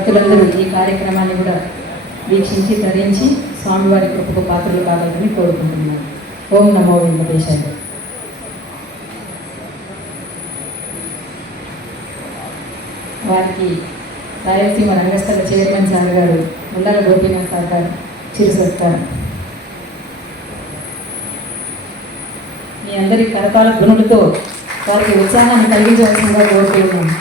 భక్తులందరూ ఈ కార్యక్రమాన్ని కూడా వీక్షించి తరించి స్వామివారి కృపకు పాత్రలు కావాలని కోరుకుంటున్నాను. ఓం నమో వెంకటేశాయ. వారికి రాయలసీమ రంగస్థల చైర్మన్ సార్ గారు ముందల గోపీనాథ్ సార్ గారు చిరు సత్కారం. మీ అందరి కరతాల ధ్వనులతో వారికి ఉత్సాహాన్ని కలిగించవలసిందిగా కోరుతున్నాను.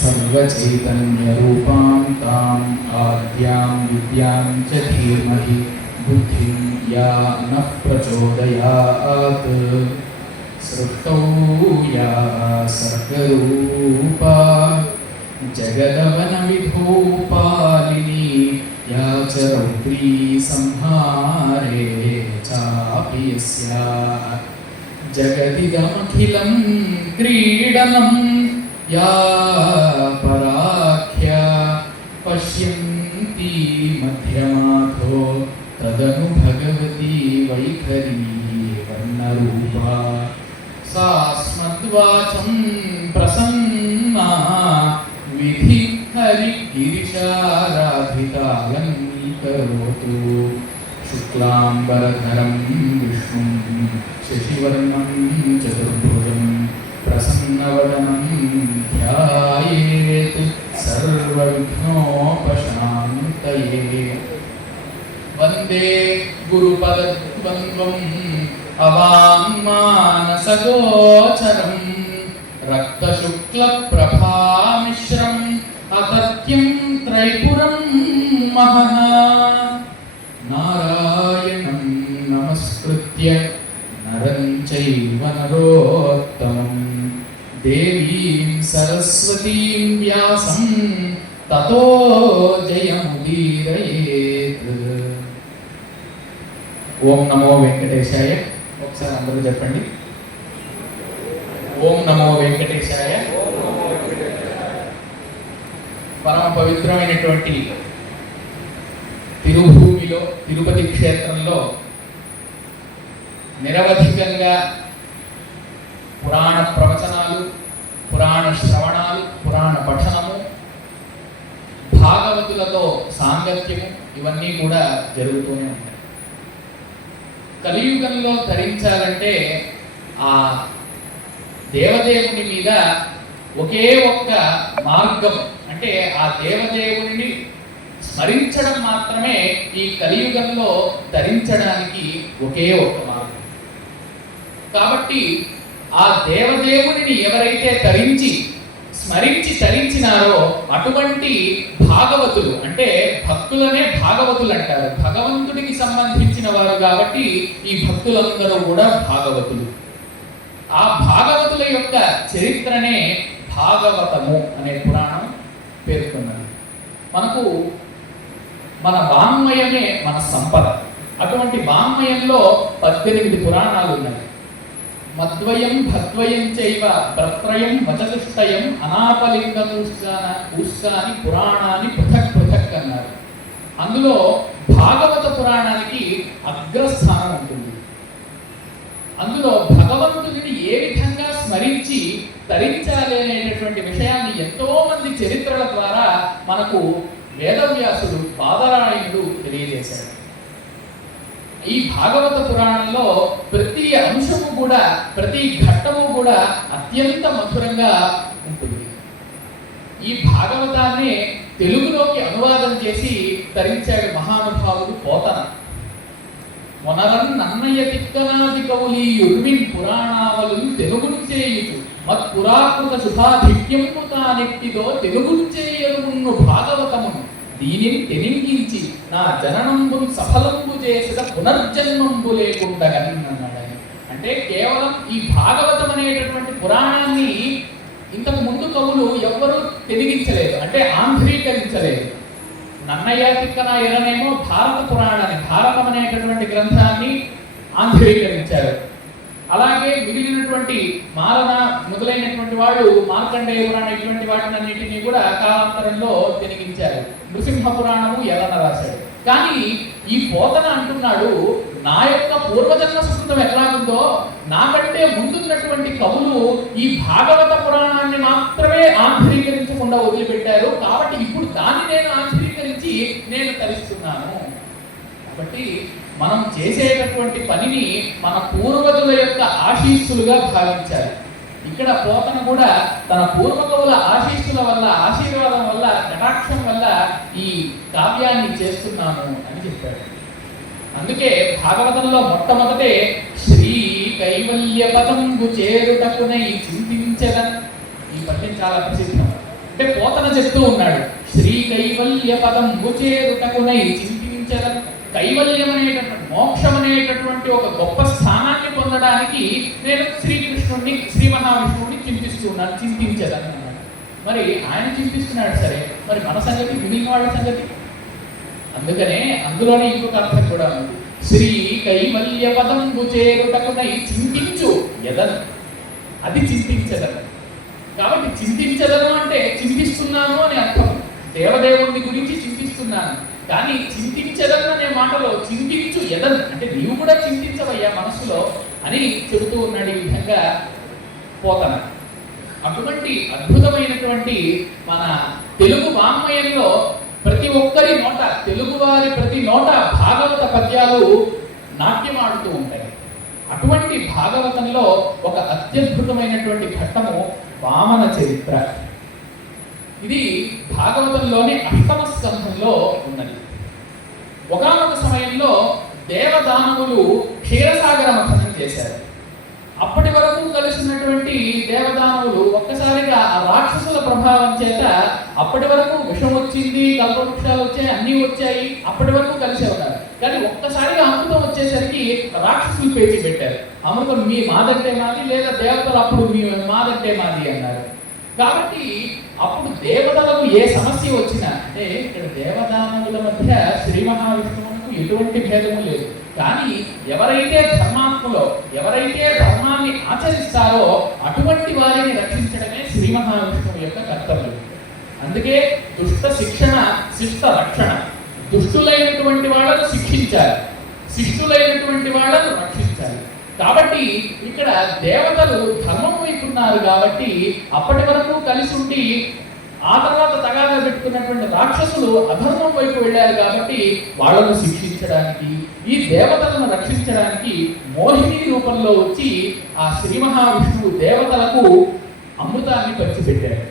सर्वचैतन्यरूपां ताम् आद्यां विद्यां च धीमहि बुद्धिं या नः प्रचोदयात् सृष्टौ या सर्गरूपा जगदवनविभूपालिनी या च रौद्री संहारे चापि यस्याः जगदिदमखिलं क्रीडनं या पराख्या पश्यन्ती मध्यमाथो तदनु भगवती वैखरी वर्णरूपा सा स्मद्वाचं प्रसन्ना विधि हरिगिरिशाराधितालङ्करोतु शुक्लाम्बरधरं विष्णुं शशिवर्णं चतुर्भुजं प्रसन्नवदनं ध्यायेत् सर्वविघ्नोपशान्तये। वन्दे गुरुपदद्वन्द्वम् अवाङ्मानसगोचरं रक्तशुक्लप्रभामिश्रम् अतत्यं त्रैपुरं महः नारायणं नमस्कृत्य नरं चैव नरोत्तमं देवीं सरस्वतीं व्यासं ततो जयमुदीरयेत्। ఓం నమో వెంకటేశాయ. ఒకసారి అందరూ చెప్పండి, ఓం నమో వెంకటేశాయ. పరమ పవిత్రమైనటువంటి తిరుభూమిలో తిరుపతి క్షేత్రంలో నిరవధికంగా పురాణ ప్రవచనాలు, పురాణ శ్రవణాలు, పురాణ పఠనము, భాగవతులతో సాంగత్యము ఇవన్నీ కూడా జరుగుతూనే ఉంటాయి. కలియుగంలో ధరించాలంటే ఆ దేవదేవుని మీద ఒకే ఒక్క మార్గం, అంటే ఆ దేవదేవుని స్మరించడం మాత్రమే ఈ కలియుగంలో ధరించడానికి ఒకే ఒక్క మార్గం. కాబట్టి ఆ దేవదేవుని ఎవరైతే ధరించి స్మరించి తరించినారో అటువంటి భాగవతులు, అంటే భక్తులనే భాగవతులు అంటారు. భగవంతుడికి సంబంధించిన వారు కాబట్టి ఈ భక్తులందరూ కూడా భాగవతులు. ఆ భాగవతుల యొక్క చరిత్రనే భాగవతము అనే పురాణం పేర్కొన్నది. మనకు మన వాంగ్మయమే మన సంపద. అటువంటి వాంగ్మయంలో 18 పురాణాలు ఉన్నాయి. మద్వయం భద్వయం చైవ ప్రత్రయం వచతుష్టయం అనాపలింగూస్కాని పురాణాన్ని పృథక్ పృథక్ అన్నారు. అందులో భాగవత పురాణానికి అగ్రస్థానం ఉంటుంది. అందులో భగవంతుడిని ఏ విధంగా స్మరించి తరించాలి అనేటటువంటి విషయాన్ని ఎంతో మంది చరిత్రల ద్వారా మనకు వేదవ్యాసుడు, బాదరాయణుడు తెలియజేశాడు. ఈ భాగవత పురాణంలో ప్రతి అంశము కూడా, ప్రతి ఘట్టము కూడా అత్యంత మధురంగా ఉంటుంది. ఈ భాగవతాన్ని తెలుగులోకి అనువాదం చేసి తరించాడు మహానుభావుడు పోతన. మొనరన్ నన్నయ్య తిక్కనాది కవులి యుర్విన్ పురాణావలు తెలుగును చేయుచు మత్ పురాకృత శుభాధిక్యము తానెట్టిదో తెలుగును చేయరును భాగవతమును దీనిని తెనింగించి నా జననంబును సఫలంబు చేసిన పునర్జన్మంబు లేకుండా అన్నాడు. అంటే కేవలం ఈ భాగవతం అనేటటువంటి పురాణాన్ని ఇంతకు ముందు కవులు ఎవ్వరూ తెలిగించలేదు, అంటే ఆంధ్రీకరించలేదు. నన్నయ్య తిక్కన ఎరనేమో భారత పురాణాన్ని, భారతం అనేటటువంటి గ్రంథాన్ని ఆంధ్రీకరించారు. అలాగే మిగిలినటువంటి మారణ మొదలైనటువంటి వాళ్ళు మార్కండేయ పురాణం ఇటువంటి వాటినన్నింటినీ కూడా కాలాంతరంలో తెలిగించారు. నృసింహ పురాణము ఎలన రాశాడు. కానీ ఈ పోతన అంటున్నాడు, నా యొక్క పూర్వజన్మ సుకృతం ఎట్లాగుందో నాకంటే ముందున్నటువంటి కవులు ఈ భాగవత పురాణాన్ని మాత్రమే ఆంధ్రీకరించకుండా వదిలిపెట్టారు, కాబట్టి ఇప్పుడు దాన్ని నేను ఆంధ్రీకరించి నేను తరిస్తున్నాను. కాబట్టి మనం చేసేటటువంటి పనిని మన పూర్వజుల యొక్క ఆశీస్సులుగా భావించాలి. ఇక్కడ పోతన కూడా తన పూర్వకవుల ఆశీస్సుల వల్ల, ఆశీర్వాదం వల్ల, కటాక్షం వల్ల ఈ కావ్యాన్ని చేస్తున్నాను అని చెప్పాడు. అందుకే భాగవతంలో మొట్టమొదటే శ్రీ కైవల్య పదంబు చేరుటకునై చింతించదన్, ఈ పద్యం చాలా ప్రసిద్ధం. అంటే పోతన చెప్తూ ఉన్నాడు, శ్రీ కైవల్య పదంబు చేరుటకునై చింతించదన్, కైవల్యం అనేటటువంటి, మోక్షం అనేటటువంటి ఒక గొప్ప స్థానాన్ని పొందడానికి నేను శ్రీకృష్ణుడిని, శ్రీ మహావిష్ణువుని చింతిస్తున్నాను, చింతించదని అన్నాడు. మరి ఆయన చింతిస్తున్నాడు సరే, మరి మన సంగతి, మిగిలిన వాళ్ళ సంగతి? అందుకనే అందులోనే ఇంకొక అర్థం కూడా ఉంది. శ్రీ కైవల్య పదంబు చేరుటకునై చింతించు ఎదను, అది చింతించదను. కాబట్టి చింతించదను అంటే చింతిస్తున్నాను అని అర్థం. దేవదేవుని గురించి చింతిస్తున్నాను, కానీ చింతించదను అనే మాటలో చింతించు ఎదను అంటే నీవు కూడా చింతించవయ్యా మనసులో అని చెబుతూ ఉన్నాడు ఈ విధంగా పోతన. అటువంటి అద్భుతమైనటువంటి మన తెలుగు వాంగ్మయంలో ప్రతి ఒక్కరి నోట, తెలుగువారి ప్రతి నోట భాగవత పద్యాలు నాట్యమాడుతూ ఉంటాయి. అటువంటి భాగవతంలో ఒక అత్యద్భుతమైనటువంటి ఘట్టము వామన చరిత్ర. ఇది భాగవతంలోని 8వ స్కంధంలో ఉన్నది. ఒకానొక సమయంలో దేవదానవులు క్షీరసాగర మథనం చేశారు. అప్పటి వరకు కలిసినటువంటి దేవదానవులు ఒక్కసారిగా ఆ రాక్షసుల ప్రభావం చేత, అప్పటి వరకు విషం వచ్చింది, కల్పవృక్షాలు వచ్చాయి, అన్నీ వచ్చాయి, అప్పటి వరకు కలిసే ఉన్నారు. కానీ ఒక్కసారిగా అమృతం వచ్చేసరికి రాక్షసులు పేచి పెట్టారు. అమృతం మీ మాదంటే మాది, లేదా దేవతలు అప్పుడు మీ మాదంటే మాది అన్నారు. కాబట్టి అప్పుడు దేవతలకు ఏ సమస్య వచ్చినా, అంటే ఇక్కడ దేవదానవుల మధ్య శ్రీ మహావిష్ణువుకు ఎటువంటి భేదము లేదు. కానీ ఎవరైతే ధర్మాత్మలో, ఎవరైతే ధర్మాన్ని ఆచరిస్తారో అటువంటి వారిని రక్షించడమే శ్రీ మహావిష్ణువు యొక్క కర్తవ్యం. అందుకే దుష్ట శిక్షణ, శిష్ట రక్షణ. దుష్టులైనటువంటి వాళ్ళను శిక్షించాలి, శిష్టులైనటువంటి వాళ్ళను రక్షించాలి. కాబట్టి ఇక్కడ దేవతలు ధర్మం వైపు ఉన్నారు కాబట్టి అప్పటి వరకు కలిసి ఉండి ఆ తర్వాత తగాదా పెట్టుకున్నటువంటి రాక్షసులు అధర్మం వైపు వెళ్ళారు కాబట్టి వాళ్ళను శిక్షించడానికి, ఈ దేవతలను రక్షించడానికి మోహిని రూపంలో వచ్చి ఆ శ్రీ మహావిష్ణువు దేవతలకు అమృతాన్ని పంచిపెట్టారు.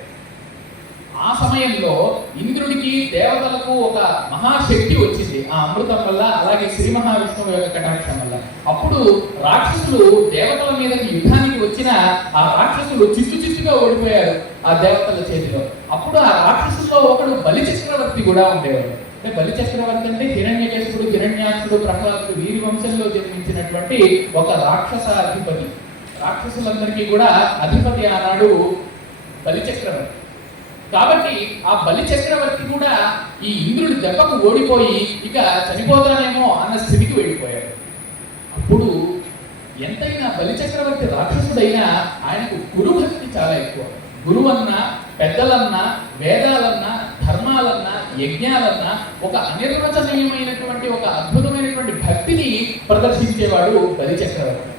ఆ సమయంలో ఇంద్రుడికి, దేవతలకు ఒక మహాశక్తి వచ్చింది ఆ అమృతం వల్ల, అలాగే శ్రీ మహావిష్ణువు యొక్క కటాక్షం వల్ల. అప్పుడు రాక్షసులు దేవతల మీదకి యుద్ధానికి వచ్చిన ఆ రాక్షసులు చిత్తుగా ఓడిపోయారు ఆ దేవతల చేతిలో. అప్పుడు ఆ రాక్షసుల్లో ఒకడు బలి చక్రవర్తి కూడా ఉండేవాడు. అంటే బలి చక్రవర్తి అంటే హిరణ్యకేశుడు, హిరణ్యాక్షుడు, ప్రహ్లాదుడు వీరి వంశంలో జన్మించినటువంటి ఒక రాక్షస అధిపతి. రాక్షసులందరికీ కూడా అధిపతి ఆనాడు బలి చక్రవర్తి. కాబట్టి ఆ బలి చక్రవర్తి కూడా ఈ ఇంద్రుడి దెబ్బకు ఓడిపోయి ఇక చనిపోతానేమో అన్న స్థితికి వెళ్ళిపోయాడు. అప్పుడు ఎంతైనా బలి చక్రవర్తి రాక్షసుడైనా ఆయనకు గురుభక్తి చాలా ఎక్కువ. గురువన్నా, పెద్దలన్నా, వేదాలన్నా, ధర్మాలన్నా, యజ్ఞాలన్నా ఒక అనిర్వచనీయమైనటువంటి, ఒక అద్భుతమైనటువంటి భక్తిని ప్రదర్శించేవాడు బలి చక్రవర్తి.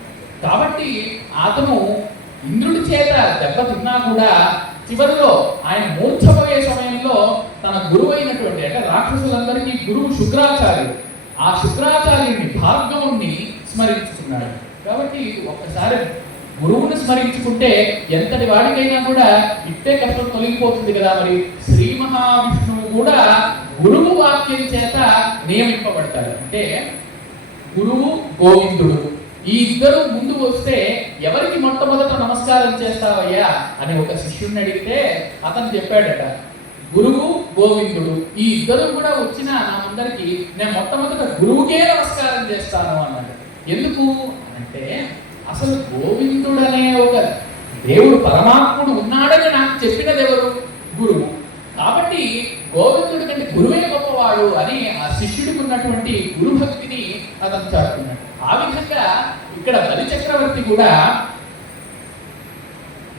కాబట్టి అతను ఇంద్రుడి చేత దెబ్బతిన్నా కూడా చివరిలో ఆయన మూర్ఛపోయే సమయంలో తన గురువు అయినటువంటి, అంటే రాక్షసులందరికీ గురువు శుక్రాచార్యుడు, ఆ శుక్రాచార్యుని భార్గవుణ్ణి స్మరించుకున్నాడు. కాబట్టి ఒక్కసారి గురువుని స్మరించుకుంటే ఎంతటి వాడికైనా కూడా ఇట్టే కష్టం తొలగిపోతుంది కదా. మరి శ్రీ మహావిష్ణువు కూడా గురువు వాక్యం చేత నియమింపబడతాడు. అంటే గురువు, గోవిందుడు ఈ ఇద్దరు ముందు వస్తే ఎవరికి మొట్టమొదట నమస్కారం చేస్తావయ్యా అని ఒక శిష్యుడిని అడిగితే అతను చెప్పాడట, గురువు, గోవిందుడు ఈ ఇద్దరు కూడా వచ్చినా నా ముందరికి నేను మొట్టమొదట గురువుకే నమస్కారం చేస్తాను అన్నాడు. ఎందుకు అంటే అసలు గోవిందుడనే ఒక దేవుడు పరమాత్ముడు ఉన్నాడని నాకు చెప్పినది ఎవరు? గురువు. కాబట్టి గోవిందుడి కంటే గురువే గొప్పవాడు అని ఆ శిష్యుడికి ఉన్నటువంటి గురు భక్తిని అతను చాటుకున్నాడు. ఆ విధంగా ఇక్కడ బలి చక్రవర్తి కూడా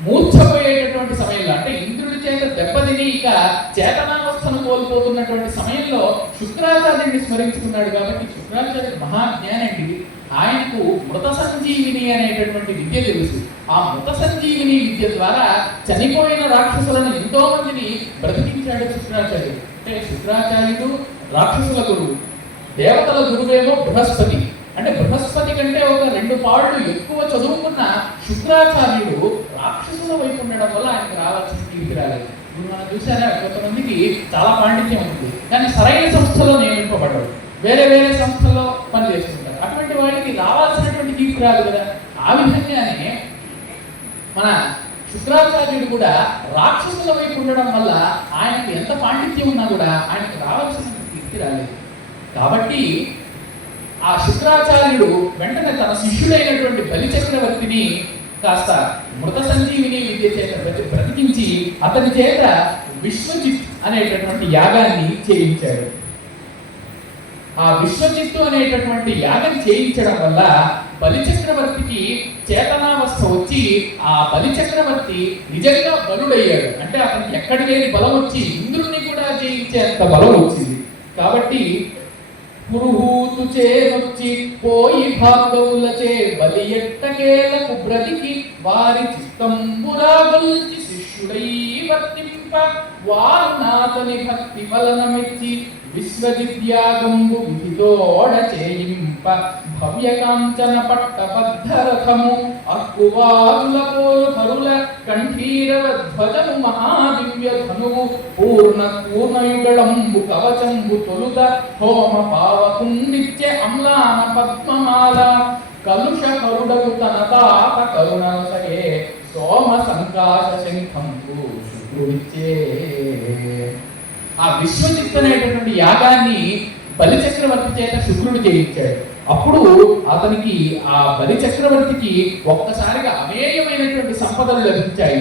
మూర్ఛపోయేటటువంటి సమయంలో, అంటే ఇంద్రుడి చేత దెబ్బతిని ఇక చేతనావస్థను కోల్పోతున్నటువంటి సమయంలో శుక్రాచార్యుడిని స్మరించుకున్నాడు. కాబట్టి శుక్రాచార్యుడు మహాజ్ఞానండి. ఆయనకు మృత సంజీవిని అనేటటువంటి విద్య తెలుసు. ఆ మృత సంజీవిని విద్య ద్వారా చనిపోయిన రాక్షసులను ఎంతో మందిని బ్రతికించాడు శుక్రాచార్యుడు. అంటే శుక్రాచార్యుడు రాక్షసుల గురువు, దేవతల గురువేమో బృహస్పతి. అంటే బృహస్పతి కంటే ఒక 2 పాళ్ళు ఎక్కువ చదువుకున్న శుక్రాచార్యుడు రాక్షసుల వైపు ఉండడం వల్ల ఆయనకు రావాల్సిన కీర్తి రాలేదు. ఇప్పుడు మనం చూసారా, కొంతమందికి చాలా పాండిత్యం ఉంటుంది కానీ సరైన సంస్థలో నియమింపబడరు, వేరే వేరే సంస్థల్లో పనిచేస్తుంటారు. అటువంటి వాడికి రావాల్సినటువంటి కీర్తి రాదు కదా. ఆ విధంగానే మన శుక్రాచార్యుడు కూడా రాక్షసుల వైపు ఉండడం వల్ల ఆయనకు ఎంత పాండిత్యం ఉన్నా కూడా ఆయనకు రావాల్సిన కీర్తి రాలేదు. కాబట్టి ఆ శుక్రాచార్యుడు వెంటనే తన శిష్యుడైనటువంటి బలి చక్రవర్తిని కాస్త మృత సంజీవిని విద్య చేత బ్రతికించి అతని చేత విశ్వజిత్ అనేటటువంటి యాగాన్ని చేయించాడు. ఆ విశ్వజిత్తు అనేటటువంటి యాగం చేయించడం వల్ల బలి చక్రవర్తికి చేతనావస్థ వచ్చి ఆ బలి చక్రవర్తి నిజంగా బలుడయ్యాడు. అంటే అతనికి ఎక్కడి లేని బలం వచ్చి ఇంద్రుడిని కూడా జయించేంత బలం వచ్చింది. కాబట్టి పురుహూతు చేరొచ్చి పోయి భాగవులచే బలి ఎట్టకేలకు బ్రతికి వారి చిత్తంబురా గొల్చి శిష్యుడై వర్తింప వారు నాతని భక్తి వలన మెచ్చి విశ్వజిద్యాగంబు విధితోడ చేయింప భవ్యకాంచన పట్టబద్ధరథము అక్కువారుల పోల్హరుల కంఠీరవ ధ్వజము మహాదివ్య ధనువు పూర్ణయుగళంబు కవచంబు తొలుత హోమ పావకుండిత్య అమ్లాన పద్మమాల కలుష కరుడగు తన తాత కరుణసగే సోమ సంకాశ శంఖంబు శుక్రుడిచ్చే. ఆ విశ్వజిత్ అనేటటువంటి యాగాన్ని బలి చక్రవర్తి చేత శుక్రుడు చేయించాడు. అప్పుడు అతనికి ఆ బలి చక్రవర్తికి ఒక్కసారిగా అమేయమైనటువంటి సంపదలు లభించాయి.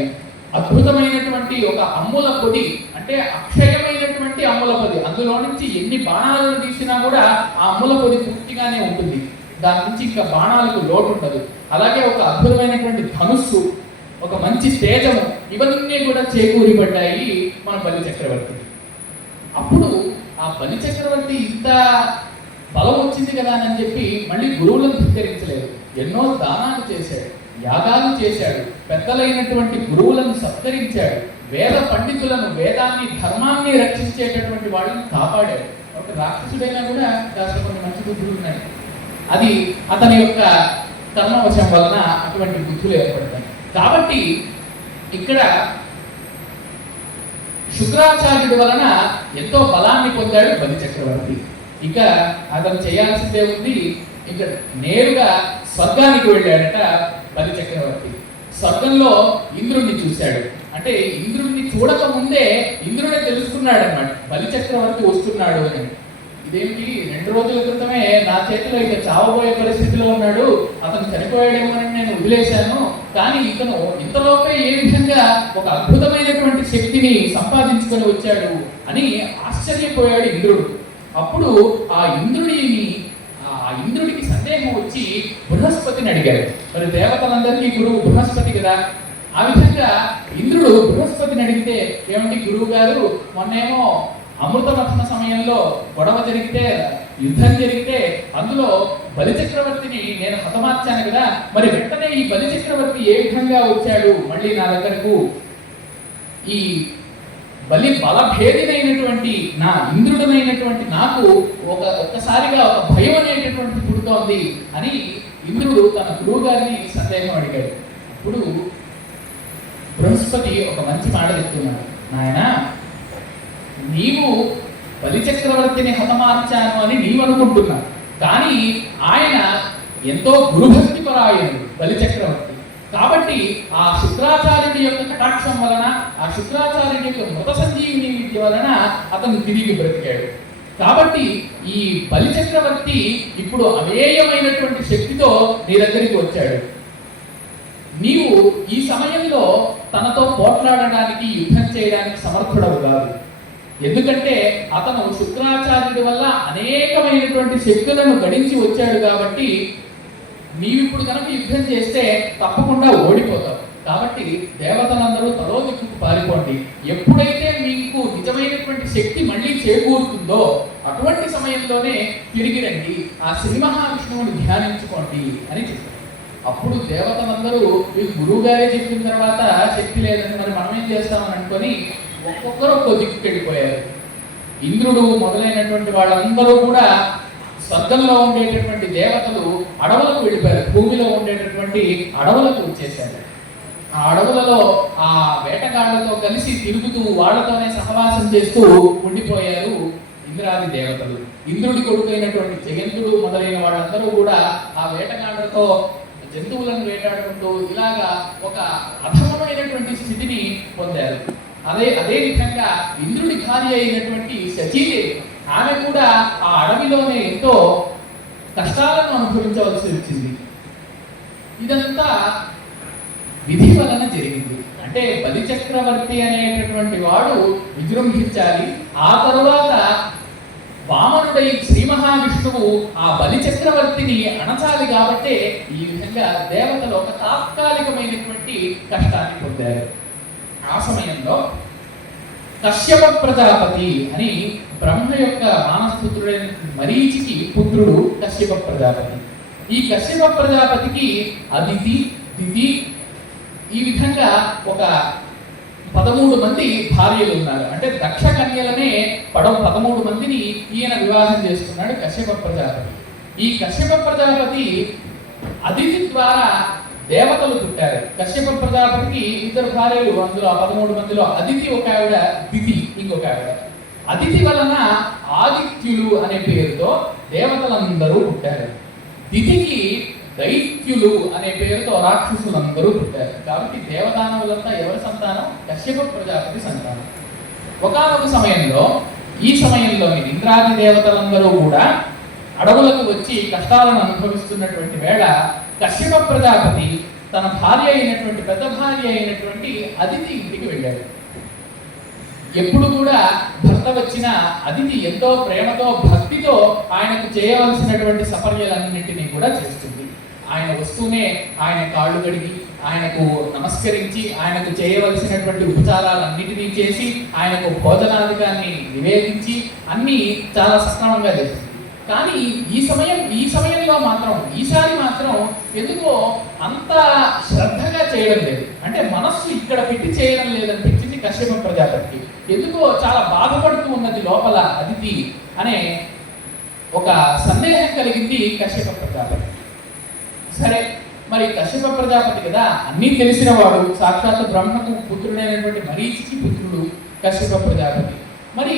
అద్భుతమైనటువంటి ఒక అమ్ముల పొది, అంటే అక్షయమైనటువంటి అమ్ముల పొది. అందులో నుంచి ఎన్ని బాణాలను తీసినా కూడా ఆ అమ్ముల పొది పూర్తిగానే ఉంటుంది, దాని నుంచి ఇంకా బాణాలకు లోటు ఉండదు. అలాగే ఒక అద్భుతమైనటువంటి ధనుస్సు, ఒక మంచి తేజము, ఇవన్నీ కూడా చేకూరిపడ్డాయి మన బలి చక్రవర్తికి. అప్పుడు ఆ బలి చక్రవర్తి ఇంత బలం వచ్చింది కదా అని చెప్పి మళ్ళీ గురువులను ధిక్కరించలేదు. ఎన్నో దానాలు చేశాడు, యాగాలు చేశాడు, పెద్దలైనటువంటి గురువులను సత్కరించాడు, వేద పండితులను, వేదాన్ని ధర్మాన్ని రక్షించేటటువంటి వాళ్ళని కాపాడాడు. ఒక రాక్షసుడైనా కూడా కాస్త కొన్ని మంచి బుద్ధులు ఉన్నాయి. అది అతని యొక్క కర్మవశం వలన అటువంటి బుద్ధులు ఏర్పడతాయి. కాబట్టి ఇక్కడ శుక్రాచార్యుడి వలన ఎంతో బలాన్ని పొందాడు బలి చక్రవర్తి. ఇక అతను చేయాల్సిందే ఉంది. ఇక నేరుగా స్వర్గానికి వెళ్ళాడట బలి చక్రవర్తి. స్వర్గంలో ఇంద్రుణ్ణి చూశాడు. అంటే ఇంద్రుణ్ణి చూడక ముందే ఇంద్రుడే తెలుసుకున్నాడు అన్నమాట బలి చక్రవర్తి వస్తున్నాడు అని. ఇదేంటి, 2 రోజుల క్రితమే నా చేతిలో ఇక చావబోయే పరిస్థితిలో ఉన్నాడు, అతను చనిపోయాడేమోనని నేను వదిలేశాను, కానీ ఇతను ఇంతలోపే ఏ విధంగా ఒక అద్భుతమైనటువంటి శక్తిని సంపాదించుకొని వచ్చాడు అని ఆశ్చర్యపోయాడు ఇంద్రుడు. అప్పుడు ఆ ఇంద్రుడికి సందేహం వచ్చి బృహస్పతిని అడిగాడు. మరి దేవతలందరికీ గురువు బృహస్పతి కదా. ఆ విధంగా ఇంద్రుడు బృహస్పతిని అడిగితే, ఏమండి గురువు గారు, మొన్నేమో అమృతమథన సమయంలో గొడవ జరిగితే, యుద్ధం జరిగితే అందులో బలి చక్రవర్తిని నేను హతమార్చాను కదా, మరి వెంటనే ఈ బలి చక్రవర్తి ఏ విధంగా వచ్చాడు మళ్ళీ నా దగ్గరకు? ఈ బలి బలభేదినైనటువంటి నా ఇంద్రుడనైనటువంటి నాకు ఒక్కసారిగా ఒక భయం అనేటటువంటి పుడుతోంది అని ఇంద్రుడు తన గురువు గారిని సందేహం అడిగాడు. ఇప్పుడు బృహస్పతి ఒక మంచి మాట చెప్తున్నాడు, నాయనా నీవు బలి చక్రవర్తిని హతమార్చాను అని నీవు అనుకుంటున్నావు, కానీ ఆయన ఎంతో గురుభక్తి పరాయణుడు బలి చక్రవర్తి. కాబట్టి ఆ శుక్రాచార్యుడి యొక్క కటాక్షం వలన, ఆ శుక్రాచార్యుడి యొక్క మృత సంజీవిని విద్య వలన అతను తిరిగి బ్రతికాడు. కాబట్టి ఈ బలి చక్రవర్తి ఇప్పుడు అమేయమైనటువంటి శక్తితో నీ దగ్గరికి వచ్చాడు. నీవు ఈ సమయంలో తనతో పోట్లాడడానికి, యుద్ధం చేయడానికి సమర్థుడవు కాదు. ఎందుకంటే అతను శుక్రాచార్యుడి వల్ల అనేకమైనటువంటి శక్తులను గడించి వచ్చాడు కాబట్టి నీవిప్పుడు కనుక యుద్ధం చేస్తే తప్పకుండా ఓడిపోతావు. కాబట్టి దేవతలందరూ తలో దిక్కుకు పారిపోండి. ఎప్పుడైతే మీకు నిజమైనటువంటి శక్తి మళ్ళీ చేకూరుతుందో అటువంటి సమయంలోనే తిరిగి రండి, ఆ శ్రీ మహావిష్ణువుని ధ్యానించుకోండి అని చెప్పారు. అప్పుడు దేవతలందరూ మీకు గురువు గారే చెప్పిన తర్వాత శక్తి లేదని మరి మనం ఏం చేస్తామని అనుకొని ఒక్కొక్కరు ఒక్కో దిక్కుకి వెళ్ళిపోయారు. ఇంద్రుడు మొదలైనటువంటి వాళ్ళందరూ కూడా స్వర్గంలో ఉండేటటువంటి దేవతలు అడవులకు వెళ్ళిపోయారు. భూమిలో ఉండేటటువంటి అడవులకు వచ్చేసారు. ఆ అడవులలో ఆ వేటగాళ్లతో కలిసి తిరుగుతూ వాళ్ళతోనే సహవాసం చేస్తూ ఉండిపోయారు ఇంద్రాది దేవతలు. ఇంద్రుడి కొడుకైనటువంటి జయంతుడు మొదలైన వాళ్ళందరూ కూడా ఆ వేటగాళ్లతో జంతువులను వేటాడుకుంటూ ఇలాగా ఒక అధమమైనటువంటి స్థితిని పొందారు. అదే విధంగా ఇంద్రుడి భార్య అయినటువంటి శచీదేవి, ఆమె కూడా ఆ అడవిలోనే ఎంతో కష్టాలను అనుభవించవలసి వచ్చింది. ఇదంతా విధి వలన జరిగింది. అంటే బలి చక్రవర్తి అనేటటువంటి వాడు విజృంభించాలి. ఆ తరువాత వామనుడై శ్రీ మహావిష్ణువు ఆ బలి చక్రవర్తిని అణచాలి. కాబట్టే ఈ విధంగా దేవతలు ఒక తాత్కాలికమైనటువంటి కష్టాన్ని పొందారు. ఆ సమయంలో కశ్యప ప్రజాపతి అని బ్రహ్మ యొక్క మానసపుత్రుడైన మరీచికి పుత్రుడు కశ్యప ప్రజాపతి. ఈ కశ్యప ప్రజాపతికి అదితి, దితి, ఈ విధంగా ఒక 13 మంది భార్యలు ఉన్నారు. అంటే దక్ష కన్యలనే 13 మందిని ఈయన వివాహం చేసుకున్నాడు కశ్యప ప్రజాపతి. ఈ కశ్యప ప్రజాపతి అదితి ద్వారా దేవతలు పుట్టారు. కశ్యప ప్రజాపతికి 2 భార్యలు, అందులో ఆ 13 మందిలో అదితి ఒక ఆవిడ, దితి ఇంకొక ఆవిడ. అదితి వలన ఆదిత్యులు అనే పేరుతో దేవతలందరూ పుట్టారు. దితికి దైత్యులు అనే పేరుతో రాక్షసులందరూ పుట్టారు. కాబట్టి దేవదానవులంతా ఎవరి సంతానం? కశ్యప ప్రజాపతి సంతానం. ఒకానొక సమయంలో, ఈ సమయంలోని ఇంద్రాది దేవతలందరూ కూడా అడవులకు వచ్చి కష్టాలను అనుభవిస్తున్నటువంటి వేళ కశ్యప ప్రజాపతి తన భార్య అయినటువంటి పెద్ద భార్య అయినటువంటి అదితి ఇంటికి వెళ్ళాడు. ఎప్పుడు కూడా భర్త వచ్చిన అదితి ఎంతో ప్రేమతో భక్తితో ఆయనకు చేయవలసినటువంటి సపర్యలన్నింటినీ కూడా చేస్తుంది. ఆయన వస్తూనే ఆయన కాళ్ళు కడిగి ఆయనకు నమస్కరించి ఆయనకు చేయవలసినటువంటి ఉపచారాలన్నిటినీ చేసి ఆయనకు భోజనాధికాన్ని నివేదించి అన్నీ చాలా సక్రమంగా చేస్తుంది. కానీ ఈ సమయంలో మాత్రం, ఈసారి మాత్రం ఎందుకో అంత శ్రద్ధగా చేయడం లేదు. అంటే మనస్సు ఇక్కడ పెట్టి చేయడం లేదనిపించింది కశ్యప ప్రజాపతికి. ఎందుకో చాలా బాధపడుతూ ఉన్నది లోపల అదితి అనే ఒక సందేహం కలిగింది కశ్యప ప్రజాపతి. సరే, మరి కశ్యప ప్రజాపతి కదా, అన్నీ తెలిసిన వాడు, సాక్షాత్ బ్రహ్మకు పుత్రుడైనటువంటి మరీచికి పుత్రుడు కశ్యప ప్రజాపతి. మరి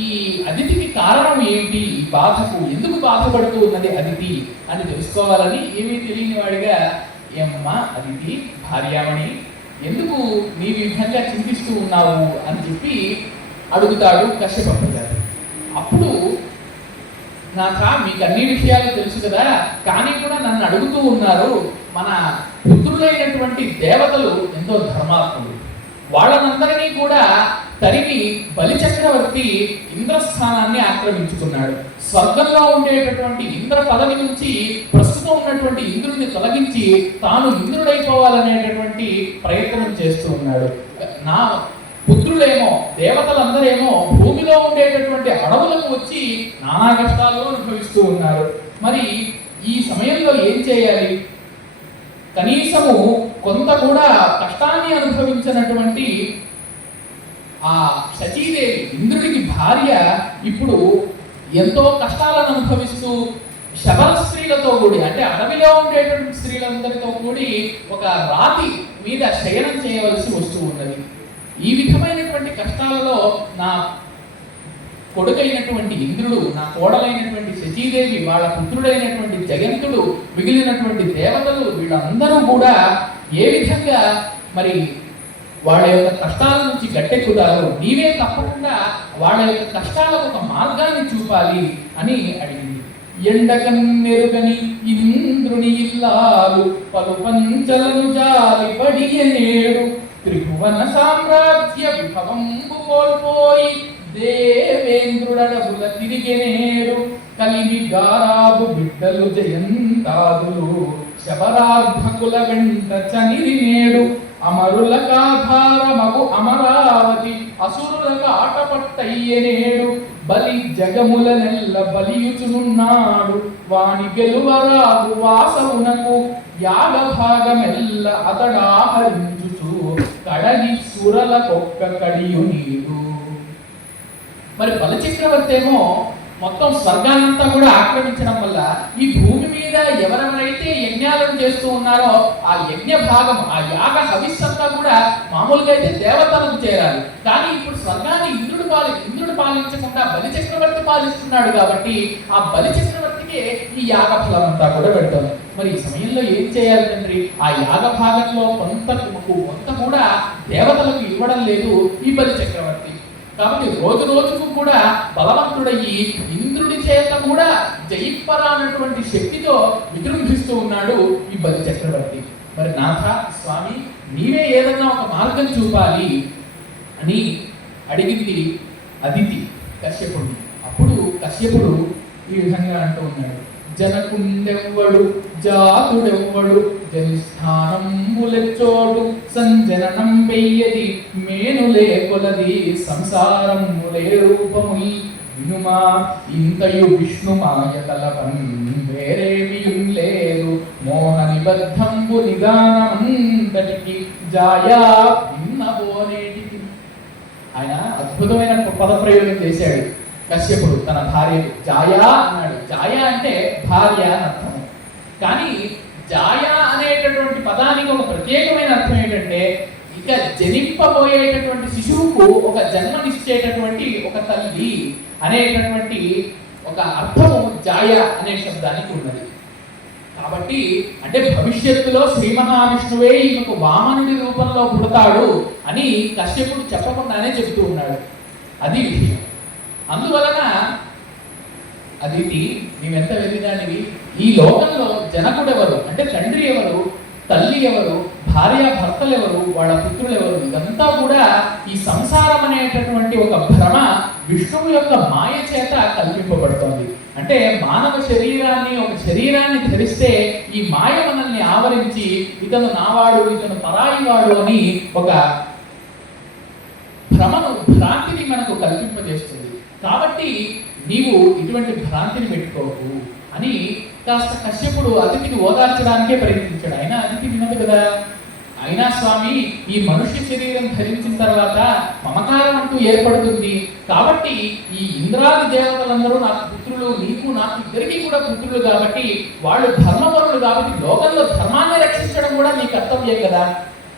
ఈ అదితికి కారణం ఏమిటి? ఈ బాధకు ఎందుకు బాధపడుతూ ఉన్నది అదితి అని తెలుసుకోవాలని ఏమీ తెలియని వాడిగా, ఏమ్మా అదితి భార్యామణి, ఎందుకు నీ విధంగా చింతిస్తూ ఉన్నావు అని చెప్పి అడుగుతాడు కశ్యప ప్రజాపతి. అప్పుడు నాథ, మీకు అన్ని విషయాలు తెలుసు కదా, కానీ కూడా నన్ను అడుగుతూ ఉన్నారు. మన పుత్రులైనటువంటి దేవతలు ఎంతో ధర్మాత్ములు, వాళ్ళనందరినీ కూడా తరిమి బలి చక్రవర్తి ఇంద్రస్థానాన్ని ఆక్రమించుకున్నాడు. స్వర్గంలో ఉండేటటువంటి ఇంద్ర పదవి నుంచి ప్రస్తుతం ఉన్నటువంటి ఇంద్రుడిని తొలగించి తాను ఇంద్రుడైపోవాలనేటటువంటి ప్రయత్నం చేస్తూ ఉన్నాడు. నా పుత్రులేమో, దేవతలందరేమో భూమిలో ఉండేటటువంటి అడవులకు వచ్చి నానా కష్టాలు అనుభవిస్తూ ఉన్నారు. మరి ఈ సమయంలో ఏం చేయాలి? కనీసము కొంత కూడా కష్టాన్ని అనుభవించినటువంటి ఆ శచీదేవి, ఇంద్రుడికి భార్య, ఇప్పుడు ఎంతో కష్టాలను అనుభవిస్తూ శబర స్త్రీలతో కూడి, అంటే అడవిలో ఉండేటువంటి స్త్రీలందరితో కూడి ఒక రాతి మీద శయనం చేయవలసి వస్తూ ఉన్నది. ఈ విధమైనటువంటి కష్టాలలో నా కొడుకైనటువంటి ఇంద్రుడు, నా కోడలైనటువంటి శచీదేవి, వాళ్ళ పుత్రుడైనటువంటి జయంతుడు, మిగిలినటువంటి దేవతలు, వీళ్ళందరూ కూడా ఏ విధంగా మరి వాళ్ళ యొక్క కష్టాల నుంచి గట్టెక్కుతారు, నీవే తప్పకుండా వాళ్ళ యొక్క కష్టాలకు ఒక మార్గాన్ని చూపాలి అని అడిగింది. ఎండకన్నెరుగని ఇంద్రుని ఇల్లాలు పలు పంచలను జాలి పడియనేడు త్రిభువన సామ్రాజ్య విభవంబు కోల్పోయి దేవేంద్రుడడబుల తిరిగెనేడు కలిమి గారాబు బిడ్డలు జయంతాదులు శబరార్భకుల వెంట చనిరినేడు అమరులకాధారమగు అమరావతి అసురులకు ఆటపట్టయ్యనేడు బలి జగముల నెల్ల బలియుచునున్నాడు వాని గెలువరాదు వాసవునకు యాగభాగమెల్ల అతడాహరించుచు కడగి సురలకొక్క కడియు నీడు. మరి బలచక్రవర్తి ఏమో మొత్తం స్వర్గాన్నంతా కూడా ఆక్రమించడం వల్ల ఈ భూమి మీద ఎవరెవరైతే యజ్ఞాలను చేస్తూ ఉన్నారో ఆ యజ్ఞ భాగం, ఆ యాగ హవిస్సంతా కూడా మామూలుగా అయితే దేవతలకు చేరాలి. కానీ ఇప్పుడు స్వర్గాన్ని ఇంద్రుడు పాలించకుండా బలిచక్రవర్తి పాలిస్తున్నాడు కాబట్టి ఆ బలిచక్రవర్తికి ఈ యాగ ఫలం అంతా కూడా పెడుతుంది. మరి ఈ సమయంలో ఏం చేయాలి తండ్రి? ఆ యాగ భాగంలో కొంత కూడా దేవతలకు ఇవ్వడం లేదు ఈ బలిచక్రవర్తి. కాబట్టి రోజు రోజుకు కూడా బలవంతుడయ్యి ఇంద్రుడి చేత కూడా జయిపరానటువంటి శక్తితో విజృంభిస్తూ ఉన్నాడు ఈ బలి చక్రవర్తి. మరి నాథ స్వామి, నీవే ఏదన్నా ఒక మార్గం చూపాలి అని అడిగింది అదితి కశ్యపుడిని. అప్పుడు కశ్యపుడు ఈ విధంగా అంటూ ఉన్నాడు, జనకుండెవ్వడు జాతుడెవ్వడు జనిస్థానంబులెచ్చోడు సంజననం వెయ్యది మేనులే కొలది సంసారములే రూపముల్ వినుమా ఇంతయు విష్ణుమాయ తలపం వేరేమియుం లేదు మోహ నిబద్ధంబు నిదానమంతటికి జాయా భిన్నబోనేటికి. ఆయన అద్భుతమైన పదప్రయోగం చేశాడు కశ్యపుడు తన భార్య జాయా అన్నాడు. జాయా అంటే భార్య అని అర్థం. కానీ జాయా అనేటటువంటి పదానికి ఒక ప్రత్యేకమైన అర్థం ఏంటంటే ఇక జనింపబోయేటటువంటి శిశువుకు ఒక జన్మనిచ్చేటటువంటి ఒక తల్లి అనేటటువంటి ఒక అర్థము జాయా అనే శబ్దానికి ఉన్నది. కాబట్టి అంటే భవిష్యత్తులో శ్రీ మహావిష్ణువే ఈమెకు వామనుడి రూపంలో పుడతాడు అని కశ్యపుడు చెప్పకుండానే చెబుతూ ఉన్నాడు. అది విషయం. అందువలన అదితి, నీవెంత వెళ్ళిదానివి, ఈ లోకంలో జనకుడు ఎవరు అంటే తండ్రి ఎవరు, తల్లి ఎవరు, భార్య భర్తలు ఎవరు, వాళ్ళ పుత్రులు ఎవరు, ఇదంతా కూడా ఈ సంసారం అనేటటువంటి ఒక భ్రమ విష్ణువు యొక్క మాయ చేత కల్పింపబడుతోంది. అంటే మానవ శరీరాన్ని, ఒక శరీరాన్ని ధరిస్తే ఈ మాయ మనల్ని ఆవరించి ఇతను నావాడు, ఇతను పరాయివాడు అని ఒక భ్రాంతిని మనకు కల్పింపజేస్తుంది. కాబట్టి నీవు ఇటువంటి భ్రాంతిని పెట్టుకోకు అని కాస్త కశ్యపుడు అతిథిని ఓదార్చడానికే ప్రయత్నించాడు. అయినా అతిథి వినదు కదా. అయినా స్వామి, ఈ మనుష్య శరీరం ధరించిన తర్వాత మమకారం అంటూ ఏర్పడుతుంది. కాబట్టి ఈ ఇంద్రాది దేవతలందరూ నాకు పుత్రులు, నీకు నాకు ఇద్దరికీ కూడా పుత్రులు కాబట్టి వాళ్ళు ధర్మపరులు కాబట్టి లోకంలో ధర్మాన్ని రక్షించడం కూడా నీ కర్తవ్యం కదా.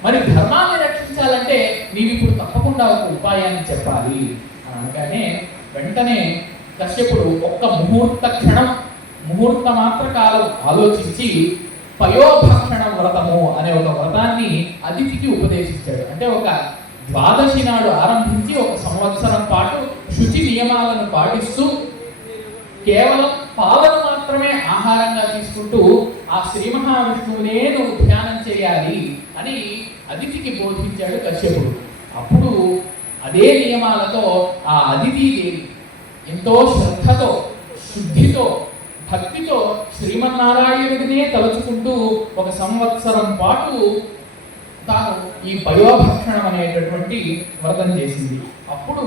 మరి ధర్మాన్ని రక్షించాలంటే నీవు ఇప్పుడు తప్పకుండా ఒక ఉపాయాన్ని చెప్పాలి అని అనగానే వెంటనే కశ్యపుడు ఒక్క ముహూర్త మాత్ర కాలం ఆలోచించి పయోభక్షణ వ్రతము అనే ఒక వ్రతాన్ని అతిథికి ఉపదేశించాడు. అంటే ఒక ద్వాదశి నాడు ఆరంభించి ఒక సంవత్సరం పాటు శుచి నియమాలను పాటిస్తూ కేవలం పాలను మాత్రమే ఆహారంగా తీసుకుంటూ ఆ శ్రీ మహావిష్ణువునే నువ్వు ధ్యానం చేయాలి అని అతిథికి బోధించాడు కశ్యపుడు. అప్పుడు అదే నియమాలతో ఆ అదితి దేవి ఎంతో శ్రద్ధతో, శుద్ధితో, భక్తితో శ్రీమన్నారాయణుడినే తలుచుకుంటూ ఒక సంవత్సరం పాటు తాను ఈ పయోభక్షణం అనేటటువంటి వ్రతం చేసింది. అప్పుడు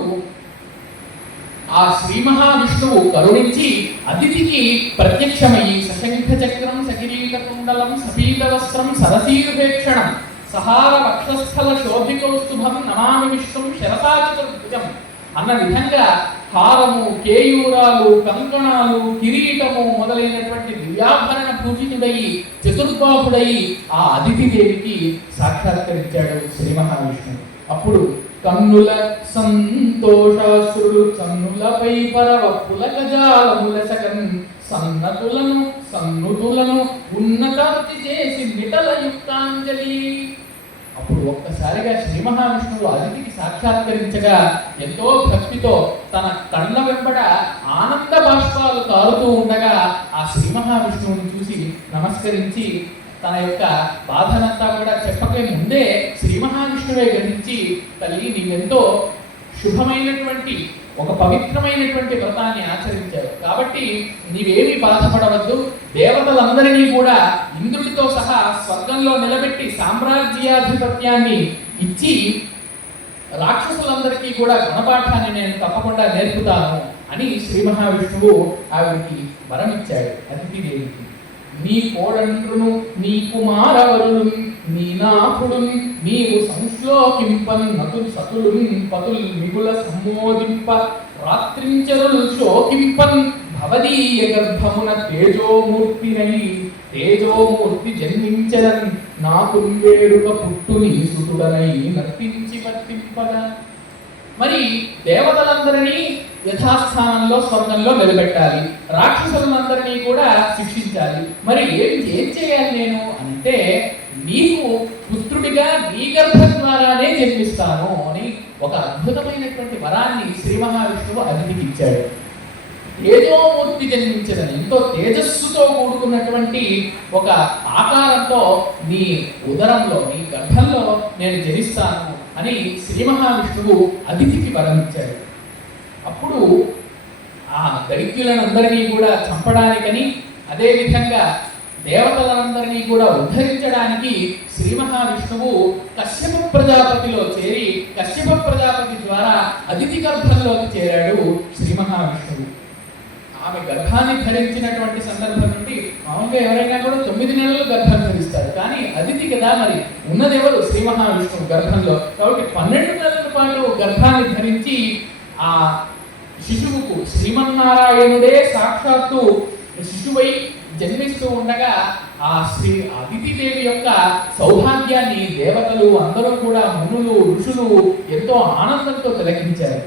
ఆ శ్రీ మహావిష్ణువు కరుణించి అతిథికి ప్రత్యక్షమయ్యి సశంఖ చక్రం సకిరీట కుండలం సపీత వస్త్రం సరసీరుపేక్షణం సహార వక్షస్థల శోభికౌస్తుభం నమామి విష్ణుం శరసాచతుర్భుజం అన్న విధంగా హారము, కేయూరాలు, కంకణాలు, కిరీటము మొదలైనటువంటి దివ్యాభరణ పూజితుడయి చతుర్బాహుడయి ఆ అదితి దేవికి సాక్షాత్కరించాడు శ్రీ మహావిష్ణువు. అప్పుడు కన్నుల సంతోషాశ్రులు కన్నులపై పరవప్పుల గజాలముల సగం సన్నుతులను ఉన్నతాంతి చేసి నిటల యుక్తాంజలి. అప్పుడు ఒక్కసారిగా శ్రీ మహావిష్ణువు అదితికి సాక్షాత్కరించగా ఎంతో భక్తితో తన కళ్ళ వెంబడ ఆనంద బాష్పాలు కారుతూ ఉండగా శ్రీ మహావిష్ణువుని చూసి నమస్కరించి తన యొక్క బాధనంతా కూడా చెప్పకే ముందే శ్రీ మహావిష్ణువే గ్రహించి, తల్లి నీవెంతో శుభమైనటువంటి ఒక పవిత్రమైనటువంటి వ్రతాన్ని ఆచరించారు కాబట్టి నీవేమీ బాధపడవద్దు, దేవతలందరినీ కూడా ఇంద్రుడితో సహా స్వర్గంలో నిలబెట్టి సామ్రాజ్యాధిపత్యాన్ని ఇచ్చి రాక్షసులందరికీ కూడా గుణపాఠాన్ని నేను తప్పకుండా నేర్పుతాను అని శ్రీ మహావిష్ణువు ఆవిడికి వరమిచ్చాడు అతిథిదేవికి. నీ కోడండ్రును నీ కుమారవరులు నీ నాథుడు నీవు సంశ్లోకింపన్ నతులు సతులు పతులు మిగుల సంమోదింప రాత్రించరులు శోకింపన్ భవదీయ గర్భమున తేజోమూర్తినై తేజోమూర్తి జన్మించదని నాకు వేడుక పుట్టుని సుతుడనై నర్తించి వర్తింపగా. మరి దేవతలందరినీ యథాస్థానంలో స్వర్గంలో నిలబెట్టాలి, రాక్షసులందరినీ కూడా శిక్షించాలి. మరి ఏం చేయాలి నేను అంటే, నీకు పుత్రుడిగా నీ గర్భం ద్వారానే జన్మిస్తాను అని ఒక అద్భుతమైనటువంటి వరాన్ని శ్రీ మహావిష్ణువు అతిథికి ఇచ్చాడు. తేజోమూర్తి జన్మించదని, ఎంతో తేజస్సుతో కూడుకున్నటువంటి ఒక ఆకారంతో నీ ఉదరంలో నీ గర్భంలో నేను జనిస్తాను అని శ్రీ మహావిష్ణువు అతిథికి వరమిచ్చాడు. అప్పుడు ఆ దైత్యులందరినీ కూడా చంపడానికని, అదేవిధంగా దేవతలందరినీ కూడా ఉద్ధరించడానికి శ్రీ మహావిష్ణువు కశ్యప ప్రజాపతిలో చేరి కశ్యప ప్రజాపతి ద్వారా అతిథి గర్భంలోకి చేరాడు శ్రీ మహావిష్ణువు. ఆమె గర్భాన్ని ధరించినటువంటి సందర్భం నుండి మామూలుగా ఎవరైనా కూడా 9 నెలలు గర్భం ధరిస్తారు, కానీ అతిథి కదా, మరి ఉన్నదెవరు శ్రీ మహావిష్ణువు గర్భంలో. కాబట్టి 12 నెలల పాటు గర్భాన్ని ధరించి ఆ శిశువుకు శ్రీమన్నారాయణుడే సాక్షాత్తు శిశువై జన్మిస్తూ ఉండగా ఆ శ్రీ అదితిదేవి యొక్క సౌభాగ్యాన్ని దేవతలు అందరూ కూడా మునులు ఋషులు ఎంతో ఆనందంతో తిలకించారు.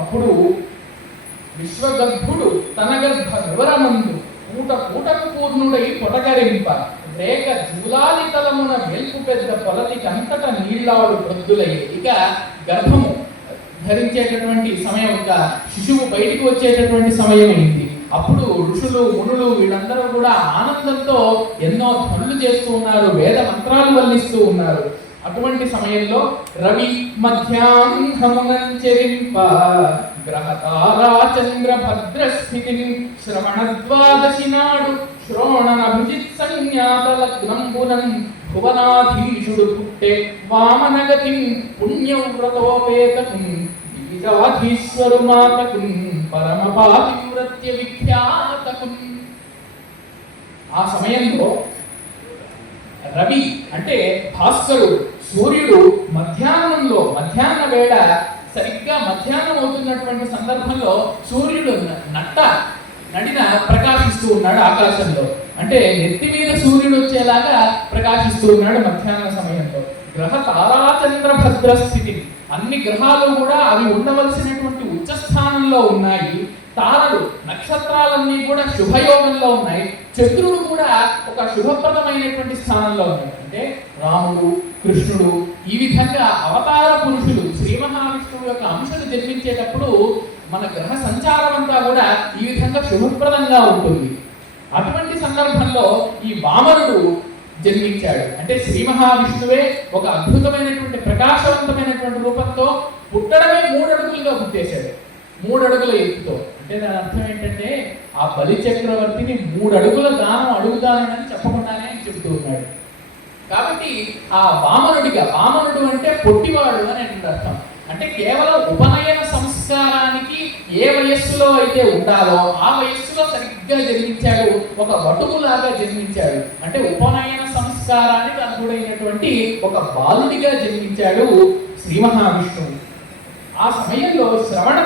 అప్పుడు విశ్వగర్భుడు తన గర్భ వివరమందు పూటకు పూర్ణుడై పొటగరింప రేఖ జూలాలి తలమున వెల్పు పెద్ద పొలతి కంతట నీళ్లాడు ప్రొద్దులయ్యే. ఇక గర్భము ధరించేటటువంటి సమయం, ఇక శిశువు బయటికి వచ్చేటటువంటి సమయం అయింది. అప్పుడు ఋషులు మునులు వీళ్ళందరూ కూడా ఆనందంతో ఎన్నో ధ్వనులు చేస్తూ ఉన్నారు, వేద మంత్రాలు వల్లిస్తూ ఉన్నారు. అటువంటి సమయంలో రవి మధ్యాహ్నమునంచెరింప గ్రహతారా చంద్ర భద్రస్థితిని శ్రవణద్వాదశి నాడు శ్రోణనభిజిత్ సంజ్ఞాత లగ్నంబునం భువనాధీశుడు పుట్టే వామనగతి పుణ్యవ్రతోపేతకు దివిజాధీశ్వరు మాతకు పరమ పాతివ్రత్య విఖ్యాతకు. ఆ సమయంలో రవి అంటే భాస్కరుడు, సూర్యుడు మధ్యాహ్న వేళ సరిగ్గా మధ్యాహ్నం అవుతున్నటువంటి సందర్భంలో సూర్యుడు నడిన ప్రకాశిస్తూ ఉన్నాడు ఆకాశంలో. అంటే నెత్తి మీద సూర్యుడు వచ్చేలాగా ప్రకాశిస్తూ ఉన్నాడు మధ్యాహ్న సమయంలో. గ్రహ తారాచంద్ర భద్రస్థితి, అన్ని గ్రహాలు కూడా అవి ఉండవలసినటువంటి ఉచ్చస్థానంలో ఉన్నాయి. తారలు నక్షత్రాలన్నీ కూడా శుభయోగంలో ఉన్నాయి. చంద్రుడు కూడా ఒక శుభప్రదమైనటువంటి స్థానంలో ఉన్నాయి. అంటే రాముడు, కృష్ణుడు, ఈ విధంగా అవతార పురుషులు శ్రీ మహావిష్ణువు యొక్క అంశలు జన్మించేటప్పుడు మన గ్రహ సంచారం అంతా కూడా ఈ విధంగా శుభప్రదంగా ఉంటుంది. అటువంటి సందర్భంలో ఈ వామనుడు జన్మించాడు. అంటే శ్రీ మహావిష్ణువే ఒక అద్భుతమైనటువంటి ప్రకాశవంతమైనటువంటి రూపంతో పుట్టడమే 3 అడుగులుగా పుట్టేశాడు, 3 అడుగుల ఎత్తుతో. అంటే దాని అర్థం ఏంటంటే ఆ బలి చక్రవర్తిని 3 అడుగుల దానం అడుగుదానని చెప్పకుండానే చెబుతూ ఉన్నాడు. కాబట్టి ఆ వామనుడు అంటే పొట్టివాడు అని అర్థం. అంటే కేవలం ఉపనయన సంస్కారానికి ఏ వయస్సులో అయితే ఉండాలో ఆ వయస్సులో సరిగ్గా జన్మించాడు, ఒక వటువులాగా జన్మించాడు. అంటే ఉపనయన సంస్కారానికి అనుగుణైనటువంటి ఒక బాలుడిగా జన్మించాడు శ్రీ మహావిష్ణువు. ఆ సమయంలో శ్రవణ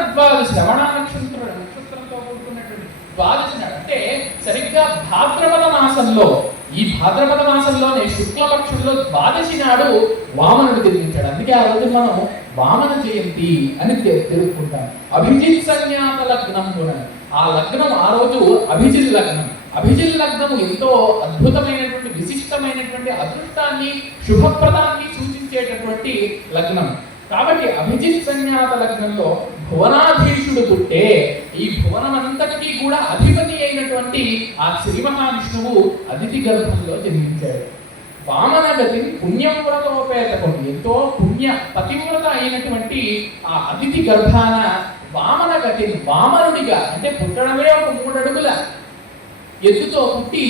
నక్షత్రంతో కూడుకున్నటువంటి ద్వాదశి నాడు, అంటే సరిగ్గా భాద్రపద మాసంలో, ఈ భాద్రపద మాసంలోనే శుక్లపక్షంలో ద్వాదశి నాడు వామనుడు జన్మించాడు. అందుకే ఆ రోజు మనం వామన జయంతి అని తెలుసుకుంటాం. అభిజిత్ సంజ్ఞాత లగ్నం కూడా, ఆ లగ్నం ఆ రోజు అభిజిత్ లగ్నం. అభిజిత్ లగ్నము ఎంతో అద్భుతమైనటువంటి విశిష్టమైనటువంటి అదృష్టాన్ని శుభప్రదాన్ని సూచించేటటువంటి లగ్నం. కాబట్టి అభిజిత్ సంజ్ఞాత లగ్నంలో భువనాధీశుడు పుట్టే, ఈ భువనమంతటికీ కూడా అధిపతి అయినటువంటి అయినటువంటి ఆ శ్రీ మహావిష్ణువు అదితి గర్భంలో జన్మించాడు. వామనగతి పుణ్యవ్రతోపేతకం, ఎంతో పుణ్య పతివ్రత అయినటువంటి ఆ అదితి గర్భాన వామనగతి, వామనుడిగా అంటే పుట్టడమే ఒక 3 అడుగుల ఎత్తుతో పుట్టి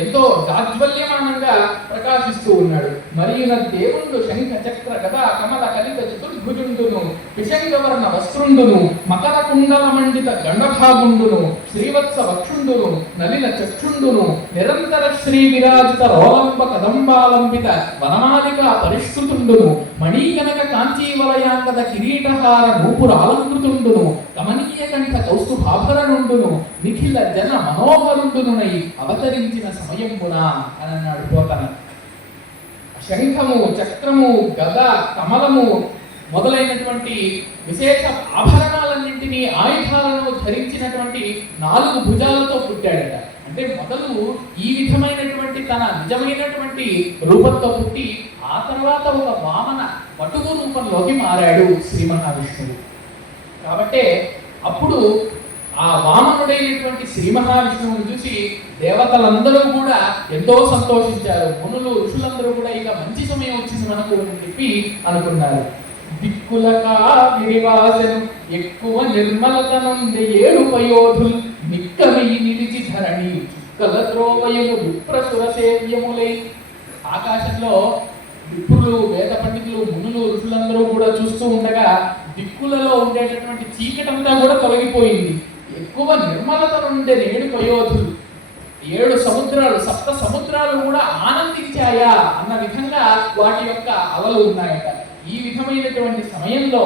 ఎంతో జాజ్వల్యమానంగా ప్రకాశిస్తూ ఉన్నాడు. మరియు దేవుడు శంఖ చక్ర గదా కమల కలిత చతుర్భుజుండును, విశంగవర్ణ వస్త్రుండును, మకర కుండల మండిత గండభాగుండును, శ్రీవత్స వక్షుండును, నలిన చక్షుండును, నిరంతర శ్రీ విరాజిత రోలంబ కదంబాలంబిత వనమాలిక పరిష్కృతుండును, మణీకనక కాంచీవలయాంగద కిరీటహార నూపురాలంకృతుండును, కమనీయ కంఠ కౌస్తుభాభరణుండును, నిఖిల జన మనోహరుండును అవతరించిన సమయమున అని అన్నాడు పోతన. శంఖము, చక్రము, గద, కమలము మొదలైనటువంటి విశేష ఆభరణాలన్నింటినీ, ఆయుధాలను ధరించినటువంటి 4 భుజాలతో పుట్టాడట. అంటే మొదలు ఈ విధమైనటువంటి తన నిజమైనటువంటి రూపంతో పుట్టి ఆ తర్వాత ఒక వామన వటువు రూపంలోకి మారాడు శ్రీ మహావిష్ణువు. కాబట్టే అప్పుడు ఆ వామనుడైనటువంటి శ్రీ మహావిష్ణువుని చూసి దేవతలందరూ కూడా ఎంతో సంతోషించారు. మునులు, ఋషులందరూ కూడా ఇక మంచి సమయం వచ్చింది మనకు అని చెప్పి అనుకున్నారు. దిక్కులకా విరివాసను ఎక్కువ నిర్మలతనుంది 7 పయోధులు నిక్కమయి నిలిచి ధరణి చుక్కల త్రోవయము విప్రసుర సేవ్యములై. ఆకాశంలో విప్రులు, వేద పండితులు, మునులు, ఋషులందరూ కూడా చూస్తూ ఉండగా దిక్కులలో ఉండేటటువంటి చీకటంతా కూడా తొలగిపోయింది. ఎక్కువ నిర్మలత నుండే 7 పయోధులు, 7 సముద్రాలు, 7 సముద్రాలు కూడా ఆనందించాయా అన్న విధంగా వాటి యొక్క అలలు ఉన్నాయట. ఈ విధమైనటువంటి సమయంలో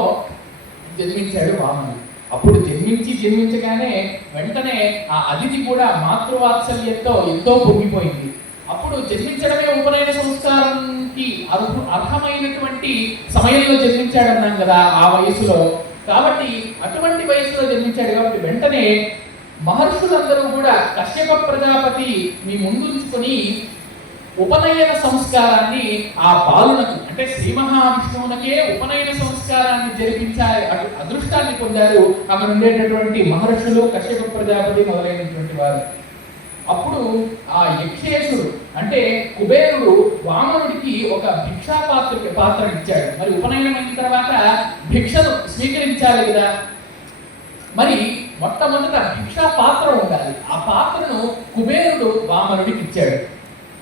జన్మించాడు వామనుడు. అప్పుడు జన్మించగానే వెంటనే ఆ అదితి కూడా మాతృవాత్సల్యంతో ఎంతో పొంగిపోయింది. అప్పుడు జన్మించడమే ఉపనయన సంస్కారానికి అర్హమైనటువంటి సమయంలో జన్మించాడన్నాం కదా ఆ వయసులో. కాబట్టి అటువంటి వయసులో జన్మించాడు కాబట్టి వెంటనే మహర్షులందరూ కూడా కశ్యప ప్రజాపతి మీ ముందుంచుకొని ఉపనయన సంస్కారాన్ని ఆ బాలునకు, అంటే శ్రీ మహావిష్ణువునకే ఉపనయన సంస్కారాన్ని జరిపించాలి అదృష్టాన్ని పొందారు అక్కడ ఉండేటటువంటి మహర్షులు, కశ్యప ప్రజాపతి మొదలైనటువంటి వారు. అప్పుడు ఆ యక్షేశుడు అంటే కుబేరుడు వామనుడికి ఒక భిక్షా పాత్ర ఇచ్చాడు. మరి ఉపనయనం అయిన తర్వాత భిక్షను స్వీకరించాలి కదా, మరి మొట్టమొదట భిక్షా పాత్ర ఉండాలి. ఆ పాత్రను కుబేరుడు వామనుడికి ఇచ్చాడు.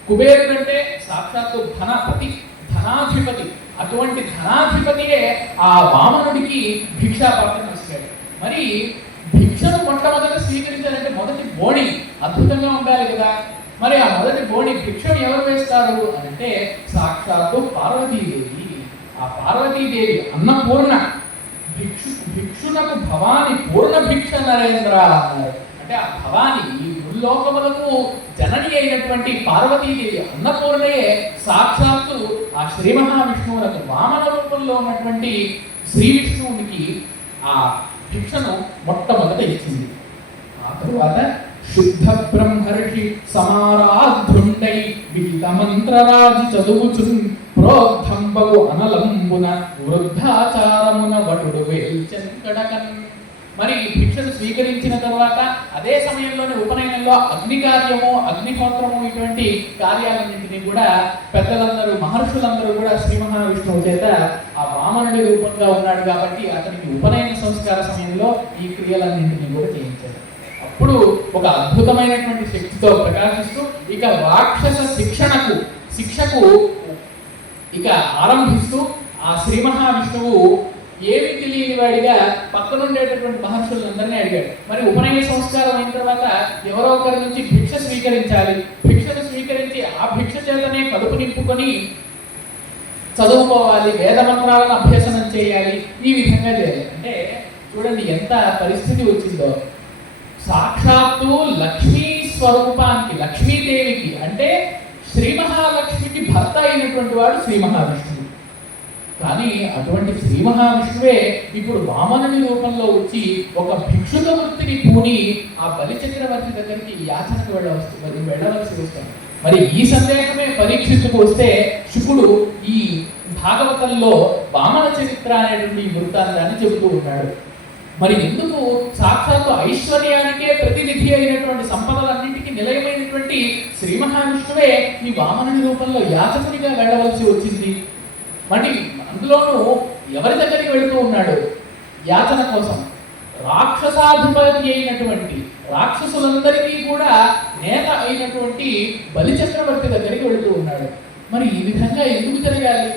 కుబేరుడు అంటే సాక్షాత్తు ధనపతి, ధనాధిపతి. అటువంటి ధనాధిపతియే ఆ వామనుడికి భిక్షా పాత్రను ఇచ్చాడు. మరి భిక్షను మొట్టమొదట స్వీకరించాలంటే మొదటి బోణి అద్భుతంగా ఉండాలి కదా. మరి ఆ మొదటి బోణి భిక్షను ఎవరు వేస్తారు అని అంటే సాక్షాత్తు పార్వతీదేవి. ఆ పార్వతీదేవి అన్నపూర్ణ భిక్షునకు భవాని పూర్ణ భిక్ష నరేంద్ర అన్నారు. అంటే ఆ భవాని ఈ ముల్లోకములకు జనని అయినటువంటి పార్వతీదేవి అన్నపూర్ణయే సాక్షాత్తు ఆ శ్రీ మహావిష్ణువులకు వామన రూపంలో ఉన్నటువంటి శ్రీ విష్ణువునికి ఆ భిక్షను మొట్టమొదట ఇచ్చింది. ఆ తరువాత శుద్ధ బ్రహ్మర్షి సమారాధుండై విహిత మంత్రరాజి చదువుచున్ ప్రోద్ధంబగు అనలంబున వృద్ధాచారమున వటుడు వేల్చెంకడకన్. మరి భిక్షను స్వీకరించిన తర్వాత అదే సమయంలోనే ఉపనయనంలో అగ్ని కార్యము, అగ్నిహోత్రము ఇటువంటి కార్యాలన్నింటినీ కూడా పెద్దలందరూ, మహర్షులందరూ కూడా శ్రీ మహావిష్ణువు చేత ఆ వామనుడి రూపంగా ఉన్నాడు కాబట్టి అతనికి ఉపనయన సంస్కార సమయంలో ఈ క్రియలన్నింటినీ కూడా చేయించారు. అప్పుడు ఒక అద్భుతమైనటువంటి శక్తితో ప్రకాశిస్తూ ఇక రాక్షస శిక్షకు ఇక ఆరంభిస్తూ ఆ శ్రీ మహావిష్ణువు ఏమి తెలియని వాడిగా పక్కనుండేటటువంటి మహర్షులందరినీ అడిగాడు. మరి ఉపనయన సంస్కారం అయిన తర్వాత ఎవరో ఒకరి నుంచి భిక్ష స్వీకరించాలి. భిక్షను స్వీకరించి ఆ భిక్ష చేతనే కడుపు నింపుకొని చదువుకోవాలి, వేద మంత్రాలను అభ్యసనం చేయాలి. ఈ విధంగా చేయాలి. అంటే చూడండి ఎంత పరిస్థితి వచ్చిందో. సాక్షాత్తు లక్ష్మీ స్వరూపానికి, లక్ష్మీదేవికి అంటే శ్రీ మహాలక్ష్మికి భర్త అయినటువంటి వాడు శ్రీ మహావిష్ణువు. కానీ అటువంటి శ్రీ మహావిష్ణువే ఇప్పుడు వామనుని రూపంలో వచ్చి ఒక భిక్షుక వృత్తిని పూని ఆ బలి చక్రవర్తి దగ్గరికి యాచనకు వెళ్ళవలసి వస్తుంది. మరి ఈ సందేహమే పరీక్షించుకు వస్తే శుకుడు ఈ భాగవతంలో వామన చరిత్ర అనేటువంటి వృత్తాంతాన్ని చెబుతూ ఉన్నాడు. మరి ఎందుకు సాక్షాత్తు ఐశ్వర్యానికే ప్రతినిధి అయినటువంటి సంపదలన్నీ రూపంలో యాచకుడిగా వెళ్ళవలసి వచ్చింది? మరి అందులోనూ ఎవరి దగ్గరికి వెళుతూ ఉన్నాడు యాచన కోసం? రాక్షసాధిపతి అయినటువంటి, రాక్షసులందరికీ కూడా నేత అయినటువంటి బలి చక్రవర్తి దగ్గరికి వెళుతూ ఉన్నాడు. మరి ఈ విధంగా ఎందుకు జరగాలి?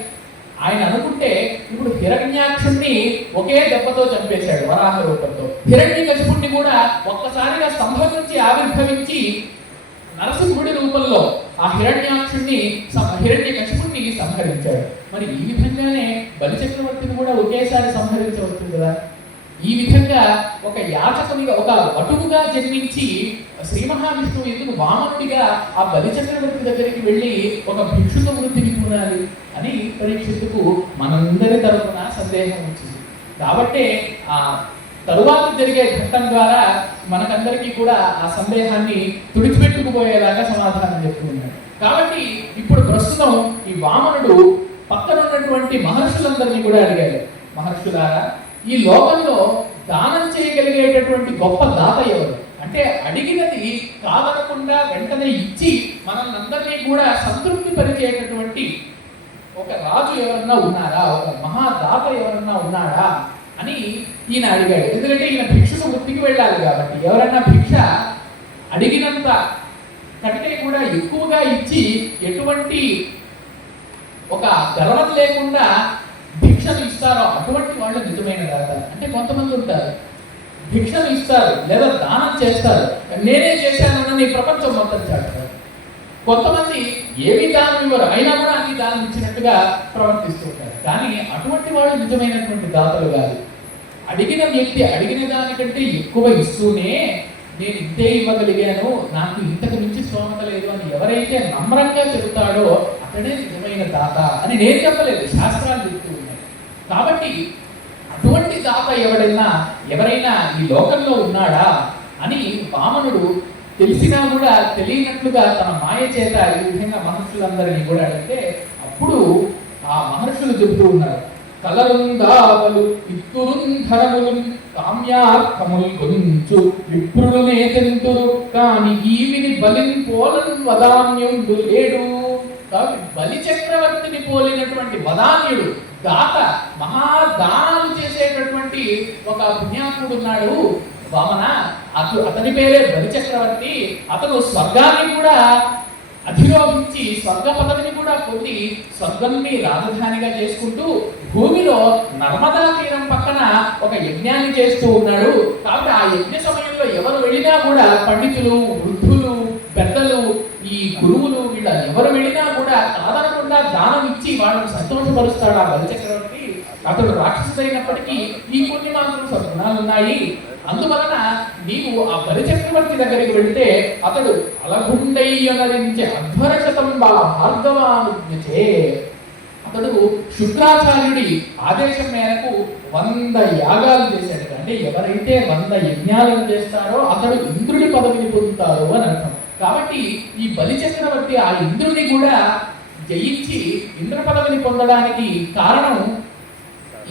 ఆయన అనుకుంటే ఇప్పుడు హిరణ్యాక్షుణ్ణి ఒకే దెబ్బతో చంపేశాడు వరాహ రూపంతో. హిరణ్యకశిపుణ్ణి కూడా ఒక్కసారిగా సంభవించి ఆవిర్భవించి నరసింహుడి రూపంలో ఆ హిరణ్యకశిపుణ్ణి సంహరించాడు. మరి ఈ విధంగానే బలి చక్రవర్తిని కూడా ఒకేసారి సంహరించవచ్చు కదా. ఈ విధంగా ఒక యాచకునిగా, ఒక వటువుగా జన్మించి శ్రీ మహావిష్ణువు ఎందుకు వామనుడిగా ఆ బలి చక్రవర్తి దగ్గరికి వెళ్ళి ఒక భిక్షుక వృత్తిని పూనాలి అని పరీక్షితుకు మనందరి తరఫున సందేహం వచ్చింది. కాబట్టే ఆ తరువాత జరిగే ఘట్టం ద్వారా మనకందరికీ కూడా ఆ సందేహాన్ని తుడిచిపెట్టుకుపోయేలాగా సమాధానం చెప్తూ ఉన్నాడు. కాబట్టి ఇప్పుడు ప్రస్తుతం ఈ వామనుడు పక్కనున్నటువంటి మహర్షులందరినీ కూడా అడిగాడు, మహర్షులారా, ఈ లోకంలో దానం చేయగలిగేటటువంటి గొప్ప దాత ఎవరు? అంటే అడిగినది కాదనకుండా వెంటనే ఇచ్చి మనందరినీ కూడా సంతృప్తి పరిచేటటువంటి ఒక రాజు ఎవరన్నా ఉన్నారా, ఒక మహాదాత ఎవరన్నా ఉన్నాడా అని ఈయన అడిగాడు. ఎందుకంటే ఈయన భిక్షకు వృత్తికి వెళ్ళాలి కాబట్టి ఎవరన్నా భిక్ష అడిగినంత కంటే కూడా ఎక్కువగా ఇచ్చి ఎటువంటి ఒక గర్వం లేకుండా భిక్షను ఇస్తారో అటువంటి వాళ్ళు నిజమైన దాత. అంటే కొంతమంది ఉంటారు భిక్షను ఇస్తారు లేదా దానం చేస్తారు, నేనే చేశానని ప్రపంచం మొత్తం చేస్తారు. కొంతమంది ఏమి దానం ఇవ్వరు, అయినా కూడా అన్ని దానం ఇచ్చినట్టుగా ప్రవర్తిస్తుంటారు. కానీ అటువంటి వాళ్ళు నిజమైనటువంటి దాతలు కాదు. అడిగిన వ్యక్తి అడిగిన దానికంటే ఎక్కువ ఇస్తూనే నేను ఇంతే ఇవ్వగలిగాను, నాకు ఇంతకు మించి స్తోమత లేదు అని ఎవరైతే నమ్రంగా చెబుతాడో అతడే నిజమైన దాత అని నేను చెప్పలేదు, శాస్త్రాలు చెప్తూ ఉన్నాయి. కాబట్టి అటువంటి దాత ఎవరైనా ఈ లోకంలో ఉన్నాడా అని వామనుడు తెలిసినా కూడా తెలియనట్లుగా తన మాయ చేత ఈ విధంగా మహర్షులందరినీ కూడా అడిగితే అప్పుడు ఆ మహర్షులు చెబుతూ ఉన్నారు, కలరుందావలు ఇత్తురుంధరములు కామ్యార్థములు గురించు విప్రులు నేతెంతురు కాని ఈవిని బలిని పోలను వదాన్యుడు లేడు. కాబట్టి బలి చక్రవర్తిని పోలినటువంటి వదాన్యుడు, దాత, మహాదానాలు చేసేటటువంటి ఒక పుణ్యాత్ముడు ఉన్నాడు వామన. అతని పేరే బలి చక్రవర్తి. అతను స్వర్గాన్ని కూడా అధిరోహించి స్వర్గ పదవిని కూడా పొంది స్వర్గాన్ని రాజధానిగా చేసుకుంటూ భూమిలో నర్మదా తీరం పక్కన ఒక యజ్ఞాన్ని చేస్తూ ఉన్నాడు. కాబట్టి ఆ యజ్ఞ సమయంలో ఎవరు వెళ్ళినా కూడా పండితులు, వృద్ధులు, పెద్దలు, ఈ గురువులు వీళ్ళ ఎవరు వెళ్ళినా కూడా కాదనకుండా దానం ఇచ్చి వాళ్ళని సంతోషపరుస్తాడు ఆ బలి చక్రవర్తి. అతడు రాక్షసుడైనప్పటికీ ఈ కొన్ని మాత్రం సద్గుణాలు ఉన్నాయి. అందువలన నీవు ఆ బలి చక్రవర్తి దగ్గరికి వెళితే అతడు అలగుండయ్యనరించే అధ్వరశతం భార్గవానుజ్ఞచే. అతడు శుక్రాచార్యుడి ఆదేశం మేరకు 100 యాగాలు చేశాడు. అంటే ఎవరైతే 100 యజ్ఞాలను చేస్తారో అతడు ఇంద్రుడి పదవిని పొందుతారు అని అర్థం. కాబట్టి ఈ బలి చక్రవర్తి ఆ ఇంద్రుడిని కూడా జయించి ఇంద్ర పదవిని పొందడానికి కారణం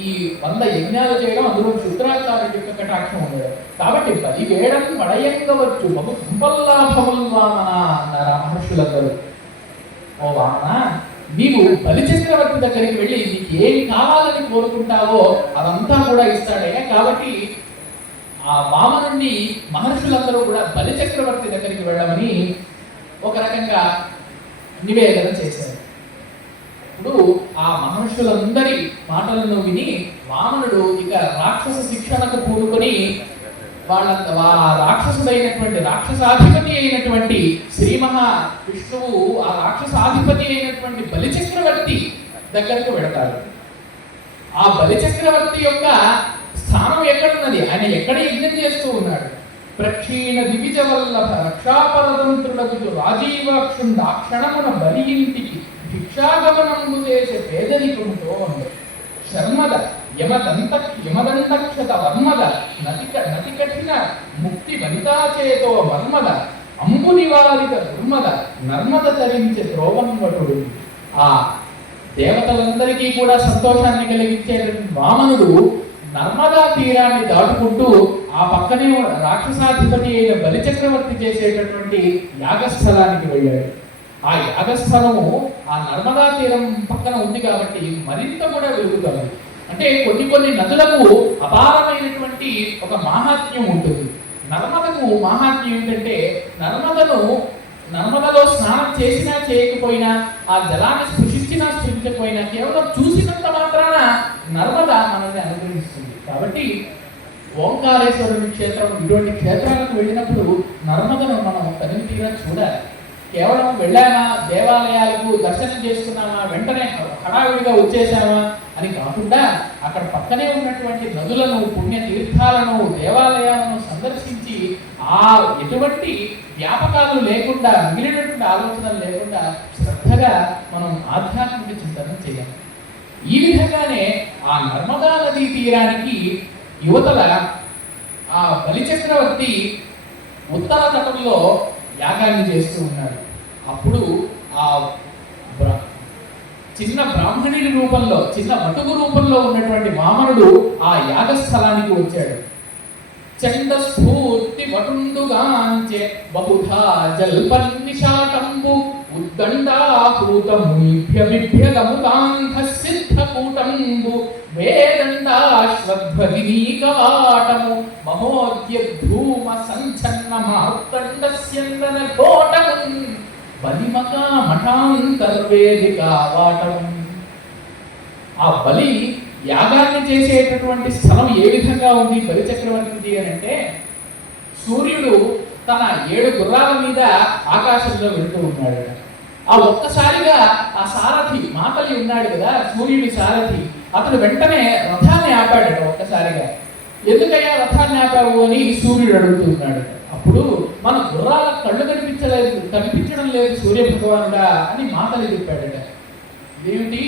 ఈ 100 యజ్ఞాలు చేయడం, అందులో శుక్రాచార్యుడి యొక్క కటాక్షం ఉండదు. కాబట్టి బలి వేయడం పడయంగవచ్చు బహు సంపల్లాభములు వామన అన్నారు ఆ మహర్షులందరూ. ఓ వామన, నీవు బలి చక్రవర్తి దగ్గరికి వెళ్ళి నీకు ఏమి కావాలని కోరుకుంటావో అదంతా కూడా ఇస్తాడే. కాబట్టి ఆ వామనుడిని మహర్షులందరూ కూడా బలి చక్రవర్తి దగ్గరికి వెళ్ళమని ఒక రకంగా నివేదన చేశారు. ఇప్పుడు ఆ మహర్షులందరి మాటలను విని వామనుడు ఇక రాక్షస శిక్షణకు పూనుకొని రాక్షసుడైనటువంటి రాక్షసాధిపతి అయినటువంటి శ్రీ మహావిష్ణువు ఆ రాక్షసాధిపతి అయినటువంటి బలి చక్రవర్తి దగ్గరకు వెళతాడు. ఆ బలి చక్రవర్తి యొక్క స్థానం ఎక్కడున్నది, ఆయన ఎక్కడ యజ్ఞం చేస్తూ ఉన్నాడు? ప్రక్షీణ దివిజ వల్లభ రక్షాపరతంత్రులకు రాజీవాక్షుండ ఆ క్షణమున బలి ఇంటికి భిక్షాగమనము చేసే పేదరికముతో శర్మద యమదంతక్షత వర్మద నతి కఠిన ముక్తి వనితాచేతో వర్మద అంబు నివారిత దుర్మద నర్మద తరించే త్రోవన్వటుడు. ఆ దేవతలందరికీ కూడా సంతోషాన్ని కలిగించేటువంటి వామనుడు నర్మదా తీరాన్ని దాటుకుంటూ ఆ పక్కనే రాక్షసాధిపతి అయిన బలి చక్రవర్తి చేసేటటువంటి యాగస్థలానికి వెళ్ళాడు. ఆ యాగస్థలము ఆ నర్మదా తీరం పక్కన ఉంది కాబట్టి మరింత కూడా వెలుగుతుంది. అంటే కొన్ని నదులకు అపారమైనటువంటి ఒక మాహాత్మ్యం ఉంటుంది. నర్మదకు మాహాత్మ్యం ఏంటంటే నర్మదలో స్నానం చేసినా చేయకపోయినా, ఆ జలాన్ని స్పృశించినా స్పృశించకపోయినా, కేవలం చూసినంత మాత్రాన నర్మద మనల్ని అనుగ్రహిస్తుంది. కాబట్టి ఓంకారేశ్వరుని క్షేత్రం ఇటువంటి క్షేత్రాలకు వెళ్ళినప్పుడు నర్మదను మనం తనివితీరా చూడాలి. కేవలం వెళ్ళామా, దేవాలయాలకు దర్శనం చేసుకున్నామా, వెంటనే హడావిడిగా వచ్చేసామా అని కాకుండా అక్కడ పక్కనే ఉన్నటువంటి నదులను, పుణ్య తీర్థాలను, దేవాలయాలను సందర్శించి ఆ ఎటువంటి వ్యాపకాలు లేకుండా, మిగిలినటువంటి ఆలోచనలు లేకుండా శ్రద్ధగా మనం ఆధ్యాత్మిక చింతన చేయాలి. ఈ విధంగానే ఆ నర్మదా నదీ తీరానికి యువతల ఆ బలిచక్రవర్తి ఉత్తర తటంలో యాగాన్ని చేస్తూ ఉన్నాడు. అప్పుడు ఆ చిన్న బ్రాహ్మణుడి రూపంలో, చిన్న మటుగు రూపంలో ఉన్నటువంటి వామనుడు ఆ యాగస్థలానికి వచ్చాడు. చండ స్ఫూర్తి వటుండుగాంచే బహుధా జల్పన్నిషాటంబు ఉద్దండాహూత మునిభ్యమిభ్యగముతాంధ సిద్ధ కూటంబు వేదండాశ్వద్భగినీకవాటము మహోద్యధూమ సంచన్న మార్తండస్యందన కోటమున్ బలిమకా మఠాంతర్వేదికా వాటము. ఆ బలి యాగాన్ని చేసేటటువంటి స్థలం ఏ విధంగా ఉంది బలి చక్రవర్తిది అని అంటే, సూర్యుడు తన 7 గుర్రాల మీద ఆకాశంలో వెళ్తూ ఉన్నాడు. ఆ ఒక్కసారిగా ఆ సారథి మాతలి ఉన్నాడు కదా, సూర్యుడి సారథి, అతడు వెంటనే రథాన్ని ఆపాడట. ఒక్కసారిగా ఎందుకయ్యా రథాన్ని ఆపావు అని సూర్యుడు అడుగుతున్నాడు. అప్పుడు మన గుర్రాల కళ్ళు కనిపించడం లేదు సూర్య భగవానుడా అని మాతలి చెప్పాడట. ఇదేమిటి,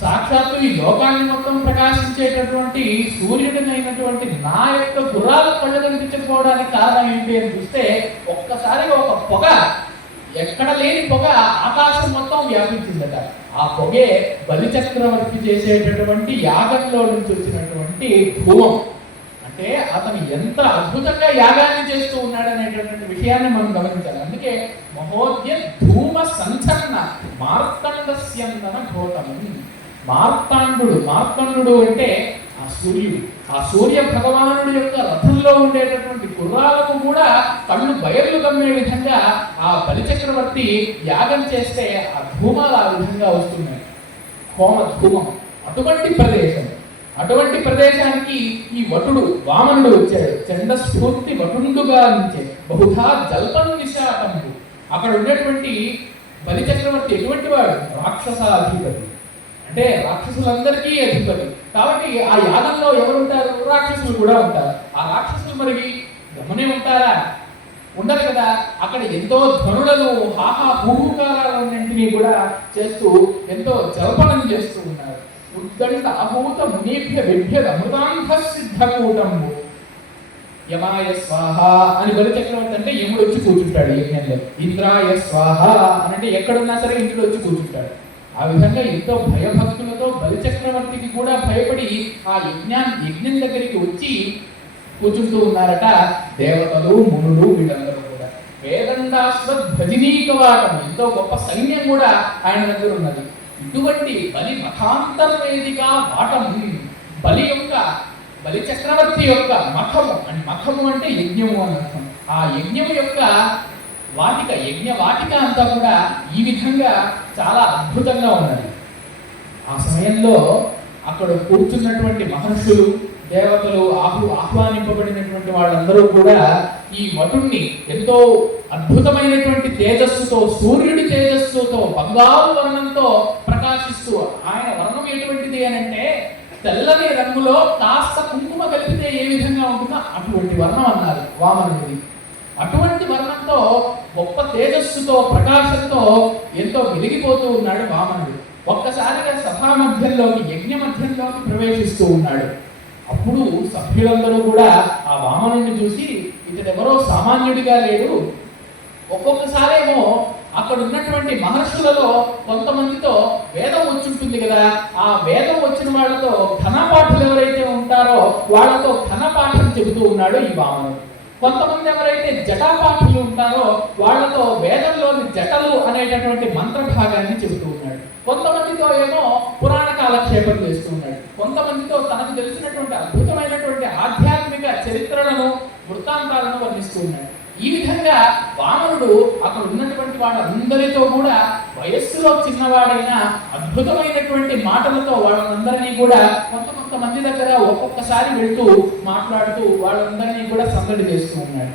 సాక్షాత్తు ఈ లోకాన్ని మొత్తం ప్రకాశించేటటువంటి సూర్యుడినైనటువంటి నా యొక్క గుర్రాల కళ్ళు కనిపించకపోవడానికి కారణం ఏంటి అని చూస్తే, ఒక్కసారిగా ఒక పొగ, ఎక్కడ లేని పొగ ఆకాశం మొత్తం వ్యాపించిందట. ఆ పొగే బలి చక్రవర్తి చేసేటటువంటి యాగంలో నుంచి వచ్చినటువంటి ధూమం. అంటే అతను ఎంత అద్భుతంగా యాగాన్ని చేస్తూ ఉన్నాడనేటటువంటి విషయాన్ని మనం గమనించాలి. అందుకే మహోద్య ధూమ సంచలన మార్తండస్యందన ఘోటము. మార్తాండు అంటే ఆ సూర్యుడు. ఆ సూర్య భగవానుడి యొక్క రథంలో ఉండేటటువంటి గుర్రాలకు కూడా కళ్ళు బయర్లు కమ్మే విధంగా ఆ బలిచక్రవర్తి యాగం చేస్తే ఆ ధూమాలు ఆ విధంగా వస్తున్నాయి, హోమ ధూమం. అటువంటి ప్రదేశానికి ఈ వటుడు వామనుడు వచ్చాడు. చండ స్ఫూర్తి వటుండుగా నుంచే బహుధా జల్పం నిశాటంబు. అక్కడ ఉండేటువంటి బలిచక్రవర్తి ఎటువంటి వాడు? రాక్షసాధిపతి, అంటే రాక్షసులందరికీ అధిపతి. కాబట్టి ఆ యాగంలో ఎవరు ఉంటారు? రాక్షసులు కూడా ఉంటారు. ఆ రాక్షసులు మరి గమనే ఉంటారా? ఉండరు కదా. అక్కడ ఎంతో ధ్వనులను, హాహా హూహుకారాలన్నింటినీ కూడా చేస్తూ ఎంతో జల్పనం చేస్తూ ఉన్నారు. ఉద్దండ అభూత మునీభ్య విభ్యద అమృతాంధ సిద్ధ కూటంబు. యమాయ స్వాహ అని బలి చక్రవర్తి అంటే యముడు వచ్చి కూర్చుంటాడు యజ్ఞంలో. ఇంద్రాయ స్వాహ అని అంటే ఎక్కడున్నా సరే ఇంద్రుడు వచ్చి కూర్చుంటాడు. ఆ విధంగా ఎంతో భయభక్తులతో బలి చక్రవర్తికి కూడా భయపడి ఆ యజ్ఞం దగ్గరికి వచ్చి కూర్చుంటూ ఉన్నారట దేవతలు, మునులు, వీళ్ళందరూ కూడా. వేదండాశ్వద్భజినీకవాటం, ఎంతో గొప్ప సైన్యం కూడా ఆయన దగ్గర ఉన్నది. ఇటువంటి బలి మఠాంతర్వేదిక వాటం, బలి చక్రవర్తి యొక్క మఠము, అని మఠము అంటే యజ్ఞము అని అర్థం. ఆ యజ్ఞము యొక్క యజ్ఞ వాటిక అంతా కూడా ఈ విధంగా చాలా అద్భుతంగా ఉన్నది. ఆ సమయంలో అక్కడ కూర్చున్నటువంటి మహర్షులు, దేవతలు, ఆహ్వానింపబడినటువంటి వాళ్ళందరూ కూడా ఈ వటుణ్ణి ఎంతో అద్భుతమైనటువంటి తేజస్సుతో, సూర్యుడి తేజస్సుతో, బంగారు వర్ణంతో ప్రకాశిస్తూ, ఆయన వర్ణం ఎటువంటిది అని అంటే తెల్లని రంగులో కాస్త కుంకుమ కలిపితే ఏ విధంగా ఉంటుందో అటువంటి వర్ణం అన్నారు వామనుడిది. అటువంటి వర్ణంతో, గొప్ప తేజస్సుతో, ప్రకాశంతో ఎంతో వెలిగిపోతూ ఉన్నాడు వామనుడు. ఒక్కసారిగా సభా మధ్యంలోకి, యజ్ఞ మధ్యంలోకి ప్రవేశిస్తూ ఉన్నాడు. అప్పుడు సభ్యులందరూ కూడా ఆ వామనుడిని చూసి ఇతడెవరో సామాన్యుడిగా లేడు. ఒక్కొక్కసారేమో అక్కడ ఉన్నటువంటి మహర్షులలో కొంతమందితో వేదం వచ్చుంటుంది కదా, ఆ వేదం వచ్చిన వాళ్ళతో ఘనపాఠులు ఎవరైతే ఉంటారో వాళ్ళతో ఘనపాఠం చెబుతూ ఉన్నాడు ఈ వామనుడు. కొంతమంది ఎవరైతే జటాపాఠులు ఉంటారో వాళ్ళతో వేదంలోని జటలు అనే అనేటటువంటి మంత్ర భాగాన్ని చెబుతూ ఉన్నాడు. కొంతమందితో ఏమో పురాణ కాలక్షేపం చేస్తూ ఉన్నాడు. కొంతమందితో తనకు తెలిసినటువంటి అద్భుతమైనటువంటి ఆధ్యాత్మిక చరిత్రలను వృత్తాంతాలను వర్ణిస్తూ ఉన్నాడు. ఈ విధంగా వామనుడు అక్కడ ఉన్నటువంటి వాళ్ళందరితో కూడా వయస్సులో చిన్నవాడైన అద్భుతమైనటువంటి మాటలతో వాళ్ళందరినీ కూడా కొంతమంది దగ్గర ఒక్కొక్కసారి వెళ్తూ మాట్లాడుతూ వాళ్ళందరినీ కూడా సందడి చేస్తూ ఉన్నాడు.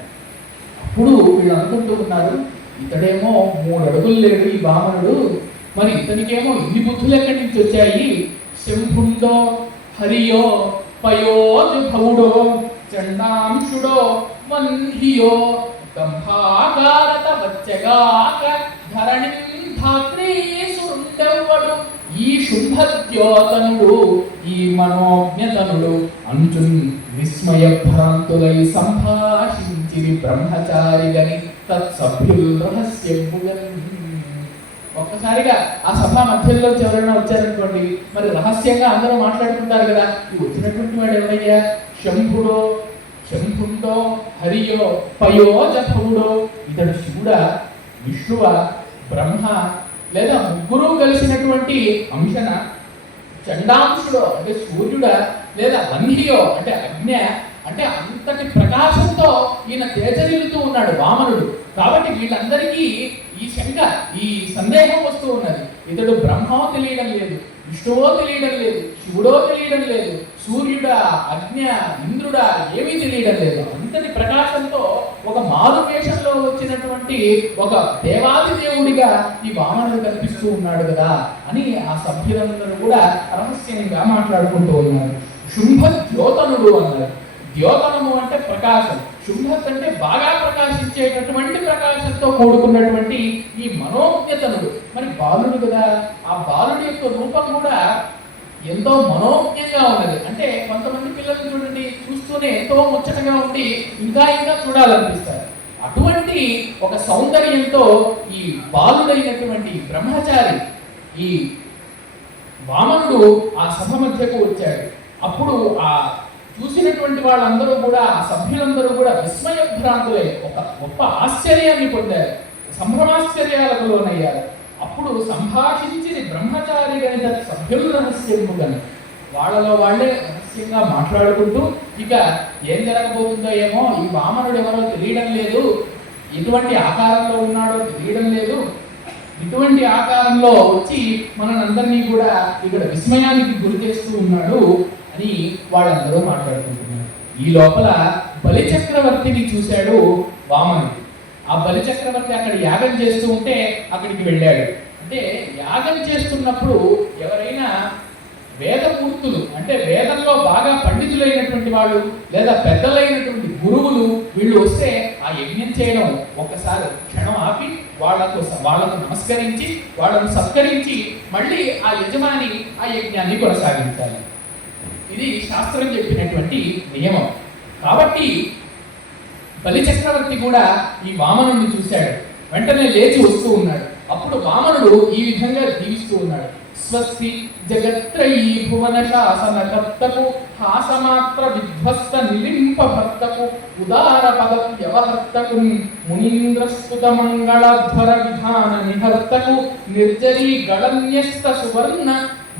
అప్పుడు వీళ్ళు అనుకుంటూ ఉన్నారు, ఇతడేమో 3 అడుగులు లేడు ఈ వామనుడు, మరి ఇతనికేమో ఇన్ని బుద్ధులు ఎక్కడి నుంచి వచ్చాయి? శంభుండో హరియో పయోజభవుడో చండాంశుడో వన్హియో గంభాకారత వచ్చగాక ధరణి ధాత్రీ సుండెవ్వడు ఈ శుంభద్యోతనుడు ఈ మనోజ్ఞతనుడు అంచున్ విస్మయ భ్రాంతులై సంభాషించిరి బ్రహ్మచారిగని తత్సభ్యుల్ రహస్యముగన్. ఒక్కసారిగా ఆ సభ మధ్యలో ఎవరైనా వచ్చారనుకోండి, మరి రహస్యంగా అందరూ మాట్లాడుకుంటారు కదా, ఈ వచ్చినటువంటి వాడు ఎవరయ్యా? శంభుండో హరియో పయోజభవుడో, ఇతడు శివుడా, విష్ణువ, బ్రహ్మ, లేదా ముగ్గురు కలిసినటువంటి అంశన, చండాంశుడో అంటే సూర్యుడా, లేదా వన్హియో అంటే అగ్ని, అంటే అంతటి ప్రకాశంతో ఈయన తేజరిల్లుతూ ఉన్నాడు వామనుడు. కాబట్టి వీళ్ళందరికీ ఈ శంక, ఈ సందేహం వస్తూ ఉన్నది. ఇతడు బ్రహ్మో తెలియడం లేదు, విష్ణువో తెలియడం లేదు, శివుడో తెలియడం లేదు, సూర్యుడా, అగ్ని, ఇంద్రుడా ఏమీ తెలియడం లేదు. అంతటి ప్రకాశంతో ఒక మారువేషంలో వచ్చినటువంటి ఒక దేవాది దేవుడిగా ఈ వామనుడు కనిపిస్తూ ఉన్నాడు కదా అని ఆ సభ్యులందరూ కూడా రహస్యంగా మాట్లాడుకుంటూ ఉన్నారు. శుంభ ద్యోతనుడు అన్నారు. ద్యోతనము అంటే ప్రకాశం, శుంభత్ అంటే బాగా ప్రకాశించేటటువంటి ప్రకాశంతో కూడుకున్నటువంటి ఈ మనోజ్ఞతనుడు. మరి బాలుడు కదా, ఆ బాలుడి యొక్క రూపం కూడా ఎంతో మనోజ్ఞంగా ఉన్నది. అంటే కొంతమంది పిల్లలు చూడండి, చూస్తూనే ఎంతో ముచ్చటగా ఉండి ఇంకా ఇంకా చూడాలనిపిస్తారు. అటువంటి ఒక సౌందర్యంతో ఈ బాలుడైనటువంటి బ్రహ్మచారి ఈ వామనుడు ఆ సభ మధ్యకు వచ్చాడు. అప్పుడు ఆ చూసినటువంటి వాళ్ళందరూ కూడా, ఆ సభ్యులందరూ కూడా విస్మయభ్రాంతులై ఒక గొప్ప ఆశ్చర్యాన్ని పొందారు, సంభ్రమాశ్చర్యాలకు లోనయ్యారు. అప్పుడు సంభాషించి బ్రహ్మచారి గణిత సభ్యులు రహస్యముగని వాళ్ళలో వాళ్ళే రహస్యంగా మాట్లాడుకుంటూ, ఇక ఏం జరగబోతుందో ఏమో, ఈ వామనుడు ఎవరో తెలియడం లేదు, ఎటువంటి ఆకారంలో ఉన్నాడో తెలియడం లేదు, ఇటువంటి ఆకారంలో వచ్చి మనందరినీ కూడా ఇక్కడ విస్మయానికి గురి చేస్తూ ఉన్నాడు అని వాళ్ళందరూ మాట్లాడుకుంటున్నారు. ఈ లోపల బలిచక్రవర్తిని చూశాడు వామనుడు. ఆ బలిచక్రవర్తి అక్కడ యాగం చేస్తూ ఉంటే అక్కడికి వెళ్ళాడు. అంటే యాగం చేస్తున్నప్పుడు ఎవరైనా వేదమూర్తులు అంటే వేదంలో బాగా పండితులైనటువంటి వాళ్ళు లేదా పెద్దలైనటువంటి గురువులు వీళ్ళు వస్తే ఆ యజ్ఞం చేయడం ఒక్కసారి క్షణం ఆపి వాళ్ళకు నమస్కరించి వాళ్ళను సత్కరించి మళ్ళీ ఆ యజమాని ఆ యజ్ఞాన్ని కొనసాగించాలి. ఇది శాస్త్రం చెప్పినటువంటి నియమం. కాబట్టి బలిచక్రవర్తి కూడా ఈ వామనుడిని చూశాడు. వెంటనే లేచి వస్తూ ఉన్నాడు. అప్పుడు వామనుడు ఈ విధంగా దీవిస్తూ ఉన్నాడు. స్వస్తి జగత్రయీ భువన శాసన కర్తకు హాసమాత్ర విధ్వస్త నిలింప భర్తకు ఉదార పద వ్యవహర్తకు మునీంద్రస్తుత మంగళధ్వర విధాన నిహర్తకు నిర్జరీ గళన్యస్త సువర్ణ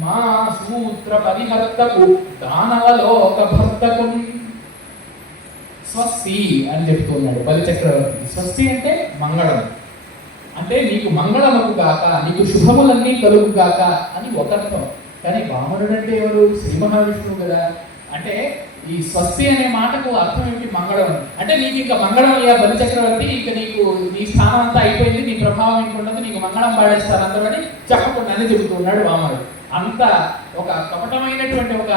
మా సూత్ర పరిహర్తకు దానవలోక భర్తకు స్వస్తి అని చెప్తున్నాడు బలిచక్రవర్తి. స్వస్తి అంటే మంగళం, అంటే నీకు మంగళమకు గాక, నీకు శుభములన్నీ కలుగు గాక అని ఒక అర్థం. కానీ వామనుడు అంటే ఎవరు? శ్రీ మహావిష్ణువు కదా. అంటే ఈ స్వస్తి అనే మాటకు అర్థం ఏమిటి? మంగళం. అంటే నీకు ఇంకా మంగళం అయ్యా బలిచక్రవర్తి, ఇక నీకు నీ స్థానం అంతా అయిపోయింది, నీ ప్రభావం ఇంకుండదు, నీకు మంగళం పాడేస్తారు అందరని చెప్పకుండానే చెబుతున్నాడు వామనుడు. అంత ఒక కపటమైనటువంటి ఒక